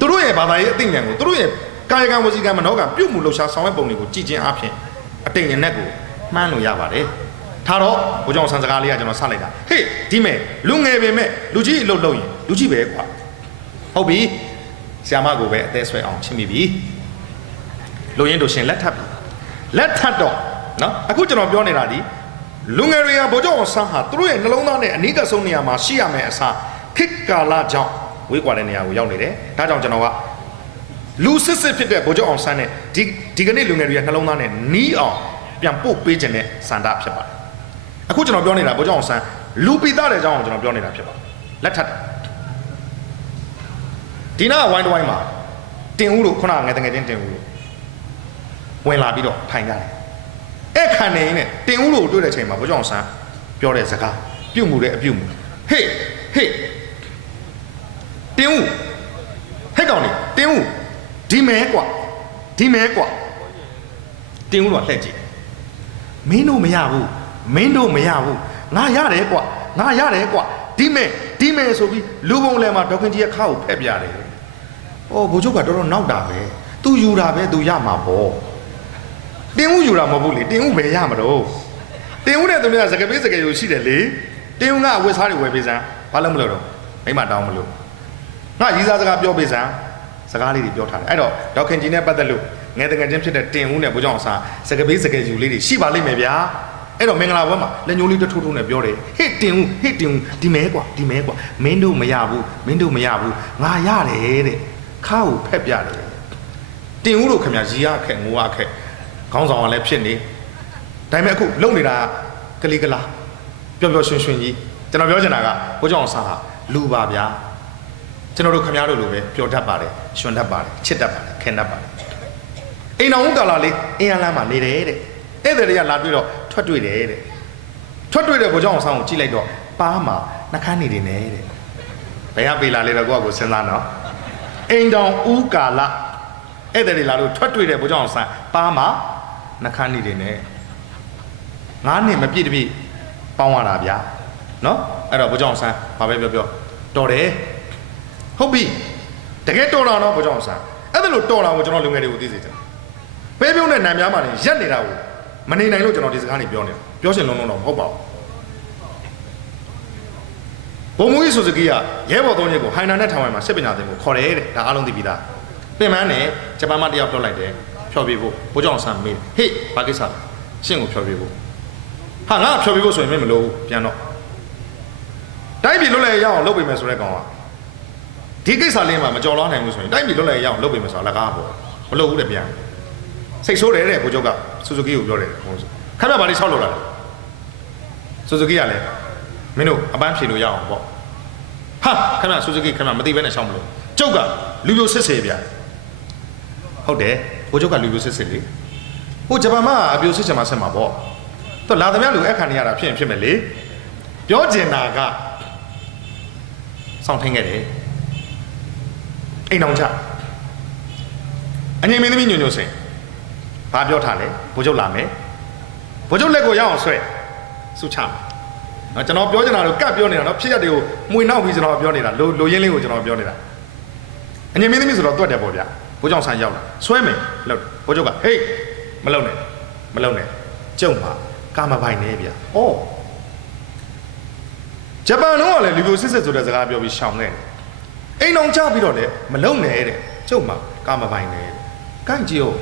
သူတို့ရဲ့ဘာသာရေးအသိဉာဏ်ကိုသူတို့ရဲ့ကာယကံဝစီကံမနောကံပြုတ်မှုလှူရှားဆောင်ရွက်ပုံတွေကိုကြည်ကျင်အားဖြင့်အတိတ်နဲ့ကိုမှန်းလို့ရပါတယ်ထားတော့ဘုရားဆန်စကားလေးကကျွန်တော်ဆက်လိုက်တာဟေးဒီမဲ့လူငယ်ပေမဲ့လူကြီးအလုပ်လုပ်ရင်လူကြီးပဲကွာဟုတ်ပြီဆရာမကိုပဲအသေးဆွဲအောင်ချင်းမိပြီလူရင်းတို့ရှင်လက်ထပ်တော့နော်အခုကျွန်တော်ပြောနေတာဒီလူငယ်တွေကဘုရားအောင်ဆန်းဟာသူတို့ရဲ့နှလုံးသားနဲ့အနီးကဆုံးနေရာမှာရှိရမယ်အစားခေတ်ကာလကြောင့်ဝေးကွာတဲ့နေရာကိုရောက်နေတယ်ဒါကြောင့်ကျွန်တော်ကလူစစ်ဖြစ်တဲ့ဘုရားအောင်ဆန်းနဲ့ဒီကနေ့လူငယ်တွေကနှလုံးသားနဲ့နီးအောင်ပြန်ပို့ပေးခြင်းနဲ့စန္ဒဖြစ်ပါတယ်အခုကျွန်တော်ပြောနေတာဘုရားအောင်ဆန်းလူပိသားတဲ့အကြောင်းကိုကျွန်တော်ပြောနေတာဖြစ်ပါတယ်လက်ထပ်ဒီနာဝိုင်းတစ်ဝိုင်းမှာတင်ဦးလို့ခုနငယ်တငယ်ချင်းတင်ဦးလို့ဝင်လာပြီးတော့ထိုင်ကြတယ်အဲ့ခံနေနဲ့တင်ဦးလို့တွေ့တဲ့ချိန်မှာဘုရားအောင်ဆန်းပြောတဲ့စကားပြုတ်မှုတဲ့အပြုတ်မှုဟေးတင်ဦးဟဲ့ကောင်နေတင်ဦးဒီမဲကွာတင်ဦးတော့လှည့်ကြည့်မင်းတို့မရဘူးငါရတယ်ကွာဒီမဲဆိုပြီးလူပုံလဲမှာဒေါခင်ကြီးရဲ့ခါကိုဖက်ပြတယ်။အော်ဘိုးချုပ်ကတော်တော်နောက်တာပဲ။ तू ယူတာပဲ तू ရမှာပေါ့။တင်ဦးယူတာမဟုတ်ဘူးလေတင်ဦးပဲရမှာတော့။တင်ဦးနဲ့သူများစကပေးစကယူရှိတယ်လေ။တင်ဦးကအဝတ်စားတွေဝယ်ပေးစမ်းဘာလို့မလုပ်တော့မိမတောင်းမလို့။ငါရီးစားစကားပြောပေးစမ်းစကားလေးတွေပြောထားတယ်။အဲ့တော့ဒေါခင်ကြီးနဲ့ပတ်သက်လို့ငယ်တငယ်ချင်းဖြစ်တဲ့တင်ဦးနဲ့ဘိုးကျောင်းအောင်စားစကပေးစကယူလေးတွေရှိပါလိမ့်မယ်ဗျာ။ အဲ့တော့မင်္ဂလာပွဲမှာလက်ညှိုးလေးတစ်ထိုးထိုးနဲ့ပြောတယ်ဟစ်တင်ဦးဒီမဲကွာမင်းတို့မရဘူးငါရတယ်တဲ့ခါကိုဖက်ပြတယ်တင်ဦးတို့ခင်ဗျာရီရအခက်ငိုရအခက်ခေါင်းဆောင်ကလည်းဖြစ်နေဒါပေမဲ့အခုလုံနေတာကလေးကလားပျော်ပျော်ရွှင်ရွှင်ကြီးကျွန်တော်ပြောချင်တာကဘိုးကျောင်းစားဟာလူပါဗျာကျွန်တော်တို့ခင်ဗျားတို့လိုပဲပျော်တတ်ပါတယ်ရွှင်တတ်ပါတယ်ချစ်တတ်ပါတယ်ခင်တတ်ပါတယ်အိမ်တော်ဦးကာလာလေးအင်းရလမ်းမှာနေတယ်တဲ့ဧည့်သည်တွေကလာတွေ့တော့ထွက်တွေ့တယ်တဲ့ထွက်တွေ့တဲ့ဘိုးကျောင်းဆောင်ကိုကြည့်လိုက်တော့ပါးမှာနှခမ်းနေတယ်နဲ့တဲ့ဘယ်ကပေးလာလဲတော့ကိုယ့်ကိုစဉ်းစားနော်အိမ်တော်ဦးကာလာဧည့်သည်တွေလာလို့ထွက်တွေ့တဲ့ဘိုးကျောင်းဆောင်ပါးမှာနှခမ်းနေတယ်နဲ့9နှစ်မပြည့်တပြည့်ပေါင်းရတာဗျာနော်အဲ့တော့ဘိုးကျောင်းဆောင်ဘာပဲပြောတော်တယ်ဟုတ်ပြီတကယ်တော်တာတော့ဘိုးကျောင်းဆောင်အဲ့ဒါလို့တော်တာကိုကျွန်တော်လူငယ်တွေကိုသိစေချင်ပေးပြုံးတဲ့နံများမှာရက်နေတာကိုမနေနိုင်လို့ကျွန်တော်ဒီစကားနေပြောနေတာပြောချင်လုံးတော့မဟုတ်ပါဘူးဘုံမူကြီးဆိုစကီးကရဲဘော်သုံးချက်ကိုဟိုင်နာနဲ့ထောင်ဝိုင်မှာစစ်ပညာသင်ကိုခေါ်တယ်တဲ့ဒါအားလုံးသိပြီးသားပင်မန်းနဲ့ဂျပန်မှာတယောက်ပြောလိုက်တယ်ဖြော်ပြဖို့ဘိုးကျောင်းဆန်းမေးဟေ့ဘာကိစ္စလဲရှင့်ကိုဖြော်ပြဖို့ဟာငါဖြော်ပြဖို့ဆိုရင်မလို့ပြန်တော့တိုင်းပြည်လွတ်လပ်ရအောင်လုပ်ပေးမယ်ဆိုတဲ့ကောင်ကဒီကိစ္စလေးမှာမကြော်လွှားနိုင်ဘူးဆိုရင်တိုင်းပြည်လွတ်လပ်ရအောင်လုပ်ပေးမယ်ဆိုတာလက်ကားပေါ့မလုပ်ဘူးတဲ့ပြန်စိတ်ဆိုးတယ်တဲ့ဘိုးချုပ်ကဆူဇူကီကိုပြောတယ်ဘုန်းကြီးခဏပါလေးဆောက်လို့လာတယ်ဆူဇူကီကလည်းမင်းတို့အပန်းဖြေလို့ရအောင်ပေါ့ဟာခဏဆူဇူကီခဏမသိဘဲနဲ့ရှောင်းမလို့ကျုပ်ကလူပြိုစစ်စေဗျာဟုတ်တယ်ဘိုးချုပ်ကလူပြိုစစ်စေလေဟိုဂျပန်မှာအပြိုစစ်ချင်မှဆက်မှာပေါ့သူလာသမျှလူအခါနေရတာဖြစ်မယ်လေပြောကျင်တာကစောင့်ထင်းခဲ့တယ်အိမ်အောင်ချအငြိမ်မင်းသမီးညွညွစိန်ဘာပြောထားလဲဘိုးချုပ်လာမယ်ဘိုးချုပ်လက်ကိုရအောင်ဆွဲစုချမယ်နော်ကျွန်တော်ပြောချင်တာတော့ကတ်ပြောနေတာနော်ဖြစ်ရက်တွေကိုမှွေနောက်ပြီးကျွန်တော်ပြောနေတာလိုရင်းလေးကိုကျွန်တော်ပြောနေတာအငြိမ်မင်းသမီးဆိုတော့တွက်တယ်ပေါ့ဗျာဘိုးကျောင်းဆန်းရောက်လာဆွဲမယ်လို့ဘိုးချုပ်ကဟေးမလုံနဲ့ကျုံမှာကာမပိုင်နေဗျာဩဂျပန်လုံးကလည်းလူပြိုစစ်ဆိုတဲ့စကားပြောပြီးရှောင်ခဲ့တယ်အိမ်အောင်ချပြီးတော့လည်းမလုံနဲ့တဲ့ကျုံမှာကာမပိုင်နေကိုင်းကြည့်ဦး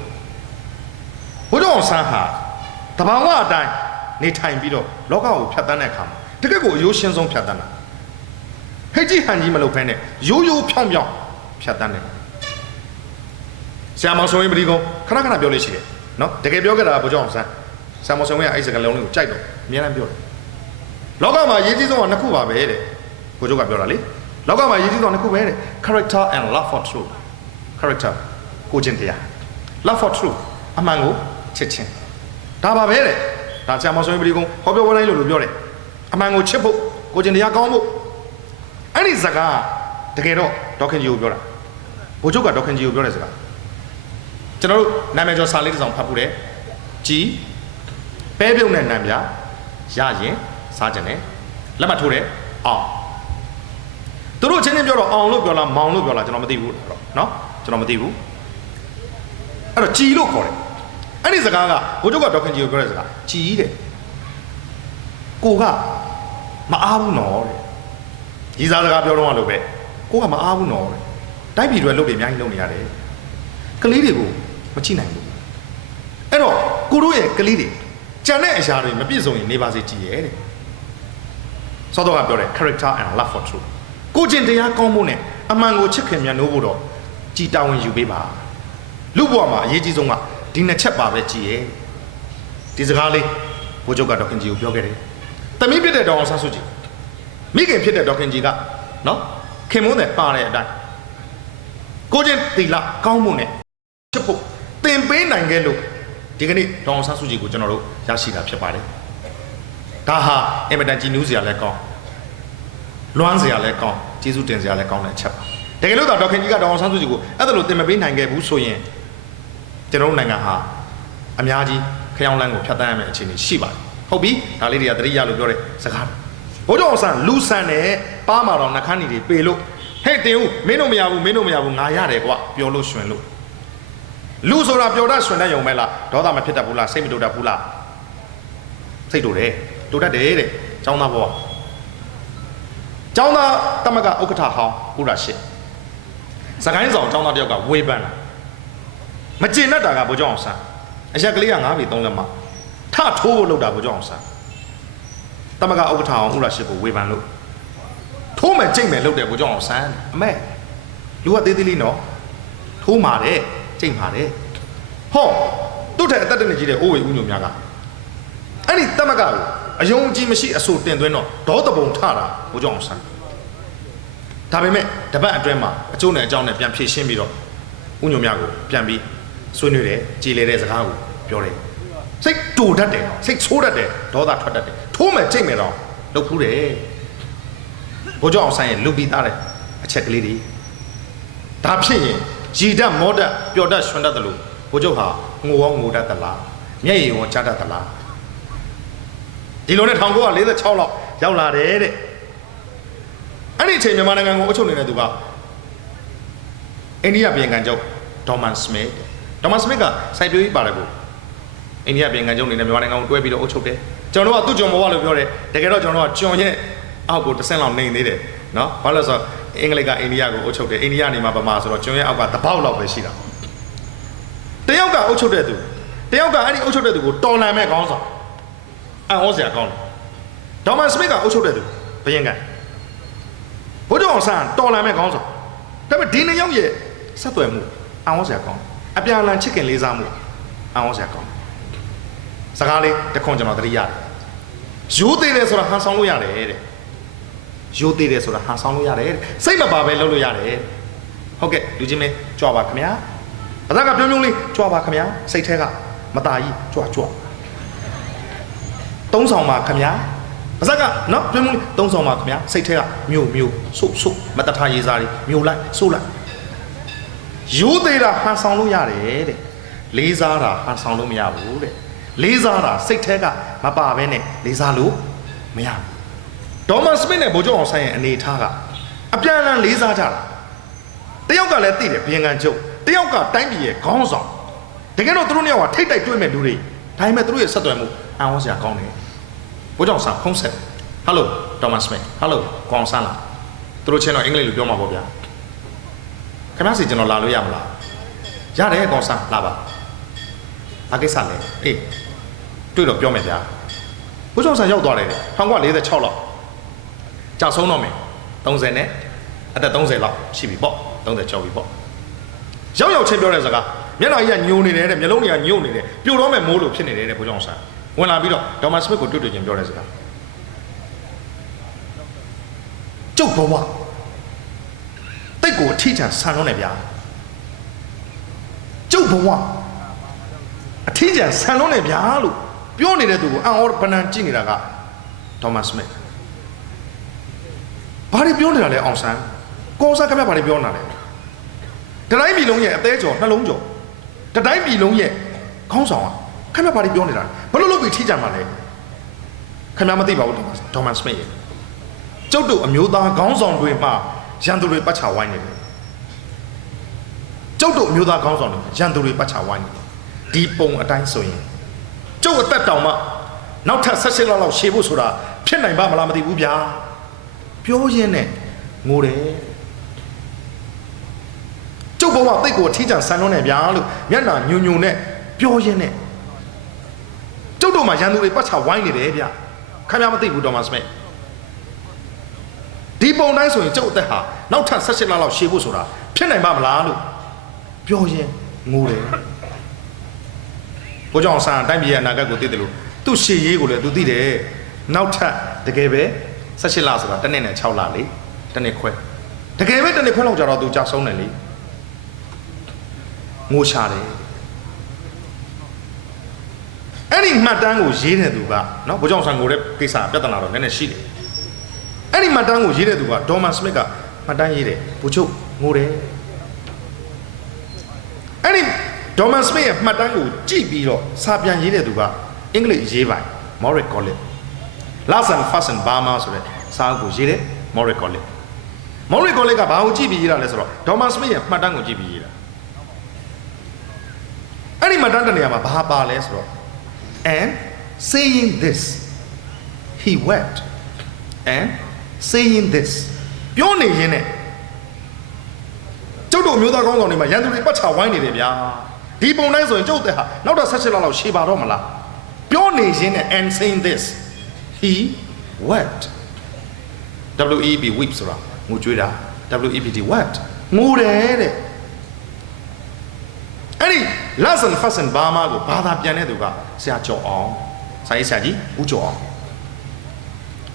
ဘုရားဆန်းဟာတဘာဝအတိုင်းနေထိုင်ပြီးတော့လောကကိုဖြတ်တန်းတဲ့အခါမှာတကယ့်ကိုအယိုးရှင်းဆုံးဖြတ်တန်းတာဟဲ့ကြီးဟန်ကြီးမလုပ်ဖဲနဲ့ရိုးဖြောင်းဖြတ်တန်းတယ်ဆရာမောင်ဆိုရင်ပရိကုံခဏပြောလို့ရှိတယ်နော်တကယ်ပြောခဲ့တာဘုရားဆန်းဆရာမောင်ဆိုရင်အဲ့စကားလုံးလေးကိုကြိုက်တော့အများအားပြောတယ်လောကမှာရေးကြီးဆုံးက2ခုပါပဲတဲ့ဘုရားကပြောတာလေလောကမှာရေးကြီးဆုံးက2ခုပဲတဲ့ character and love for truth character ကိုကျင့်တရား love for truth အမှန်ကိုချစ်ခြင်းဒါပါပဲတဲ့ဒါဆရာမောင်ဆိုရင်ပရိကုံဟောပြောဝဲတိုင်းလို့ပြောတယ်အမှန်ကိုချစ်ဖို့ကိုကျင့်တရားကောင်းဖို့အဲ့ဒီစကားတကယ်တော့ဒေါခင်ကြီးကိုပြောတာဘိုလ်ချုပ်ကဒေါခင်ကြီးကိုပြောတဲ့စကားကျွန်တော်တို့နာမည်ကျော်စာလေးတစ်စောင်ဖတ်ဖို့တယ်ကြည်ပဲပြုံးတဲ့နာမည်ရရင်စားကြတယ်လက်မှတ်ထိုးတယ်အောင်သူတို့ချင်းချင်းပြောတော့အောင်လို့ပြောလားမောင်လို့ပြောလားကျွန်တော်မသိဘူးတော့နော်ကျွန်တော်မသိဘူးအဲ့တော့ကြည်လို့ခေါ်တယ်အဲ့ဒီစကားကဘိုလ်ချုပ်ကဒေါခင်ကြီးကိုပြောတဲ့စကားကြည်တဲ့ကိုကမအားဘူးနော်တဲ့ကြီးစားစကားပြောတော့လို့ပဲကိုကမအားဘူးနော်တဲ့တိုက်ပြည်တွေလုပ်ပြီးအများကြီးလုပ်နေရတယ်ကလေးတွေကိုမချိနိုင်ဘူးအဲ့တော့ကိုတို့ရဲ့ကလေးတွေကြံတဲ့အရာတွေမပြည့်စုံရင်နေပါစေကြည်ရဲ့တဲ့စောတော့ကပြောတယ် character and love for truth ကိုကျင့်တရားကောင်းဖို့နဲ့အမှန်ကိုချစ်ခင်မြတ်နိုးဖို့တော့ကြည်တာဝန်ယူပေးပါလူ့ဘဝမှာအရေးကြီးဆုံးကဒီနှစ်ချက်ပါပဲကြည်ရဲ့ဒီစကားလေးဘိုလ်ချုပ်ကဒေါခင်ကြီးကိုပြောခဲ့တယ်သမီးဖြစ်တဲ့ဒေါအောင်ဆန်းစုကြည်မိခင်ဖြစ်တဲ့ဒေါခင်ကြီးကနော်ခင်မုန်းတယ်ပါတဲ့အတိုင်းကိုကျင့်သီလကောင်းဖို့နဲ့ချစ်ဖို့သင်ပေးနိုင်ခဲ့လို့ဒီကနေ့ဒေါအောင်ဆန်းစုကြည်ကိုကျွန်တော်တို့ရရှိတာဖြစ်ပါတယ်ဒါဟာအင်မတန်ကြည်နူးစရာလည်းကောင်းလွမ်းစရာလည်းကောင်းကျေးဇူးတင်စရာလည်းကောင်းတဲ့အချက်ပါတကယ်လို့ဒေါခင်ကြီးကဒေါအောင်ဆန်းစုကြည်ကိုအဲ့ဒါလို့သင်မပေးနိုင်ခဲ့ဘူးဆိုရင်ကျွန်တော်တို့နိုင်ငံဟာအများကြီးခရောင်းလန်းကိုဖျက်ဆီးရမယ့်အခြေအနေရှိပါတယ်ဟုတ်ပြီဒါလေးတွေကသတိရလို့ပြောတဲ့စကားဘိုးတော်ဆန်လူဆန်နဲ့ပါမာတော်နှခမ်းနေတွေပေလို့ဟဲ့တင်ဦးမင်းတို့မရဘူးငါရတယ်ကွာပျော်လို့ရွှင်လို့လူဆိုတာပျော်တတ်ရွှင်တတ်ရုံပဲလားဒေါသမဖြစ်တတ်ဘူးလားစိတ်မတူတတ်ဘူးလားစိတ်တူတယ်တူတတ်တယ်တဲ့ចောင်းသားဘောចောင်းသားတမကဥက္ကဋ္ဌဟောင်းဦးရာရှိစကိုင်းဆောင်ចောင်းသားတယောက်ကဝေးပန်းလာမကျင်တတ်တာကဘိုးကျောင်းအောင်ဆန်းအရက်ကလေးက9ပေ3လက်မ ထထိုးဖို့လုပ်တာဗိုလ်ချုပ်အောင်ဆန်းတမကဥက္ကဋ္ဌအောင်ဥရရှိကိုဝေဖန်လို့ထိုးမယ်ကြိတ်မယ်လုပ်တယ်ဗိုလ်ချုပ်အောင်ဆန်းအမေလူကသေးသေးလေးနော်ထိုးမာတယ်ကြိတ်မာတယ်ဟောသူ့ထက်အသက်တနည်းကြီးတဲ့အိုးဝေဦးညိုများကအဲ့ဒီတမကကိုအယုံကြည်မရှိအဆိုတင်သွင်းတော့ဒေါသပုံထတာဗိုလ်ချုပ်အောင်ဆန်းဒါပေမဲ့တပတ်အတွင်းမှာအကျိုးနဲ့အကြောင်းနဲ့ပြန်ဖြည့်ရှင်းပြီးတော့ဦးညိုများကိုပြန်ပြီးဆွေးနွေးတယ်ကြည်လေတဲ့စကားကိုပြောတယ်စိတ်တူတတ်တယ်စိတ်ဆိုးတတ်တယ်ဒေါသထွက်တတ်တယ်ထိုးမယ်ကြိတ်မယ်တော့လုပ်ဖူးတယ်ဘိုးကျောင်းအောင်ဆိုင်ရဲ့လူပြီးသားတဲ့အချက်ကလေးတွေဒါဖြစ်ရင်ရည်တတ်မောတတ်ပျော်တတ်ရွှင်တတ်တယ်လို့ဘိုးကျောင်းဟာငိုရောငိုတတ်သလားမျက်ရည်ရောချတတ်သလားဒီလိုနဲ့1946လောက်ရောက်လာတယ်တဲ့အဲ့ဒီအချိန်မြန်မာနိုင်ငံကိုအုပ်ချုပ်နေတဲ့သူကအိန္ဒိယပြည်ခံချုပ်ဒေါ်မန်စမစ်ကစိုက်ပျိုးရေးပါရကိုအိန္ဒိယပြည်ခံချုပ်နေနဲ့မြန်မာနိုင်ငံကိုတွဲပြီးတော့အုပ်ချုပ်တယ်ကျွန်တော်တို့ကသူ့ကျွန်ဘဝလို့ပြောတယ်တကယ်တော့ကျွန်တော်တို့ကကျွန်ရဲ့အောက်ကိုတစ်ဆင့်လောက်နေသေးတယ်နော်ဘာလို့လဲဆိုတော့အင်္ဂလိပ်ကအိန္ဒိယကိုအုပ်ချုပ်တယ်အိန္ဒိယနေမှာဗမာဆိုတော့ကျွန်ရဲ့အောက်ကတပေါက်လောက်ပဲရှိတာတယောက်ကအုပ်ချုပ်တဲ့သူတယောက်ကအဲ့ဒီအုပ်ချုပ်တဲ့သူကိုတော်လန်မဲ့ခေါင်းဆောင်အံ့ဩစရာကောင်းတယ်ဒေါ်မန်စမစ်ကအုပ်ချုပ်တဲ့သူဘယင်ကဘုဒ္ဓအောင်ဆန်းတော်လန်မဲ့ခေါင်းဆောင်ဒါပေမဲ့ဒီနှစ်ယောက်ရဲ့ဆက်သွယ်မှုအံ့ဩစရာကောင်းအပြန်အလှန်ချစ်ခင်လေးစားမှုအံ့ဩစရာကောင်းစကားလေးတခွန်ကျွန်တော်သတိရတယ်ရိုးသေးတယ်ဆိုတာဟန်ဆောင်လို့ရတယ်တဲ့ရိုးသေးတယ်ဆိုတာဟန်ဆောင်လို့ရတယ်တဲ့စိတ်မပါပဲလုပ်လို့ရတယ်ဟုတ်ကဲ့လူချင်းမင်းကြွပါခင်ဗျာအသက်ကပြုံးပြုံးလေးကြွပါခင်ဗျာစိတ်ထဲကမตาကြီးကြွသုံးဆောင်ပါခင်ဗျာအသက်ကနော်ပြုံးပြုံးလေးသုံးဆောင်ပါခင်ဗျာစိတ်ထဲကမြို့ဆုပ်မတထားရေးစားလေးမြို့လိုက်ဆိုးလိုက်ရိုးသေးတာဟန်ဆောင်လို့ရတယ်တဲ့လေးစားတာဟန်ဆောင်လို့မရဘူးတဲ့လေးစားတာစိတ်ထဲကမပါဘဲနဲ့လေးစားလို့မရဘူးဒေါ်မန်စမစ်နဲ့ဗိုလ်ချုပ်အောင်ဆိုင်ရဲ့အနေထားကအပြန်အလှန်လေးစားကြတာတယောက်ကလည်းသိတယ်ဘီယံကန်ချုပ်တယောက်ကတိုင်းပြည်ရဲ့ခေါင်းဆောင်တကယ်တော့သူတို့နှစ်ယောက်ကထိတ်တိုက်တွေ့မဲ့လူတွေဒါပေမဲ့သူတို့ရဲ့ဆက်သွယ်မှုအံ့ဩစရာကောင်းတယ်ဗိုလ်ချုပ်အောင်ဆန်းဖုန်းဆက်ဟယ်လိုဒေါ်မန်စမစ်ဟယ်လိုကောင်ဆန်းလားသူတို့ချင်းတော့အင်္ဂလိပ်လိုပြောမှာပေါ့ဗျာခင်ဗျားစီကျွန်တော်လာလို့ရမလားရတယ်ကောင်ဆန်းလာပါဘာကိစ္စလဲအေးတွေ့တော့ပြောမယ်ဗျာဘုရားဆန်ရောက်သွားတယ်1946လောက်ကြာဆုံးတော့မယ်30နဲ့အသက်30လောက်ရှိပြီပေါ့30ကျော်ပြီပေါ့ရောက်ချင်းပြောတဲ့စကားမျက်နှာကြီးကညိုနေတယ်တဲ့မျက်လုံးတွေကညို့နေတယ်ပြိုတော့မဲ့မိုးလို့ဖြစ်နေတယ်တဲ့ဘုရားဆန်ဝင်လာပြီးတော့ဒေါ်မန်စမစ်ကိုတွေ့ချင်းပြောတဲ့စကားကျုပ်ဘဝတိတ်ကိုအထီးချန်ဆန်တော့နေဗျာကျုပ်ဘဝအထီးကျန်ဆန်လုံးနေဗျာလို့ပြောနေတဲ့သူကိုအံ့ဩပနံကြည့်နေတာကဒေါ်မန်စမစ်ဘာတွေပြောနေတာလဲအောင်ဆန်းကောစားခင်ဗျဘာတွေပြောနေတာလဲတတိုင်းပြည်လုံးရဲ့အသေးကျော်နှလုံးကျော်တတိုင်းပြည်လုံးရဲ့ခေါင်းဆောင်ကခင်ဗျဘာတွေပြောနေတာလဲဘယ်လိုလုပ်ပြီးထီးကြမှာလဲခင်ဗျမသိပါဘူးဒေါ်မန်စမစ်ရဲ့ကျုပ်တို့အမျိုးသားခေါင်းဆောင်တွေမှာရန်သူတွေပတ်ချဝိုင်းနေတယ်ကျုပ်တို့အမျိုးသားခေါင်းဆောင်တွေရန်သူတွေပတ်ချဝိုင်းနေတယ်ဒီပုံအတိုင်းဆိုရင်ကျုပ်အသက်တောင်မှနောက်ထပ်16လောက်ရှေ့ဖို့ဆိုတာဖြစ်နိုင်ပါမလားမသိဘူးဗျာပြောရင်းနဲ့ငိုတယ်ကျုပ်ဘဝတိတ်ကိုထီးချန်ဆန်းလုံးနေဗျာလို့မျက်နှာညူနဲ့ပြောရင်းနဲ့ကျုပ်တို့မှာရန်သူတွေပတ်ချဝိုင်းနေတယ်ဗျခင်ဗျားမသိဘူးဒေါ်မန်စမစ်ဒီပုံတိုင်းဆိုရင်ကျုပ်အသက်ဟာနောက်ထပ်16လောက်ရှေ့ဖို့ဆိုတာဖြစ်နိုင်ပါမလားလို့ပြောရင်းငိုတယ်ဘိုးကျောင်းဆန်းတိုင်းပြည်ရဲ့အနာဂတ်ကိုသိတယ်လို့သူ့ရှေ့ရေးကိုလည်းသူသိတယ်နောက်ထပ်တကယ်ပဲ18လဆိုတာတစ်နှစ်နဲ့6လလေတစ်နှစ်ခွဲတကယ်ပဲတစ်နှစ်ခွဲလောက်ကြာတော့သူကြာဆုံးတယ်လေငိုရှာတယ်အဲ့ဒီမှတ်တမ်းကိုရေးတဲ့သူကနော်ဘိုးကျောင်းဆန်းငိုတဲ့ကိစ္စပြဿနာတော့နည်းနည်းရှိတယ်အဲ့ဒီမှတ်တမ်းကိုရေးတဲ့သူကဒေါ်မန်စမစ်ကမှတ်တမ်းရေးတယ်ဘိုးချုပ်ငိုတယ်အဲ့ဒီဒေါ်မန်စမစ်ရဲ့မှတ်တမ်းကိုကြည့်ပြီးတော့စာပြန်ရေးတဲ့သူကအင်္ဂလိပ်ရေးပိုင် Morris Collett Last and Fast and Burma ဆိုတဲ့စာအုပ်ကိုရေးတယ် Morris Collett Morris Collett ကဘာကိုကြည့်ပြီးရေးတာလဲဆိုတော့ဒေါ်မန်စမစ်ရဲ့မှတ်တမ်းကိုကြည့်ပြီးရေးတာအဲ့ဒီမှတ်တမ်းတဲ့နေရာမှာဘာပါလဲဆိုတော့ and saying this he wept and saying this ပြောနေရင်းနဲ့ကျုပ်တို့မျိုးသားကောင်းဆောင်တွေမှာရန်သူတွေပတ်ချဝိုင်းနေတယ်ဗျာဒီပုံတိုင်းဆိုရင်ကျုပ်တဲ့ဟာနောက်တော့16လောက်ရှေ့ပါတော့မလား ပြောနေရင်းနဲ့ and saying this he wept WEP weep ဆိုတာငိုကြွေးတာ WEPT wept ငိုတယ်တဲ့အဲ့ဒီ lesson first and Burma ကိုဘာသာပြန်တဲ့သူကဆရာကျော်အောင်စာရေးဆရာကြီးဦးကျော်အောင်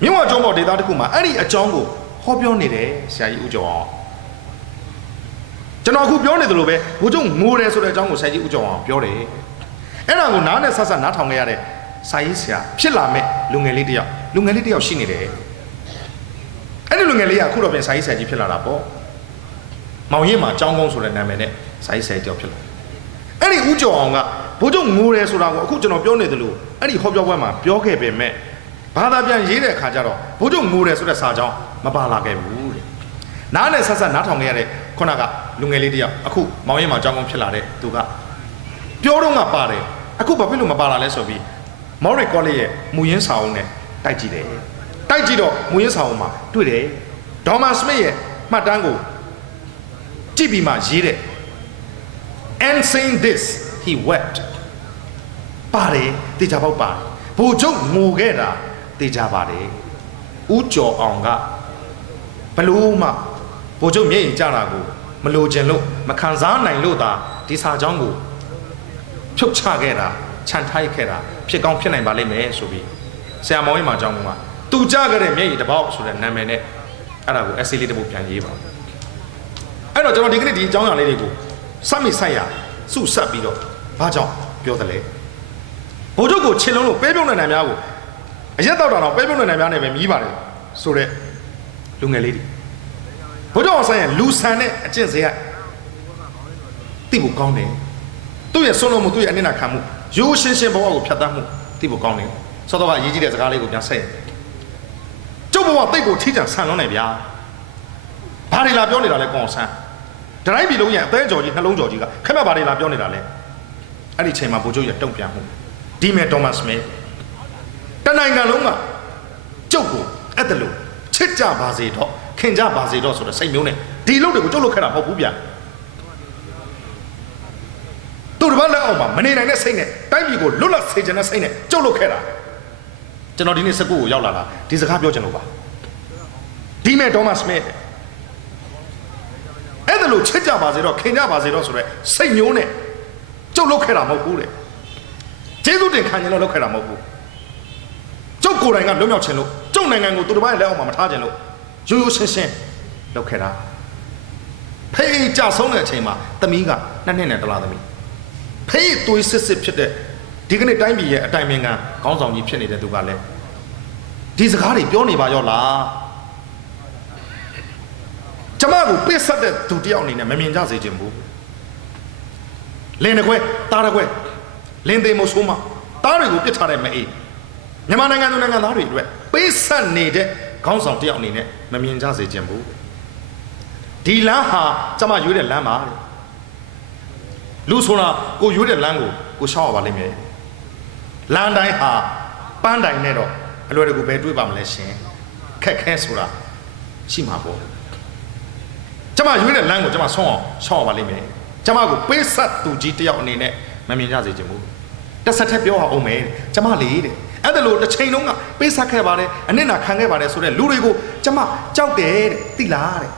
မြင်းဝကျောင်းပေါ်ဒေတာတစ်ခုမှာအဲ့ဒီအကြောင်းကိုဟောပြောနေတယ်ဆရာကြီးဦးကျော်အောင်ကျွန်တော်အခုပြောနေသလိုပဲဘိုးကျုံငိုတယ်ဆိုတဲ့အကြောင်းကိုဆရာကြီးဦးကျော်အောင်ပြောတယ်အဲ့ဒါကိုနားနဲ့ဆက်ဆက်နားထောင်ခဲ့ရတဲ့စာရေးဆရာဖြစ်လာမဲ့လူငယ်လေးတယောက်ရှိနေတယ်အဲ့ဒီလူငယ်လေးကအခုတော့ပြန်စာရေးဆရာကြီးဖြစ်လာတာပေါ့မောင်ရင်မှာကျောင်းကုန်းဆိုတဲ့နာမည်နဲ့စာရေးဆရာကြီးတယောက်ဖြစ်လာအဲ့ဒီဦးကျော်အောင်ကဘိုးကျုံငိုတယ်ဆိုတာကိုအခုကျွန်တော်ပြောနေသလိုအဲ့ဒီဟောပြောပွဲမှာပြောခဲ့ပေမဲ့ဘာသာပြန်ရေးတဲ့အခါကျတော့ဘိုးကျုံငိုတယ်ဆိုတဲ့စာကြောင်းမပါလာခဲ့ဘူးတဲ့နားနဲ့ဆက်ဆက်နားထောင်ခဲ့ရတဲ့ခုနကလူငယ်လေးတယောက်အခုမောင်ရင်မှာကျောင်းကုန်းဖြစ်လာတဲ့သူကပြောတော့ကပါတယ်အခုဘာဖြစ်လို့မပါလာလဲဆိုပြီးမော်ရီကောလိရဲ့မူရင်းစာအုပ်နဲ့တိုက်ကြည့်တယ်တိုက်ကြည့်တော့မူရင်းစာအုပ်မှာတွေ့တယ်ဒေါ်မန်စမစ်ရဲ့မှတ်တမ်းကိုကြည့်ပြီးမှရေးတဲ့ and saying this he wept ပါတယ်တေချာပေါက်ပါတယ်ဘိုလ်ချုပ်ငိုခဲ့တာတေချာပါတယ်ဦးကျော်အောင်ကဘလို့မှဘိုလ်ချုပ်မျက်ရည်ကျတာကိုမလိုချင်လို့မခံစားနိုင်လို့သာဒီစာကြောင်းကိုဖြုတ်ချခဲ့တာခြံထိုက်ခဲ့တာဖြစ်ကောင်းဖြစ်နိုင်ပါလိမ့်မယ်ဆိုပြီးဆရာမောင်ရင်မှာအကြောင်းကသူကြခဲ့တဲ့မျက်ရည်တစ်ပေါက်ဆိုတဲ့နာမည်နဲ့အဲ့ဒါကို essay လေးတစ်ပုဒ်ပြန်ရေးပါအဲ့တော့ကျွန်တော်ဒီကနေ့ဒီအကြောင်းအရာလေးတွေကိုစမိဆိုင်ရစုဆက်ပြီးတော့ဘာကြောင့်ပြောသလဲဘိုလ်ချုပ်ကိုချစ်လုံးလို့ပဲပြုံးတဲ့နိုင်များကိုအရက်တော့တော့ပဲပြုံးတဲ့နိုင်များနဲ့ပဲမြည်ပါတယ်ဆိုတဲ့လူငယ်လေးတွေဘိုလ်ချုပ်အောင်ဆိုင်ရလူဆန်တဲ့အကျင့်စရိုက်သိဖို့ကောင်းတယ်သူ့ရဲ့ဆွလုံးမှုသူ့ရဲ့အနစ်နာခံမှုရိုးရှင်းရှင်းဘဝကိုဖြတ်သန်းမှုသိဖို့ကောင်းတယ်စောတော့ကအရေးကြီးတဲ့စကားလေးကိုပြန်ဆက်ကျုပ်ဘဝတိတ်ကိုထိကြံဆန်လုံးနေဗျာဘာတွေလာပြောနေတာလဲကောင်းဆန်းဒရိုင်းပြည်လုံးရဲ့အသေးကြော်ကြီးနှလုံးကြော်ကြီးကခက်မှဘာတွေလာပြောနေတာလဲအဲ့ဒီချိန်မှာဘိုလ်ချုပ်ရဲ့တုံ့ပြန်မှုဒီမဲဒေါ်မတ်စမစ်တနိုင်ငံလုံးကကျုပ်ကိုအဲ့ဒါလို့ချစ်ကြပါစေတော့ခင်ကြပါစေတော့ဆိုတဲ့စိတ်မျိုးနဲ့ဒီလုပ်တွေကိုကျုပ်လုပ်ခဲ့တာမဟုတ်ဘူးဗျာသူတို့ဘာလဲအောင်မှာမနေနိုင်တဲ့စိတ်နဲ့တိုင်းပြည်ကိုလွတ်လပ်စေချင်တဲ့စိတ်နဲ့ကျုပ်လုပ်ခဲ့တာကျွန်တော်ဒီနေ့စကူကိုရောက်လာတာဒီစကားပြောချင်လို့ပါဒီမဲဒေါ်မတ်စမစ်အဲ့ဒါလို့ချစ်ကြပါစေတော့ခင်ကြပါစေတော့ဆိုတဲ့စိတ်မျိုးနဲ့ကျုပ်လုပ်ခဲ့တာမဟုတ်ဘူးတဲ့ကျေးဇူးတင်ခံရင်တော့လုပ်ခဲ့တာမဟုတ်ဘူးကျုပ်ကိုယ်တိုင်ကလွတ်မြောက်ခြင်းလို့ကျုပ်နိုင်ငံကိုသူတို့ဘာရဲ့လက်အောက်မှာမထားခြင်းလို့ရိုးရိုးရှင်းရှင်းလုပ်ခဲ့တာဖေးကြဆုံးတဲ့အချိန်မှာသမီးက2 နှစ်နဲ့တလားသမီးဖေးသွေးစစ်စစ်ဖြစ်တဲ့ဒီကနေ့တိုင်းပြည်ရဲ့အတိုင်ပင်ခံခေါင်းဆောင်ကြီးဖြစ်နေတဲ့သူကလည်းဒီစကားတွေပြောနေပါရောလားကျမကိုပစ်ဆက်တဲ့သူတယောက်အနေနဲ့မမြင်ကြစေချင်ဘူးလင်းတကွဲတားတကွဲလင်းသိမို့ဆိုးမတားတွေကိုပြစ်ထားတဲ့မအေးမြန်မာနိုင်ငံသူနိုင်ငံသားတွေအတွက်ပေးဆက်နေတဲ့ခေါင်းဆောင်တယောက်အနေနဲ့မမြင်ကြစေချင်ဘူးဒီလမ်းဟာကျမရွေးတဲ့လမ်းပါတဲ့လူဆိုတာကိုရွေးတဲ့လမ်းကိုရှောက်ရပါလိမ့်မယ်လမ်းတိုင်းဟာပန်းတိုင်နဲ့တော့အလွယ်တကူပဲတွေးပါမလဲရှင်ခက်ခဲဆိုတာရှိမှာပေါ့ကျမရွေးတဲ့လမ်းကိုကျမဆုံးအောင်ရှောက်ရပါလိမ့်မယ်ကျမကိုပေးဆက်သူကြီးတယောက်အနေနဲ့မမြင်ကြစေချင်ဘူးတစ်ဆက်ထက်ပြောအောင်မယ်ကျမလေးတဲ့အဲ့ဒါလို့တစ်ချိန်လုံးကပေးဆက်ခဲ့ပါတယ်အနစ်နာခံခဲ့ပါတယ်ဆိုတဲ့လူတွေကိုကျမကြောက်တယ်တဲ့သိလားတဲ့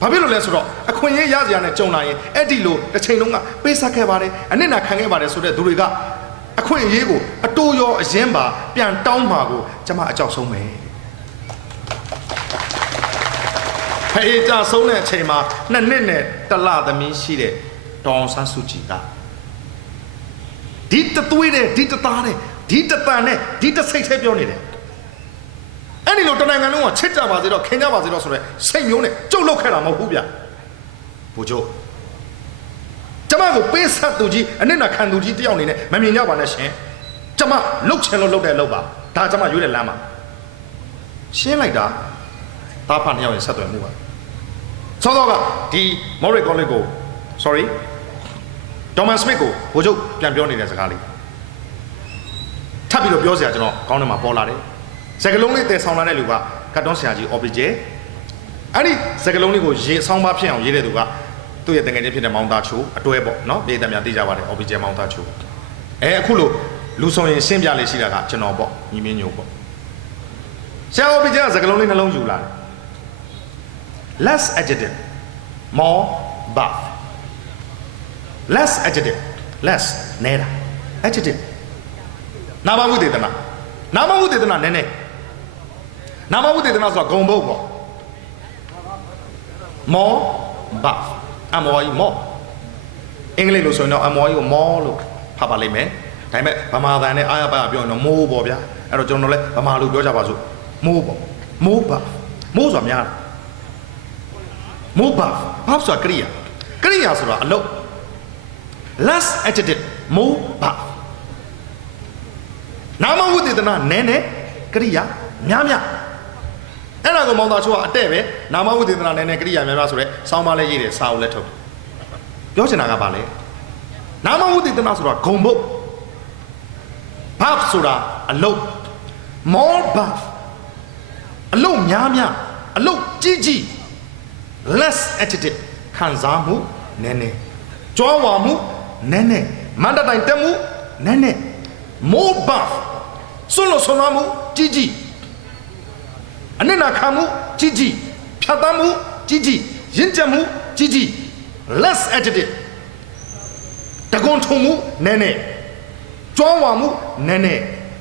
ဘာဖြစ်လို့လဲဆိုတော့အခွင့်အရေးရစရာနဲ့ကြုံလာရင်အဲ့ဒီလိုတစ်ချိန်လုံးကပေးဆက်ခဲ့ပါတယ်အနစ်နာခံခဲ့ပါတယ်ဆိုတဲ့သူတွေကအခွင့်အရေးကိုအတိုးရောအရင်ပါပြန်တောင်းမှာကိုကျမအကြောက်ဆုံးပဲဖေးကြဆုံးတဲ့အချိန်မှာ2 နှစ်နဲ့တလသမီးရှိတဲ့ဒေါအောင်ဆန်းစုကြည်ကဒီတသွေးတဲ့ဒီတသားတဲ့ဒီတတန်နဲ့ဒီတစိတ်ထဲပြောနေတယ်အဲ့ဒီလိုတနိုင်ငံလုံးကချစ်ကြပါစေတော့ခင်ကြပါစေတော့ဆိုရဲစိတ်မျိုးနဲ့ကြုတ်လောက်ခဲ့တာမဟုတ်ဘူးဗျဘိုလ်ချုပ်ကျမကိုပေးဆက်သူကြီးအနစ်နာခံသူကြီးတယောက်အနေနဲ့မမြင်ကြပါနဲ့ရှင်ကျမလှုပ်ချင်လို့လှုပ်တယ်လှုပ်ပါဒါကျမရွေးတဲ့လမ်းမှာရှင်းလိုက်တာတားဖာ2ယောက်ရဲ့ဆက်သွယ်မှုပါစောစောကဒီမော်ရီကောလိပ်ကို sorry ဒေါ်မန်စမစ်ကိုဘိုလ်ချုပ်ပြန်ပြောနေတဲ့စကားလေးထပ်ပြီးတော့ပြောစရာကျွန်တော်ခေါင်းထဲမှာပေါ်လာတယ်စကားလုံးလေးတည်ဆောင်လာတဲ့လူကကတ်တွန်းဆရာကြီး OBJ အဲ့ဒီစကားလုံးလေးကိုရေးဆောင်းပါဖြစ်အောင်ရေးတဲ့သူကသူ့ရဲ့တငယ်ချင်းဖြစ်တဲ့မောင်သားချိုအတွဲပေါ့နော်ပြည်သက်များသိကြပါတယ် OBJ မောင်သားချိုအခုလို့ လူဆောင်ရင်ရှင်းပြလေးရှိတာကကျွန်တော်ပေါ့ညီမင်းညိုပေါ့ဆရာတော်ပြကျစကလုံးလေးနှလုံးယူလာတယ် less adjective more buff less adjective less နဲတာ adjective နာမဝိသေသနာနာမဝိသေသနာနဲနဲနာမဝိသေသနာဆိုတာဂုံဘုတ်ပေါ့ more buff အမော်ကြီး more အင်္ဂလိပ်လို့ဆိုရင်တော့အမော်ကြီးကို more လို့ဖတ်ပါလိမ့်မယ်ဒါပေမဲ့ဗမာသံနဲ့အားရပါပြောရင်တော့ more ပေါ့ဗျာအဲ့တော့ကျွန်တော်လည်းဗမာလိုပြောကြပါစို့ more ပေါ့ more buff more ဆိုတာများတယ် more buff buff ဆိုတာကရိယာဆိုတာအလုပ် less adjective more buff နာမဝိသေသနာနဲနဲကရိယာများအဲ့ဒါကိုမောင်သားချိုးကအတဲ့ပဲနာမဝိသေသနာနဲနဲကရိယာများဆိုရဲစောင်းမလဲရေးတယ်စာအုပ်လဲထုတ်ပြောချင်တာကဘာလဲနာမဝိသေသနာဆိုတာဂုံဘုတ် buff ဆိုတာအလုပ် more buff အလုပ်များအလုပ်ကြီး less adjective ခံစားမှုနဲနဲကြွားဝါမှုနဲနဲမန္တတိုင်တက်မှုနဲနဲ more buff ဆွလို့ဆွမ်းမှုကြီးအနစ်နာခံမှုကြီးဖြတ်သန်းမှုကြီးရင့်ကျက်မှုကြီး less adjective တကွန်ထုံမှုနဲနဲကြွားဝါမှုနဲနဲ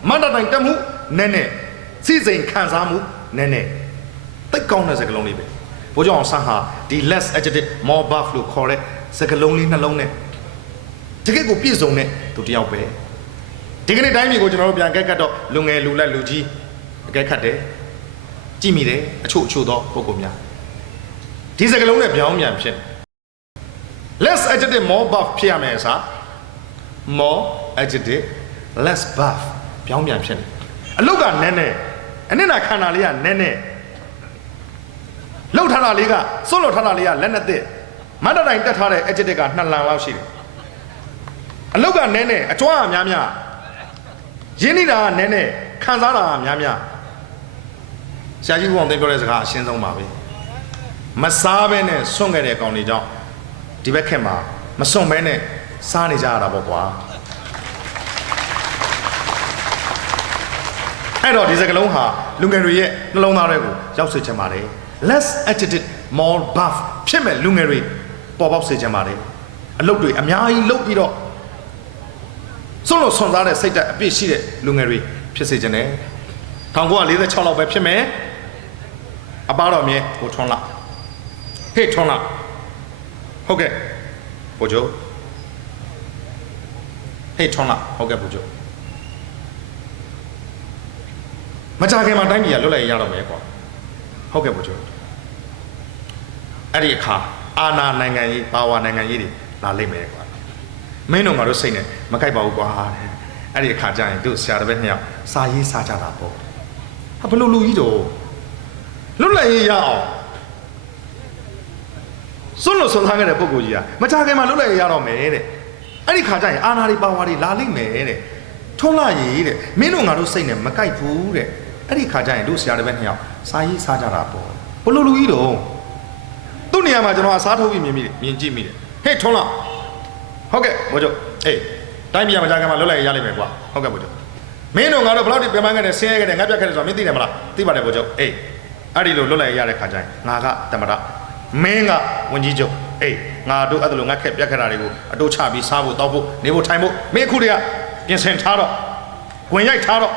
မန္တတိုင်တက်မှုနဲနဲစီစိန်ခံစားမှုနဲနဲတိတ်ကောင်းတဲ့စကားလုံးလေးပဲဘိုးကျောင်းအောင်ဆန်းဟာဒီ less adjective more buff လို့ခေါ်တဲ့စကားလုံးလေးနှလုံးနဲ့တကယ့်ကိုပြည့်စုံတဲ့သူတယောက်ပဲဒီကနေ့တိုင်းပြည်ကိုကျွန်တော်တို့ပြန်ကဲကတ်တော့လူငယ်လူလက်လူကြီးအကဲခတ်တယ်ကြည့်မိတယ်အချို့သောပုဂ္ဂိုလ်များဒီစကားလုံးနဲ့ပြောင်းပြန်ဖြစ် less adjective more buff ဖြစ်ရမယ်အစား more adjective less buff ပြောင်းပြန်ဖြစ်တယ်အလုတ်ကနဲနဲအနစ်နာခန္ဓာလေးကနဲနဲလှုပ်ထားတာလေးကစွန့်လွတ်ထားတာလေးကလက်နဲ့တစ်မန္တတိုင်တက်ထားတဲ့ adjective က2လမ်းလောက်ရှိတယ်အလုတ်ကနဲနဲအကျွမ်းအများရင်းနေတာကနဲနဲခံစားတာကများဆရာကြီးဘုံသိပြောတဲ့စကားအရှင်းဆုံးပါပဲမစားဘဲနဲ့ဆွန့်ခဲ့တဲ့ကောင်တွေကြောင့်ဒီဘက်ခင်မှာမဆွန့်ဘဲနဲ့စားနေကြရတာပေါ့ကွာအဲ့တော့ဒီစကားလုံးဟာလူငယ်တွေရဲ့နှလုံးသားတွေကိုရောက်စေချင်ပါတယ် less adjective more buff ဖြစ်မဲ့လူငယ်တွေပေါ်ပေါက်စေချင်ပါတယ်အလုပ်တွေအများကြီးလုပ်ပြီးတော့စွန့်လို့ဆွန့်စားတဲ့စိတ်ဓာတ်အပြည့်ရှိတဲ့လူငယ်တွေဖြစ်စေချင်တယ်1946လောက်ပဲဖြစ်မယ်အပါတော်မြဲကိုထွန်းလာဟေ့ထွန်းလာဟုတ်ကဲ့ဘိုးကျိုးဟေ့ထွန်းလာဟုတ်ကဲ့ဘိုးကျိုးမကြခင်မှာတိုင်းပြည်ကလွတ်လပ်ရတော့မယ်ကွာဟုတ်ကဲ့ဘိုးကျိုးအဲ့ဒီအခါအာဏာနိုင်ငံရေးပါဝါနိုင်ငံရေးတွေလာလိမ့်မယ်ကွာမင်းတို့ငါတို့စိတ်နဲ့မကြိုက်ပါဘူးကွာအဲ့ဒီအခါကျရင်တို့ဆရာတော်ပဲနှစ်ယောက်စာရေးစားကြတာပေါ့ဟာဘလို့လူကြီးတော့လွတ်လပ်ရေးရအောင်စွန့်လို့ဆွန့်ထားခဲ့တဲ့ပုဂ္ဂိုလ်ကြီးကမကြခင်မှာလွတ်လပ်ရေးရတော့မယ်တဲ့အဲ့ဒီခါကျရင်အာဏာတွေပါဝါတွေလာလိမ့်မယ်တဲ့ထုံးလာရေးတဲ့မင်းတို့ငါတို့စိတ်နဲ့မကြိုက်ဘူးတဲ့အဲ့ဒီခါကျရင်တို့ဆရာတော်ပဲနှစ်ယောက်စာရေးစားကြတာပေါ့ဘလို့လူကြီးတော့သူ့နေရာမှာကျွန်တော်အစားထုတ်ပြီးမြင်ကြည့်မိတယ်ဟေ့ထုံးလာဟုတ်ကဲ့ဘိုးချုပ်အေးတိုင်းပြည်မှာကြာကမှာလွတ်လပ်ရလိမ့်မယ်ကွာဟုတ်ကဲ့ဘိုးချုပ်မင်းတို့ငါတို့ဘယ်လောက်ထိပြန်ပန်းခဲ့တယ်ဆင်းရဲခဲ့တယ်ငါပြတ်ခဲ့တယ်ဆိုတာမင်းသိတယ်မလားသိပါတယ်ဘိုးချုပ်အေးအဲ့ဒီလိုလွတ်လပ်ရတဲ့ခါကျရင်ငါကတမရမင်းကဝန်ကြီးချုပ်အေးငါတို့အဲ့ဒါလိုငါခက်ပြတ်ခဲ့တာတွေကိုအတိုးချပြီးစားဖို့တောက်ဖို့နေဖို့ထိုင်ဖို့မင်းအခုတည်းကပြင်ဆင်ထားတော့ဝင်ရိုက်ထားတော့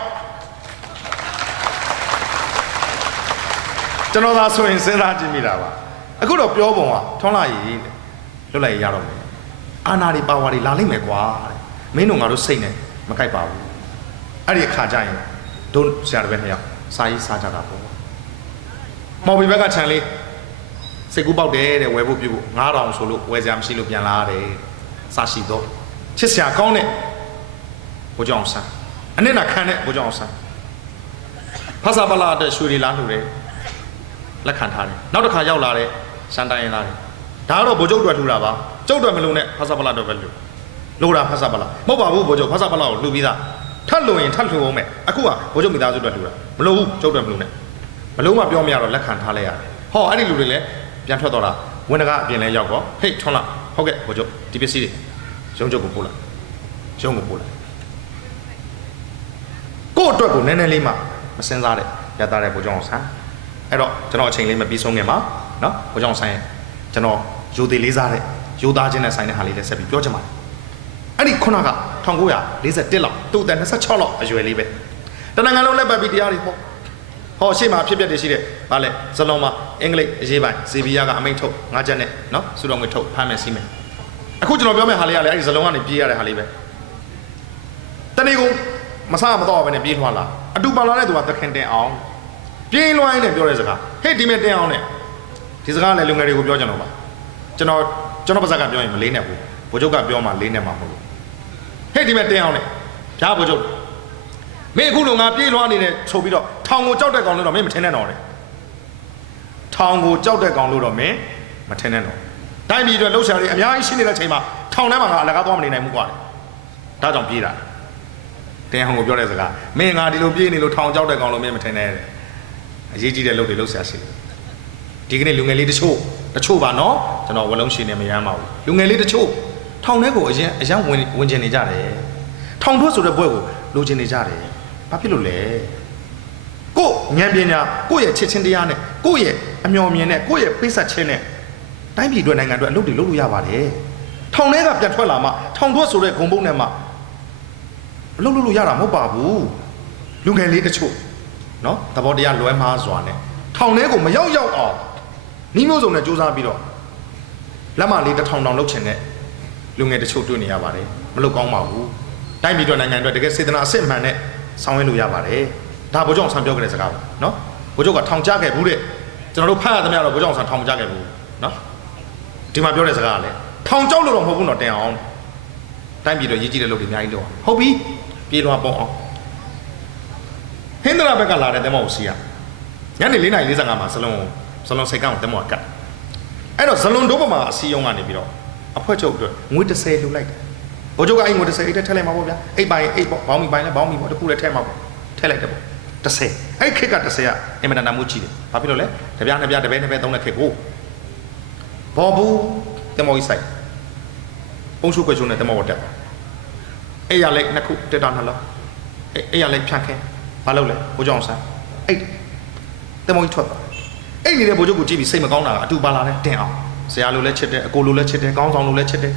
ကျွန်တော်သာဆိုရင်စဉ်းစားကြည့်မိတာပါအခုတော့ပြောပုံကထွန်းလာရည်တဲ့လွတ်လပ်ရတော့မယ်အာနာတွေပါဝါတွေလာလိမ့်မယ်ကွာတဲ့မင်းတို့ငါတို့စိတ်နဲ့မကြိုက်ပါဘူးအဲ့ဒီအခါကျရင်တို့ဆရာတော်ပဲနှစ်ယောက်စာရေးစားကြတာပေါ့မော်ဘီဘက်ကခြံလေးစိတ်ကူးပေါက်တယ်တဲ့ဝယ်ဖို့ပြုဖို့9000ဆိုလို့ဝယ်စရာမရှိလို့ပြန်လာရတယ်စာရှိတော့ချစ်စရာကောင်းတဲ့ဘိုးကျောင်းဆန်းအနစ်နာခံတဲ့ဘိုးကျောင်းဆန်းဖဆာပလာတဲ့ရွှေတွေလာလှူတယ်လက်ခံထားတယ်နောက်တစ်ခါရောက်လာတဲ့ရှမ်းတိုင်းရင်းသားတွေဒါကတော့ဘိုးချုပ်တွေလှူတာပါကျုပ်တွေမလှူနဲ့ဖဆာပလာတော့ပဲလှူလိုတာဖဆာပလာမဟုတ်ပါဘူးဘိုးချုပ်ဖဆာပလာကိုလှူပြီးသားထပ်လှူရင်ထပ်လှူအောင်မယ်အခုကဘိုးချုပ်မိသားစုတွေလှူတာမလှူဘူးကျုပ်တွေမလှူနဲ့မလုံးမပြောမရတော့လက်ခံထားလိုက်ရတယ်ဟောအဲ့ဒီလူတွေလည်းပြန်ထွက်တော့တာဝန်တကားအပြင်လဲရောက်တော့ဟေ့ထွန်းလာဟုတ်ကဲ့ဘိုးချုပ်ဒီပစ္စည်းတွေရုံးချုပ်ကိုပို့လိုက်ရုံးကိုပို့လိုက် ကို့အတွက်ကိုနည်းနည်းလေးမှမစင်စားတဲ့ရတာတဲ့ဘိုးကျောင်းဆန်းအဲ့တော့ကျွန်တော်အချိန်လေးမပြီးဆုံးခင်မှာနော်ဘိုးကျောင်းဆန်းရဲ့ကျွန်တော်ယူသေးလေးစားတဲ့ယူသားချင်းနဲ့ဆိုင်တဲ့ဟာလေးလည်းဆက်ပြီးပြောချင်ပါတယ်အဲ့ဒီခုနက1941လောက်သူ့အသက်26လောက်အရွယ်လေးပဲတနင်္ဂနွေလုံးလက်ပတ်ပြီးတရားတွေဟောရှေ့မှာဖြစ်ပျက်တွေရှိတဲ့ဗာလဲဇလုံးမှာအင်္ဂလိပ်အရေးပိုင်းဇေဘီယာကအမိန့်ထုတ်၅ချက်နဲ့နော်စုတော်ငွေထုတ်ဖမ်းမယ်စီးမယ်အခုကျွန်တော်ပြောမယ့်ဟာလေးကလည်းအဲ့ဒီဇလုံးကနေပြေးရတဲ့ဟာလေးပဲတနေ့ကုန်မစားမတော့ဘဲနဲ့ပြေးထွားလာအတူပါလာတဲ့သူကသခင်တင်အောင်ပြေးလွှိုင်းနဲ့ပြောတဲ့စကားဟဲ့ဒီမဲ့တင်အောင်နဲ့ဒီစကားလည်းလူငယ်တွေကိုပြောကြတော့ပါကျွန်တော်ပါဇက်ကပြောရင်မလေးနဲ့ဘူးဘိုးချုပ်ကပြောမှလေးနဲ့မှမဟုတ်ဘူးဟဲ့ဒီမဲ့တင်အောင်နဲ့ဗျာဘိုးချုပ်မင်းအခုလုံငါပြေးလွှားနေတဲ့ချုပ်ပြီးတော့ထောင်ကိုကြောက်တဲ့ကောင်လို့တော့မင်းမထင်နဲ့တော့လေထောင်ကိုကြောက်တဲ့ကောင်လို့တော့မင်းမထင်နဲ့တော့တိုင်းပြည်အတွက်လှုပ်ရှားလေးအများကြီးရှိနေတဲ့ချိန်မှာထောင်ထဲမှာငါအလကားသွားမနေနိုင်ဘူးကွာဒါကြောင့်ပြေးတာတင်အောင်ကိုပြောတဲ့စကားမင်းငါဒီလိုပြေးနေလို့ထောင်ကြောက်တဲ့ကောင်လို့မင်းမထင်နဲ့အရေးကြီးတဲ့လုပ်တွေလှုပ်ရှားရှိဒီကနေ့လူငယ်လေးတချို့ပါနော်ကျွန်တော်ဝလုံးရှင်နေမရမ်းပါဘူးလူငယ်လေးတချို့ထောင်ထဲကိုအရင်ဝင်ကျင်နေကြတယ်ထောင်ထွက်ဆိုတဲ့ဘွဲကိုလိုချင်နေကြတယ်ဘာဖြစ်လို့လဲကို့ဉာဏ်ပညာကိုယ့်ရဲ့ချစ်ချင်းတရားနဲ့ကိုယ့်ရဲ့အမျှော်မြင်နဲ့ကိုယ့်ရဲ့ပိတ်ဆက်ခြင်းနဲ့တိုင်းပြည်အတွက်နိုင်ငံအတွက်အလုပ်တွေလုပ်လို့ရပါတယ်ထောင်ထဲကပြန်ထွက်လာမှထောင်ထွက်ဆိုတဲ့ဂုံပုတ်နဲ့မှအလုပ်လုပ်လို့ရတာမဟုတ်ပါဘူးလူငယ်လေးတချို့နော်သဘောတရားလွဲမှားစွာနဲ့ထောင်ထဲကိုမရောက်အောင်နီးမျိုးစုံနဲ့စူးစမ်းပြီးတော့လက်မလေး1000တောင်လုပ်ချင်တဲ့လူငယ်တချို့တွေ့နေရပါတယ်မလုပ်ကောင်းပါဘူးတိုင်းပြည်အတွက်နိုင်ငံအတွက်တကယ်စေတနာအစစ်မှန်နဲ့ဆောင်ရွက်လို့ရပါတယ်ဒါဘိုးကျောင်းဆန်းပြောခဲ့တဲ့စကားပါနော်ဘိုးကျောင်းကထောင်ချခဲ့ဘူးတဲ့ကျွန်တော်တို့ဖတ်ရသမျှတော့ဘိုးကျောင်းဆန်းထောင်ချခဲ့ဘူးနော်ဒီမှာပြောတဲ့စကားကလည်းထောင်ကြောက်လို့တော့မဟုတ်ဘူးတော့တင်အောင်တိုင်းပြည်အတွက်ရည်ကြီးတဲ့လုပ်တွေအများကြီးလုပ်အောင်ဟုတ်ပြီပြေးလွှားပေါ့အောင်ဟင်္ဒရာဘက်ကလာတဲ့တဲမောက်စီကညနေ4:45မှာဇလွန်စိတ်ကောင်းတဲမောက်ကတ်အဲ့တော့ဇလွန်တို့ဘမှာအစီယုံကနေပြီးတော့အဖွဲချုပ်အတွက်ငွေ30လှူလိုက်တယ်ဘိုးချုပ်ကအဲ့ငွေ30အိတ်ထည့်လိုက်မှာပေါ့ဗျာအိတ်ပိုင်းအိတ်ပေါ့ဘောင်းမီပိုင်းလဲဘောင်းမီပေါ့တခုလည်းထည့်မှာပေါ့ထည့်လိုက်တယ်ပေါ့30အဲ့ခက်က30ကအင်မတန်တမှုကြီးတယ်ဘာဖြစ်လို့လဲတပြားနှစ်ပြားတပည့်နှစ်ပည့်သုံးတဲ့ခက်ကိုဘောဘူးတဲမောက်ကြီးဆိုင်ပုံစုခွေချုံနဲ့တဲမောက်တက်အဲ့ရလိုက်နှစ်ခုတက်တာနှလုံးအဲ့ရလိုက်ဖြန့်ခဲဘာလုပ်လဲဘိုးကျောင်းဆန်းအဲ့တဲမော်ကြီးထွက်သွားအဲ့နေတဲ့ဘိုးချုပ်ကိုကြည့်ပြီးစိတ်မကောင်းတာကအတူပါလာတဲ့တင်အောင်ဆရာလိုလည်းချစ်တယ်အကိုလိုလည်းချစ်တယ်ကောင်းဆောင်လိုလည်းချစ်တယ်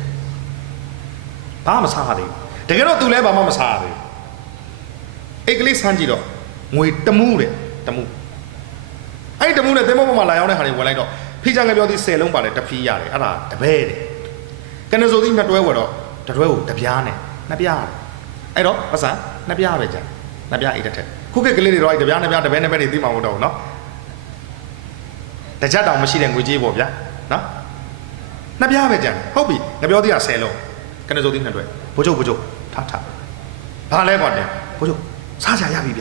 ဘာမှမစားရသေးဘူးတကယ်တော့သူလည်းဘာမှမစားရသေးဘူးအဲ့ကလေးဆန်းကြည့်တော့ငွေတမှုတဲ့တမှုအဲ့တမှုနဲ့တဲမော်ပေါ်မှာလာရောက်တဲ့ဟာတွေဝင်လိုက်တော့ဖိချန်ကပြောသည်10လုံးပါတယ်တဖီးရတယ်အဲ့ဒါတပည့်တဲ့ကနေစိုးသည်နှစ်တွဲဝယ်တော့တတွဲကိုတပြားနဲ့နှစ်ပြားအဲ့တော့ပစံနှစ်ပြားပဲကြာနှစ်ပြားအိတ်တက်ခုခေတ်ကလေးတွေတော့အဲ့တပြားနှစ်ပြားတပည့်နှစ်ပည့်တွေသိမှာမဟုတ်တော့ဘူးနော်တကြက်တောင်မရှိတဲ့ငွေကြေးပေါ့ဗျာနော်နှစ်ပြားပဲကြာဟုတ်ပြီငါပြောသေးတာ10လုံးကနေစိုးသည်နှစ်တွဲဘိုးချုပ်ထားဘာလဲကွာတဲ့ဘိုးချုပ်စားကြရပြီဗ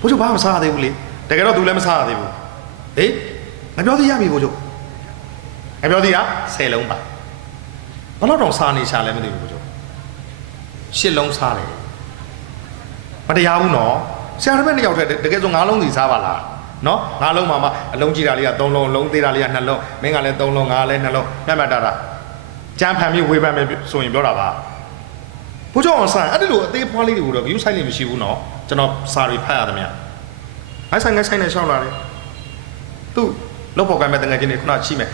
ျဘိုးချုပ်ဘာမှမစားရသေးဘူးလေတကယ်တော့သူလည်းမစားရသေးဘူးဟေးငါပြောသေးရပြီဘိုးချုပ်ငါပြောသေးတာ10လုံးပါဘယ်တော့တော့စားနေရှာလဲမသိဘူးဘိုးချုပ်10လုံးစားတယ်မတရားဘူးနော်ဆရာတော်ဘက်2ယောက်တည်းတကယ်ဆို9လုံးစီစားပါလားနော်9လုံးမှာအလုံးကြီးတာလေးက3လုံးလုံးသေးတာလေးက2လုံးမင်းကလည်း3လုံးငါလည်း2လုံးမှတ်တာကြမ်းဖန်ပြီးဝေဖန်မယ်ဆိုရင်ပြောတာပါဘိုးကျောင်းအောင်ဆိုင်အဲ့ဒီလိုအသေးဖွားလေးတွေကိုတော့ view site လေးမရှိဘူးနော်ကျွန်တော်စာတွေဖတ်ရသမျှအဲ့ဆိုင်နဲ့ရှောင်းလာတယ်သူ့လောက်ပေါ်ကမဲ့တငယ်ချင်းတွေခုနချိမယ်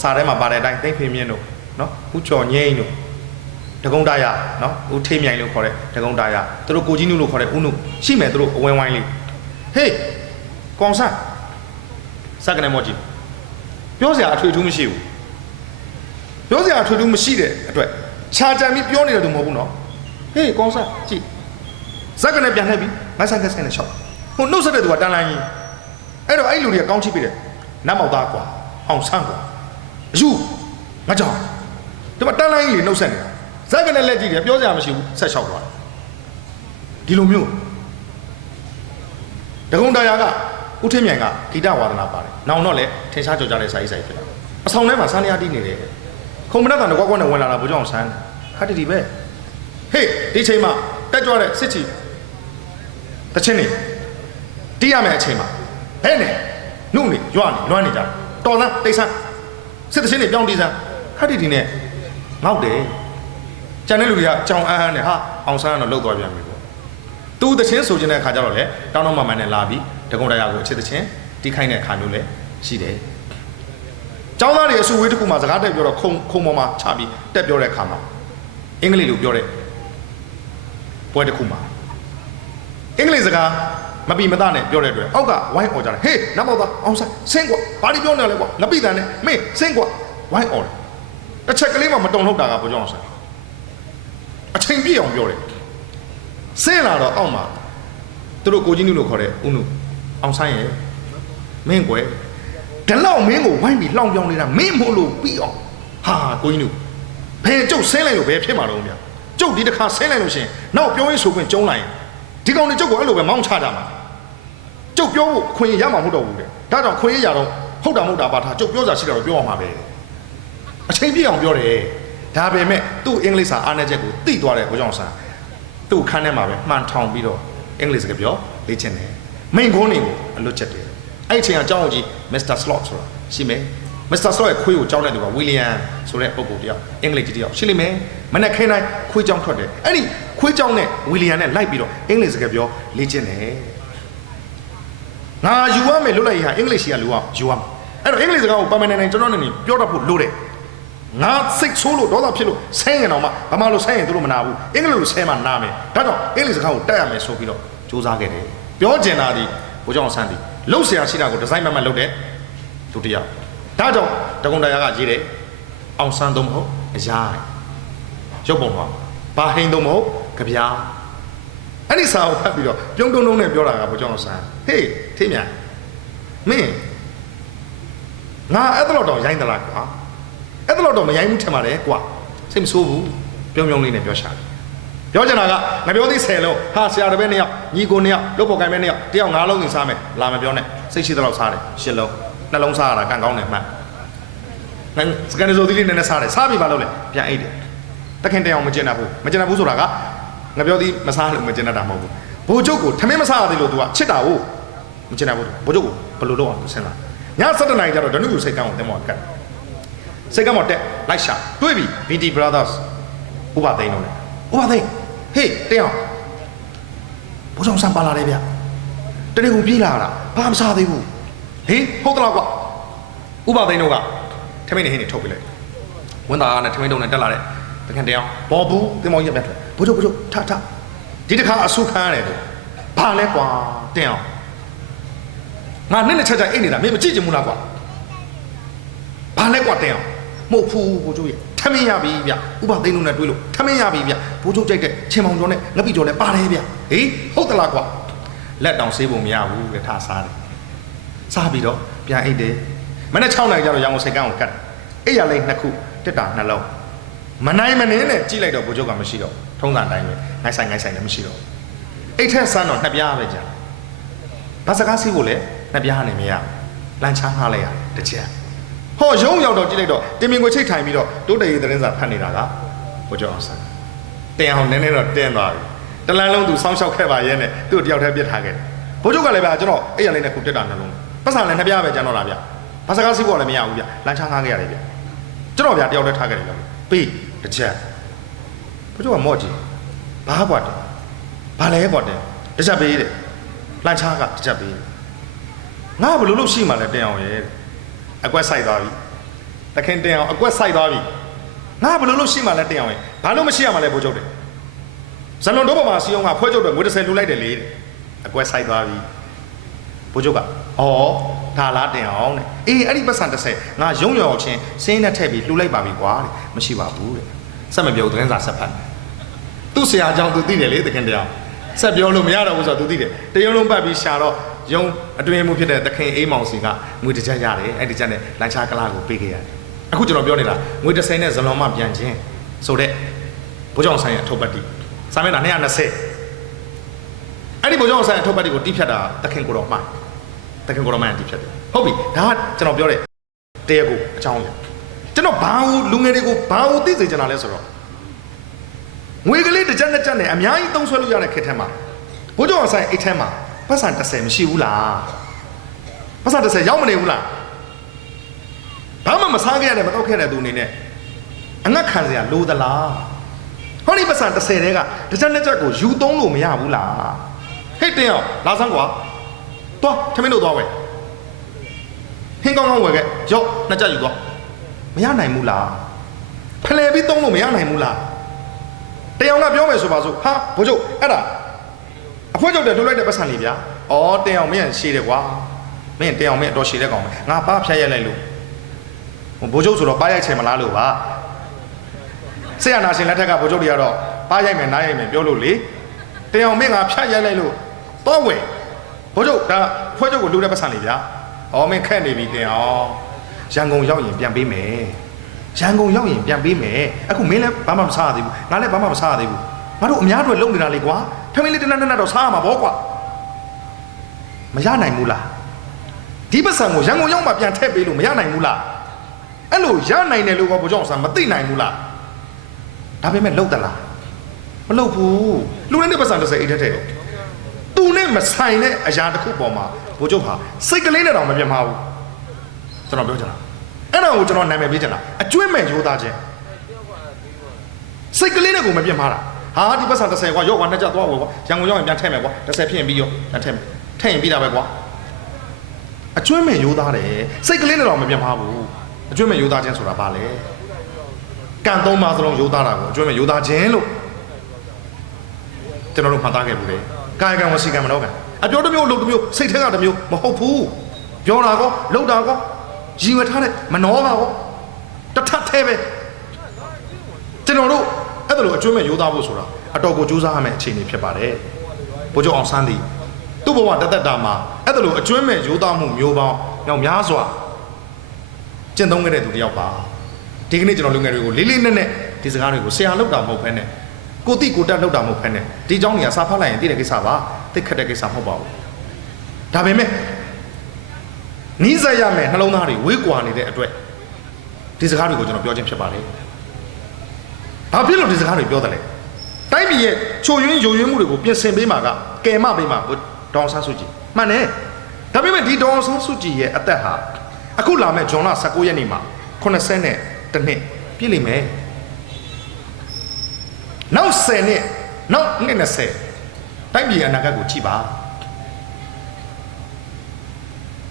စာထဲမှာပါတဲ့အတိုင်းသိမ့်ဖေမြင့်တို့နော်ဦးကျော်ငိမ့်တို့တကုံတာရနော်ဦးထေးမြိုင်လို့ခေါ်တဲ့တကုံတာရသူတို့ကိုကြီးနုလို့ခေါ်တဲ့ဦးနုရှိမယ်သူတို့အဝင်းဝိုင်းလေးဟေးကောင်ဆန်းစကနေမော်ကြီးပြောစရာအထွေထူးမရှိဘူးပြောစရာအထွေထူးမရှိတဲ့အတွက်ခြာကြံပြီးပြောနေတယ်သူမဟုတ်ဘူးနော်ဟေးကောင်ဆန်းကြည့်စကနေပြန်လှည့်ပြီးငါဆိုင်ကဆိုင်နဲ့ရှောက်ဟိုနှုတ်ဆက်တဲ့သူကတန်လိုင်းကြီးအဲ့တော့အဲ့လူတွေကကောင်းချိပေးတယ်နတ်မောက်သားကွာအောင်ဆန်းကွာအယူငါကြောင့်ဒီမှာတန်လိုင်းကြီးနှုတ်ဆက်နေတာဇက်ကနေလက်ကြည့်တယ်ပြောစရာမရှိဘူးဆက်လျှောက်သွားတယ်ဒီလိုမျိုးတကုံတရာကဦးထင်းမြိုင်ကဂီတဝါဒနာပါတယ်နောင်တော့လည်းထင်ရှားကြော်ကြတဲ့စာရေးဆိုင်ဖြစ်လာအဆောင်ထဲမှာစန်းလျားတီးနေတယ်ခုံမနက်ကန်ကွက်ကွက်နဲ့ဝင်လာတာဘိုးကျောင်းဆန်းခတ်တီပဲဟေးဒီချိန်မှာတက်ကြွတဲ့စစ်ချီတချင်းနေတီးရမယ့်အချိန်မှာဟဲ့နေနှုတ်နေရွာနေလွမ်းနေကြတော်လားတိတ်ဆန်းစစ်တချင်းနေပြောင်းတီးစမ်းခတ်တီနဲ့ငေါ့တယ်ကျန်တဲ့လူတွေကကြောင်အန်းနဲ့ဟာအောင်ဆန်းကတော့လှုပ်သွားပြန်ပြီပေါ့ သူတချင်းဆိုချင်တဲ့အခါကျတော့လေတောင်းတမမှန်နဲ့လာပြီးတကုံတရားကိုအချစ်တချင်းတီးခိုင်းတဲ့အခါမျိုးလည်းရှိတယ်ကျောင်းသားတွေအစုဝေးတစ်ခုမှာစကားတက်ပြောတော့ခုံပေါ်မှာချပြီးတက်ပြောတဲ့အခါမှာအင်္ဂလိပ်လိုပြောတဲ့ပွဲတစ်ခုမှာအင်္ဂလိပ်စကားမပီမသားနဲ့ပြောတဲ့အတွက်အောက်ကဝိုင်းអော်ကြတယ်ဟေးနမောသားအောင်ဆိုင်ဆင်းကွာဘာဒီပြောနေလဲကွာငပိတန်နဲ့မင်းဆင်းကွာဝိုင်းអော်တယ်တစ်ချက်ကလေးမှမတုံထုတ်တာကဘုကြောင့်အောင်ဆိုင်အချိန်ပြည့်အောင်ပြောတယ်ဆင်းလာတော့အောက်မှာသူတို့ကိုကြီးနုလို့ခေါ်တဲ့ဦးနုအောင်ဆိုင်ရဲ့မင်းကွယ်ဒီလောက်မင်းကိုဝိုင်းပြီးလှောင်ပြောင်းနေတာမင်းမို့လို့ပြီးအောင်ဟာကိုကြီးနုဘယ်ကျုပ်ဆင်းလိုက်လို့ဘယ်ဖြစ်မှာတော့ဗျာကျုပ်ဒီတစ်ခါဆင်းလိုက်လို့ရှင်နောက်ပြောရေးဆိုခွင့်ကျုံးလိုက်ဒီကောင်တွေကျုပ်ကိုအဲ့လိုပဲမောင်းချတာမှာကျုပ်ပြောဖို့ခွင့်ရမှာမဟုတ်တော့ဘူးတဲ့ဒါကြောင့်ခွင့်ရတော့ဟုတ်တာမဟုတ်တာပါထားကျုပ်ပြောစားရှိတာတော့ပြောအောင်ပါပဲအချိန်ပြည့်အောင်ပြောတယ်ဒါပေမဲ့သူ့အင်္ဂလိပ်စာအားနည်းချက်ကိုသိသွားတယ်ဘုကြောင့်ဆန်သူ့ခန်းထဲမှာပဲမှန်ထောင်ပြီးတော့အင်္ဂလိပ်စကားပြောလေ့ကျင့်တယ်မိန်ခွန်းတွေကိုအလွတ်ချက်တယ်အဲ့အချိန်အကြောင်းကြီး Mr. Slot ဆိုတာရှိမယ် Mr. Slot ရဲ့ခွေးကိုကြောင်းတဲ့သူက William ဆိုတဲ့ပုဂ္ဂိုလ်တယောက်အင်္ဂလိပ်ကြီးတယောက်ရှိလိမ့်မယ်မနေ့ခင်းတိုင်းခွေးကြောင်းထွက်တယ်အဲ့ဒီခွေးကြောင်းနဲ့ William နဲ့လိုက်ပြီးတော့အင်္ဂလိပ်စကားပြောလေ့ကျင့်တယ်ငါယူရမယ်လွတ်လိုက်ရအင်္ဂလိပ်ရှိကလူကယူရမှာအဲ့တော့အင်္ဂလိပ်စကားကိုပါမနေနိုင်ကျွန်တော်နဲ့ပြောတတ်ဖို့လိုတယ်ငါစိတ်ဆိုးလို့ဒေါသဖြစ်လို့ဆဲရင်တော့မှဘာမှလို့ဆဲရင်သူတို့မနာဘူးအင်္ဂလိပ်လိုဆဲမှနာမယ်ဒါကြောင့်အင်္ဂလိပ်စကားကိုတက်ရမယ်ဆိုပြီးတော့စူးစမ်းခဲ့တယ်ပြောကျင်တာဒီဘိုးကျောင်းဆန်းဒီလှုပ်ရှားရှိတာကိုဒီဇိုင်းမှတ်လုပ်တဲ့သူတယောက်ဒါကြောင့်တကုံတရားကရေးတယ်အောင်ဆန်းတော့မဟုတ်အရာရုပ်ပုံတော့ဘာဟိန်တော့မဟုတ်ကြပြားအဲ့ဒီစာကိုဖတ်ပြီးတော့ပြုံးတုံးနဲ့ပြောတာကဘိုးကျောင်းဆန်းဟေးထေးမြန်မင်းငါအဲ့တော့တော့ရိုင်းသလားကွာအဲ့တော့တော့မရိုင်းဘူးထင်ပါတယ်ကွာစိတ်မဆိုးဘူးပြုံးလေးနဲ့ပြောရှာတယ်ပြောချင်တာကငါပြောသေး10လုံးဟာဆရာတပည့်2ယောက်ညီကို2ယောက်လုပ်ဖို့ကိုင်မဲ့2ယောက်တယောက်9လုံးစီစားမယ်လာမပြောနဲ့စိတ်ရှိသလောက်စားတယ်10လုံး2လုံးစားရတာကံကောင်းတယ်မှတ်ငါစကန်ဆိုသီးလေးနဲ့စားတယ်စားပြီပါလို့လေပြန်အိတ်တယ်တခင်တယောက်မကျင်တတ်ဘူးဆိုတာကငါပြောသေးမစားလို့မကျင်တတ်တာမဟုတ်ဘူးဘိုးကျုပ်ကိုထမင်းမစားရသေးလို့ तू ကချစ်တာဟုတ်မကျင်တတ်ဘူးဘိုးကျုပ်ကိုဘယ်လိုလုပ်အောင်စဉ်းစားည7 နာရီကျတော့ဒနုကူစိတ်ကောင်းကိုတင်မောကတ်စိတ်ကောင်းမတက်လိုက်ရှာတွေးပြီ BT Brothers ဥပသိန်းတော့လေဥပသိန်းဟေးတင်းအောင်ဘိုးဆောင်ဆန်ပါလာတယ်ဗျတနေ့ကပြေးလာတာဘာမစားသေးဘူးဟေးဟုတ်တော့ကွာဥပသိန်းတို့ကထမင်းနေဟင်းနေထုတ်ပြလိုက်ဝန်သားနဲ့ထမင်းတုံးနဲ့တက်လာတဲ့တခင်တင်းအောင်ဘောဘူးတင်မောကြီးပြတ်တယ်ဘိုးချုပ်ထဒီတစ်ခါအဆူခံရတယ်လို့ဘာလဲကွာတင်းအောင်ငါနဲ့ချက်အိတ်နေတာမင်းမကြည့်ချင်ဘူးလားကွာဘာလဲကွာတင်းအောင်မဟုတ်ဘူးဘိုးချုပ်ရဲ့ထမင်းရပြီဗျဥပသိန်းတို့နဲ့တွေ့လို့ထမင်းရပြီဗျဘိုးချုပ်ကြိုက်တဲ့ချင်းမောင်ကျော်နဲ့ငပိကျော်နဲ့ပါတယ်ဗျဟေးဟုတ်သလားကွာလက်တောင်ဆေးဖို့မရဘူးတဲ့ထားစားတယ်စားပြီးတော့ပြန်အိတ်တယ်မနေ့6နိုင်ကျတော့ရောင်စိတ်ကန်းကိုကတ်အိတ်ရလိုက်2ခုတက်တာနှလုံးမနိုင်မနေနဲ့ကြည့်လိုက်တော့ဘိုးချုပ်ကမရှိတော့ထုံးစံတိုင်းပဲငိုင်းဆိုင်လည်းမရှိတော့အိတ်ထက်ဆန်းတော့2ပြားပဲကြာဘာစကားစီးဖို့လဲ2ပြားနဲ့မရလမ်းချားငှားလိုက်ရတယ်တစ်ချက်ဟောရုံးရောက်တော့ကြည့်လိုက်တော့တင်မင်ကိုချိတ်ထိုင်ပြီးတော့တိုးတရေသတင်းစာဖတ်နေတာကဘိုးကျော်အောင်ဆန်းတင်အောင်နည်းနည်းတော့တင်းသွားပြီတလန်းလုံးသူစောင်းလျှောက်ခဲ့ပါရဲ့နဲ့သူ့တယောက်တည်းပြစ်ထားခဲ့ဘိုးချုပ်ကလည်းဗျာကျွန်တော်အဲ့ရလေးနဲ့ခုတက်တာနှလုံးပတ်စံလည်း2ပြားပဲကျန်တော့လားဗျဘာစကားစီးဖို့လည်းမရဘူးဗျလမ်းချားငှားခဲ့ရတယ်ဗျကျွန်တော်ဗျာတယောက်တည်းထားခဲ့တယ်လို့ပြီးတစ်ချက်ဘိုးချုပ်ကမော့ကြည့်ဘာဘွားတယ်ဘာလဲဘွားတယ်တစ်ချက်ပေးတယ်လမ်းချားကတစ်ချက်ပေးငါဘယ်လိုလုပ်ရှိမှလဲတင်အောင်ရဲ့အကွက်ဆိုင်သွားပြီတခင်တင်အောင်အကွက်ဆိုင်သွားပြီငါဘယ်လိုလုပ်ရှိမှလဲတင်အောင်ရဲ့ဘာလို့မရှိရမှလဲဘိုးချုပ်တယ်ဇလွန်တို့ပေါ်မှာစီအောင်ကဖွဲချုပ်တော့ငွေ30လူလိုက်တယ်လေအကွက်ဆိုင်သွားပြီဘိုးချုပ်ကဩဒါလားတင်အောင်တဲ့အေးအဲ့ဒီပတ်စံ30ငါရုံရောချင်းစင်းနဲ့ထည့်ပြီးလှူလိုက်ပါပြီကွာတဲ့မရှိပါဘူးတဲ့ဆက်မပြောသတင်းစာဆက်ဖတ်သူ့ဆရာကြောင့်သူသိတယ်လေတခင်တင်အောင်ဆက်ပြောလို့မရတော့ဘူးဆိုတော့သူသိတယ်တရုံလုံးပတ်ပြီးရှာတော့ရုံအတွင်မှုဖြစ်တဲ့သခင်အေးမောင်စီကငွေတစ်ချက်ရတယ်အဲ့ဒီချက်နဲ့လန်ချာကလာကိုပေးခဲ့ရတယ်အခုကျွန်တော်ပြောနေတာငွေ30နဲ့ဇလွန်မပြန်ခြင်းဆိုတဲ့ဘိုးကျောင်းဆိုင်ရဲ့အထုပ်ပတ်တိစာမျက်နှာ220အဲ့ဒီဘိုးကျောင်းဆိုင်ရဲ့အထုပ်ပတ်တိကိုတီးဖြတ်တာသခင်ကိုတော်မှသခင်ကိုတော်မှတီးဖြတ်တယ်ဟုတ်ပြီဒါကကျွန်တော်ပြောတဲ့တရားကိုအကြောင်းရကျွန်တော်ဘာလို့လူငယ်တွေကိုဘာလို့သိစေချင်တာလဲဆိုတော့ငွေကလေးတစ်ချက်နဲ့ချက်နဲ့အများကြီးသုံးဆွဲလို့ရတဲ့ခေတ်ထဲမှာဘိုးကျောင်းဆိုင်အိတ်ထဲမှာပတ်စံ30မရှိဘူးလားပတ်စံ30ရောက်မနေဘူးလားဘာမှမစားခဲ့ရတယ်မတော့ခဲ့တဲ့သူအနေနဲ့အငတ်ခံစရာလိုသလားဟောဒီပတ်စံ30တဲကတစ်ချက်နဲ့ချက်ကိုယူသုံးလို့မရဘူးလား ဟဲ့တင်းအောင်လာစမ်းကွာသွားထမင်းတို့သွားဝယ်ဟင်းကောင်းကောင်းဝယ်ခဲ့ရော့နှစ်ကြက်ယူသွားမရနိုင်ဘူးလားဖလှယ်ပြီးသုံးလို့မရနိုင်ဘူးလားတရားကပြောမယ်ဆိုပါစို့ဟာဘိုးချုပ်အဲ့ဒါအဖွဲချုပ်တယ်ထုတ်လိုက်တဲ့ပတ်စံလေးဗျာဩတရားအောင်မင်းရှည်တယ်ကွာမင်းတရားအောင်မင်းတော့ရှည်တဲ့ကောင်ပဲငါပါဖျက်ရိုက်လိုက်လို့ဘိုးချုပ်ဆိုတော့ပါရိုက်ချင်မလားလို့ပါဆေးရနာရှင်လက်ထက်ကဘိုးချုပ်တွေကတော့ပါရိုက်မယ်နားရိုက်မယ်ပြောလို့လေတရားအောင်မင်းငါဖျက်ရိုက်လိုက်လို့တော့ဝယ်ဘိုးချုပ်ဒါအဖွဲချုပ်ကိုလူတဲ့ပတ်စံလေးဗျာဩမင်းခက်နေပြီတရားအောင်ရန်ကုန်ရောက်ရင်ပြန်ပေးမယ်ရန်ကုန်ရောက်ရင်ပြန်ပေးမယ်အခုမင်းလည်းဘာမှမစားရသေးဘူးငါလည်းဘာမှမစားရသေးဘူးငါတို့အများတို့လုံနေတာလေကွာထမင်းလေးတနက်တော့စားရမှာပေါ့ကွာမရနိုင်ဘူးလားဒီပတ်စံကိုရန်ကုန်ရောက်မှပြန်ထည့်ပေးလို့မရနိုင်ဘူးလားအဲ့လိုရနိုင်တယ်လို့ကဘိုးကျောင်းဆန်မသိနိုင်ဘူးလားဒါပေမဲ့လုံတလားမလုံဘူးလူနဲ့ပတ်စံ30အိတ်ထည့်တယ်သူနဲ့မဆိုင်တဲ့အရာတစ်ခုပေါ်မှာဘိုးကျောင်းဟာစိတ်ကလေးနဲ့တော့မပြတ်မှာဘူးကျွန်တော်ပြောချင်တာအဲ့ဒါကိုကျွန်တော်နာမည်ပေးချင်တာအကျွင့်မဲ့ရိုးသားခြင်းစိတ်ကလေးနဲ့ကိုမပြတ်မှားတာဟာဒီပတ်စံ30ကွာရော့ကွာနှစ်ကြသွားဝယ်ကွာရန်ကုန်ရောက်ရင်ပြန်ထည့်မယ်ကွာ30ဖြစ်ရင်ပြီးရောပြန်ထည့်မယ်ထည့်ရင်ပြီးတာပဲကွာအကျွင့်မဲ့ရိုးသားတယ်စိတ်ကလေးနဲ့တော့မပြတ်မှားဘူးအကျွင့်မဲ့ရိုးသားခြင်းဆိုတာဘာလဲကံသုံးပါးစလုံးရိုးသားတာကိုအကျွင့်မဲ့ရိုးသားခြင်းလို့ကျွန်တော်တို့မှတ်သားခဲ့ဘူးလေကာယကံဝစီကံမနောကံအပြောတစ်မျိုးလုပ်တစ်မျိုးစိတ်ထဲကတစ်မျိုးမဟုတ်ဘူးပြောတာကောလုပ်တာကောရည်ရွယ်ထားတဲ့မနောကကောတထထဲပဲကျွန်တော်တို့အဲ့ဒါလိုအကျွမ်းမဲ့ရိုးသားဖို့ဆိုတာအတော်ကိုကြိုးစားရမယ့်အခြေအနေဖြစ်ပါတယ်ဘိုးချုပ်အောင်ဆန်းသည်သူ့ဘဝတသက်တာမှာအဲ့ဒါလိုအကျွမ်းမဲ့ရိုးသားမှုမျိုးပေါင်းများများစွာကျင့်သုံးခဲ့တဲ့သူတယောက်ပါဒီကနေ့ကျွန်တော်လူငယ်တွေကိုလေးလေးနက်နက်ဒီစကားတွေကိုဆရာလောက်တာမဟုတ်ဘဲနဲ့ကိုတိကိုတက်လောက်တာမဟုတ်ဘဲနဲ့ဒီเจ้าနေရာစာဖတ်လိုက်ရင်သိတဲ့ကိစ္စပါသိခက်တဲ့ကိစ္စမဟုတ်ပါဘူးဒါပေမဲ့နီးစပ်ရမယ်နှလုံးသားတွေဝေးကွာနေတဲ့အတွက်ဒီစကားတွေကိုကျွန်တော်ပြောခြင်းဖြစ်ပါတယ်။ဘာဖြစ်လို့ဒီစကားတွေပြောတယ်လဲ။တိုင်းပြည်ရဲ့ချိုယွင်းယိုယွင်းမှုတွေကိုပြင်ဆင်ပေးမှာကကယ်မပေးမှာဒေါအောင်ဆန်းစုကြည်မှန်တယ်။ဒါပေမဲ့ဒီဒေါအောင်ဆန်းစုကြည်ရဲ့အသက်ဟာအခုလာမဲ့ဇွန်လ19ရက်နေ့မှာ80နဲ့တစ်နှစ်ပြည့်လိမ့်မယ်။နောက်10နှစ်နောက်နှစ်20တိုင်းပြည်ရဲ့အနာဂတ်ကိုကြည့်ပါ။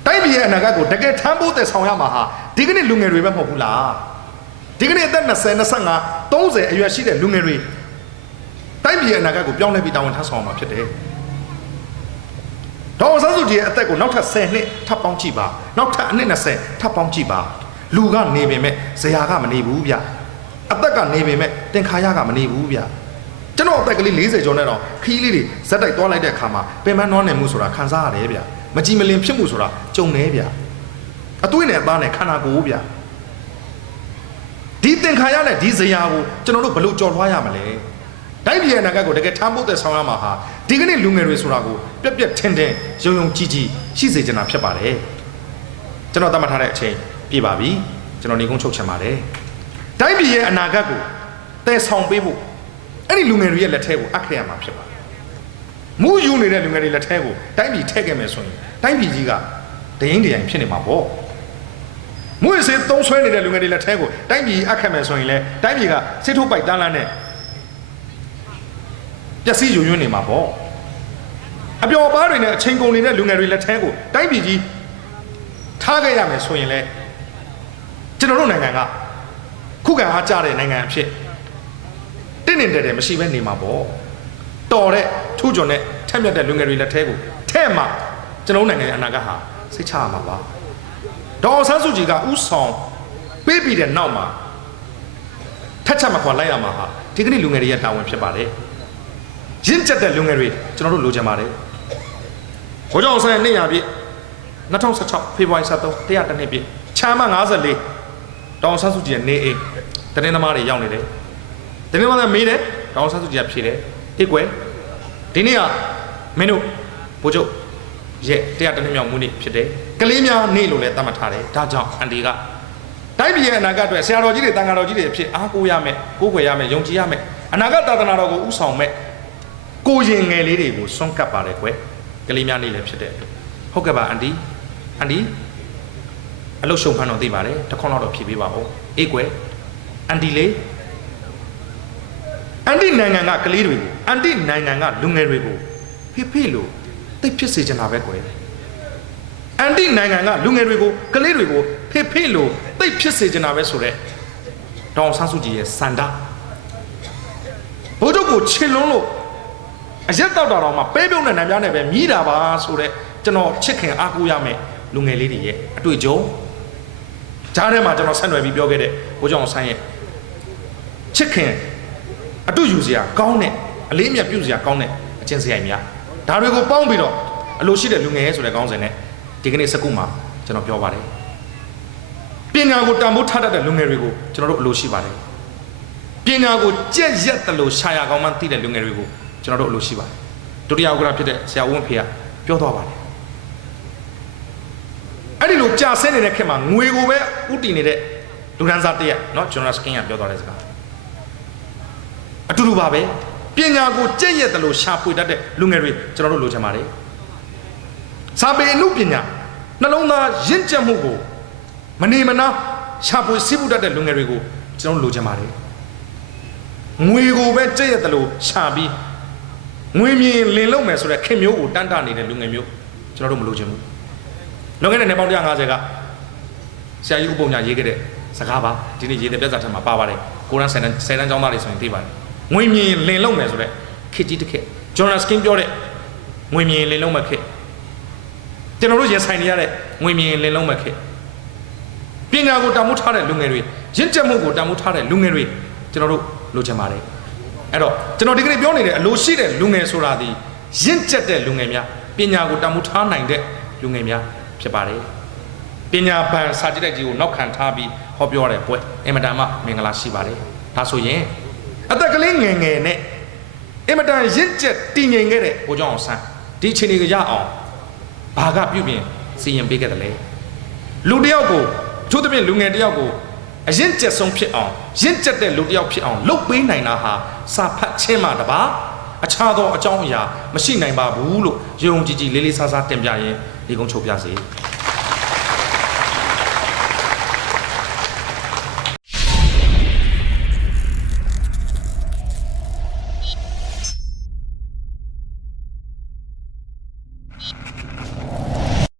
တိုင်းပြည်ရဲ့အနာဂတ်ကိုတကယ်ထမ်းဖို့တဲ့ဆောင်ရမှာဟာဒီကနေ့လူငယ်တွေပဲမဟုတ်ဘူးလားဒီကနေ့အသက်20 25 30အရွယ်ရှိတဲ့လူငယ်တွေတိုင်းပြည်ရဲ့အနာဂတ်ကိုပြောင်းလဲပြီးတာဝန်ထမ်းဆောင်မှာဖြစ်တယ်ဒေါ်အောင်ဆန်းစုကြည်ရဲ့အသက်ကိုနောက်ထပ်10နှစ်ထပ်ပေါင်းကြည့်ပါနောက်ထပ်အနှစ်20ထပ်ပေါင်းကြည့်ပါလူကနေပေမဲ့ဇရာကမနေဘူးဗျအသက်ကနေပေမဲ့တင်ခါရကမနေဘူးဗျကျွန်တော်အသက်ကလေး40ကျော်နဲ့တော့ခီးလေးတွေဇက်တိုက်သွားလိုက်တဲ့အခါမှာပင်မနှောနေမှုဆိုတာခံစားရတယ်ဗျမကြည်မလင်ဖြစ်မှုဆိုတာကြုံနေဗျအသွေးနဲ့အသားနဲ့ခန္ဓာကိုယ်ဗျဒီသင်္ခါရနဲ့ဒီဇရာကိုကျွန်တော်တို့ဘယ်လိုကြော်လွှားရမလဲတိုင်းပြည်ရဲ့အနာဂတ်ကိုတကယ်ထမ်းဖို့တဲ့ဆောင်ရမှာဟာဒီကနေ့လူငယ်တွေဆိုတာကိုပြက်ပြက်ထင်ထင်ယုံယုံကြည်ကြည်ရှိစေချင်တာဖြစ်ပါတယ်ကျွန်တော်သတ်မှတ်ထားတဲ့အချိန်ပြည့်ပါပြီကျွန်တော်နေကုန်းချုပ်ချင်ပါတယ်တိုင်းပြည်ရဲ့အနာဂတ်ကိုတည်ဆောင်ပေးဖို့အဲ့ဒီလူငယ်တွေရဲ့လက်ထဲကိုအပ်ခဲ့ရမှာဖြစ်ပါတယ်မူးယူနေတဲ့လူငယ်တွေလက်ထဲကိုတိုင်းပြည်ထည့်ခဲ့မယ်ဆိုရင်တိုင်းပြည်ကြီးကဒရင်ဒရင်ဖြစ်နေမှာပေါ့မွေးစေးသုံးဆွဲနေတဲ့လူငယ်တွေလက်ထဲကိုတိုင်းပြည်အပ်ခဲ့မယ်ဆိုရင်လည်းတိုင်းပြည်ကစစ်ထုတ်ပိုက်တန်းလန်းနဲ့ပျက်စီးယွယွင်းနေမှာပေါ့အပျော်ပါးတွေနဲ့အချိန်ကုန်နေတဲ့လူငယ်တွေလက်ထဲကိုတိုင်းပြည်ကြီးထားခဲ့ရမယ်ဆိုရင်လည်းကျွန်တော်တို့နိုင်ငံကခုခံအားကြတဲ့နိုင်ငံအဖြစ်တင့်တယ်တယ်မရှိဘဲနေမှာပေါ့တော်တဲ့ထူးချွန်တဲ့ထက်မြက်တဲ့လူငယ်တွေလက်ထဲကိုထဲ့မှာကျွန်တော်နိုင်ငံရဲ့အနာဂတ်ဟာစိတ်ချရမှာပါဒေါ်အောင်ဆန်းစုကြည်ကဥဆောင်ပေးပြီးတဲ့နောက်မှာထက်ချက်မခွာလိုက်ရမှာဟာဒီကနေ့လူငယ်တွေရဲ့တာဝန်ဖြစ်ပါတယ်ရင့်ကျက်တဲ့လူငယ်တွေကျွန်တော်တို့လိုချင်ပါတယ်ဘိုးကျောင်းဆိုင်နှစ်ရာပြည့်2016ဖေဖော်ဝါရီ23 100တနှစ်ပြည့်ချမ်းမ54ဒေါ်အောင်ဆန်းစုကြည်ရဲ့နေအိမ်တရင်သမားတွေရောက်နေတယ်တရင်သမားတွေမေးတယ်ဒေါ်အောင်ဆန်းစုကြည်ကဖြေတယ်အေးကွယ်ဒီနေ့ကမင်းတို့ဘိုးချုပ်ရဲ့100တနှစ်မြောက်မွေးနေ့ဖြစ်တယ်ကလေးများနေ့လို့လည်းသတ်မှတ်ထားတယ်ဒါကြောင့်အန်ဒီကတိုင်းပြည်ရဲ့အနာဂတ်အတွက်ဆရာတော်ကြီးတွေတန်ဃာတော်ကြီးတွေအဖြစ်အားကိုးရမယ်ကိုးကွယ်ရမယ်ယုံကြည်ရမယ်အနာဂတ်သာသနာတော်ကိုဥဆောင်မယ်ကိုရင်ငယ်လေးတွေကိုစွန့်ကပ်ပါတယ်ကွယ်ကလေးများနေ့လည်းဖြစ်တဲ့ဟုတ်ကဲ့ပါအန်ဒီအလုတ်ရှုံဖန်တော်သိပါတယ်တခွန်းတော့ဖြေပေးပါဦးအေးကွယ်အန်ဒီလေးအန်ဒီနိုင်ငံကကလေးတွေကိုအန်ဒီနိုင်ငံကလူငယ်တွေကို ဖေလို့တိတ်ဖြစ်စေချင်တာပဲကွယ်အန်တီနိုင်ငံကလူငယ်တွေကိုကလေးတွေကိုဖေလို့တိတ်ဖြစ်စေချင်တာပဲဆိုတဲ့ဒေါအောင်ဆန်းစုကြည်ရဲ့စန္ဒဘိုးတို့ကိုချစ်လွန်းလို့အရက်တောက်တာတော့မှပဲပြုံးတဲ့နံပြားနဲ့ပဲမြည်တာပါဆိုတဲ့ကျွန်တော်ချစ်ခင်အားကိုးရမယ်လူငယ်လေးတွေရဲ့အတွေ့အကြုံဂျားထဲမှာကျွန်တော်ဆက်နွယ်ပြီးပြောခဲ့တဲ့ဘိုးကျောင်းဆန်းရဲ့ချစ်ခင်အတူယူစရာကောင်းတဲ့အလေးအမြတ်ပြုစရာကောင်းတဲ့အကျင့်စရိုက်များဒါတွေကိုပေါင်းပြီးတော့အလိုရှိတဲ့လူငယ်ဆိုတဲ့ခေါင်းစဉ်နဲ့ဒီကနေ့စကုမှာကျွန်တော်ပြောပါတယ်ပညာကိုတန်ဖိုးထားတတ်တဲ့လူငယ်တွေကိုကျွန်တော်တို့အလိုရှိပါတယ်ပညာကိုကြက်ရက်တယ်လို့ရှာရကောင်းမှသိတဲ့လူငယ်တွေကိုကျွန်တော်တို့အလိုရှိပါတယ်ဒုတိယဥက္ကဋ္ဌဖြစ်တဲ့ဆရာဦးဝင်းဖေကပြောသွားပါတယ်အဲ့ဒီလိုကြာဆင်းနေတဲ့ခေတ်မှာငွေကိုပဲဥတည်နေတဲ့လူဒန်းစားတရက်เนาะကျွန်တော်စကင်ကပြောသွားတဲ့စကားအတူတူပါပဲပညာကိုကြက်ရက်တယ်လို့ရှာဖွေတတ်တဲ့လူငယ်တွေကျွန်တော်တို့လိုချင်ပါတယ်စာပေအမှုပညာနှလုံးသားရင့်ကျက်မှုကိုမနေမနာရှာဖွေစီးပူတတ်တဲ့လူငယ်တွေကိုကျွန်တော်တို့လိုချင်ပါတယ်ငွေကိုပဲကြက်ရက်တယ်လို့ရှာပြီးငွေမြင်လင်လုံးမယ်ဆိုတဲ့ခင်မျိုးကိုတန်းတနေတဲ့လူငယ်မျိုးကျွန်တော်တို့မလိုချင်ဘူးလွန်ခဲ့တဲ့နှစ်ပေါင်း150ကဆရာကြီးဥပုံညာရေးခဲ့တဲ့စကားပါဒီနေ့ရေးတဲ့ပြဿနာထက်မှာပါပါတယ်ကိုရန်10တန်းကျောင်းသားတွေဆိုရင်သိပါတယ်ငွေမြင်လင်လုံးမယ်ဆိုတဲ့ခေတ်ကြီးတစ်ခေတ်ဂျွန်နာစကင်ပြောတဲ့ငွေမြင်လင်လုံးမဲ့ခေတ်ကျွန်တော်တို့ရင်ဆိုင်နေရတဲ့ငွေမြင်လင်လုံးမဲ့ခေတ်ပညာကိုတန်ဖိုးထားတဲ့လူငယ်တွေရင့်ကျက်မှုကိုတန်ဖိုးထားတဲ့လူငယ်တွေကျွန်တော်တို့လိုချင်ပါတယ်အဲ့တော့ကျွန်တော်ဒီကနေ့ပြောနေတဲ့အလိုရှိတဲ့လူငယ်ဆိုတာဒီရင့်ကျက်တဲ့လူငယ်များပညာကိုတန်ဖိုးထားနိုင်တဲ့လူငယ်များဖြစ်ပါတယ်ပညာဘန်စာကြည့်တဲ့ကြီးကိုနောက်ခံထားပြီးဟောပြောရတဲ့ပွဲအင်မတန်မှမင်္ဂလာရှိပါတယ်ဒါဆိုရင်အသက်ကလေးငယ်ငယ်နဲ့အင်မတန်ရင့်ကျက်တည်ငြိမ်ခဲ့တဲ့ဘိုးကျောင်းအောင်ဆန်းဒီချိန်ကြီးရအောင်ဘာကပြုပြင်စီရင်ပေးခဲ့တယ်လဲလူတယောက်ကိုချိုးသဖြင့်လူငယ်တယောက်ကိုအရင်ကျက်ဆုံးဖြစ်အောင်ရင့်ကျက်တဲ့လူတယောက်ဖြစ်အောင်လုပ်ပေးနိုင်တာဟာစာဖတ်ခြင်းမှတပါအခြားသောအကြောင်းအရာမရှိနိုင်ပါဘူးလို့ယုံကြည်ကြည်လေးလေးစားစားတင်ပြရင်ဒီကုန်းချုပ်ပြစေ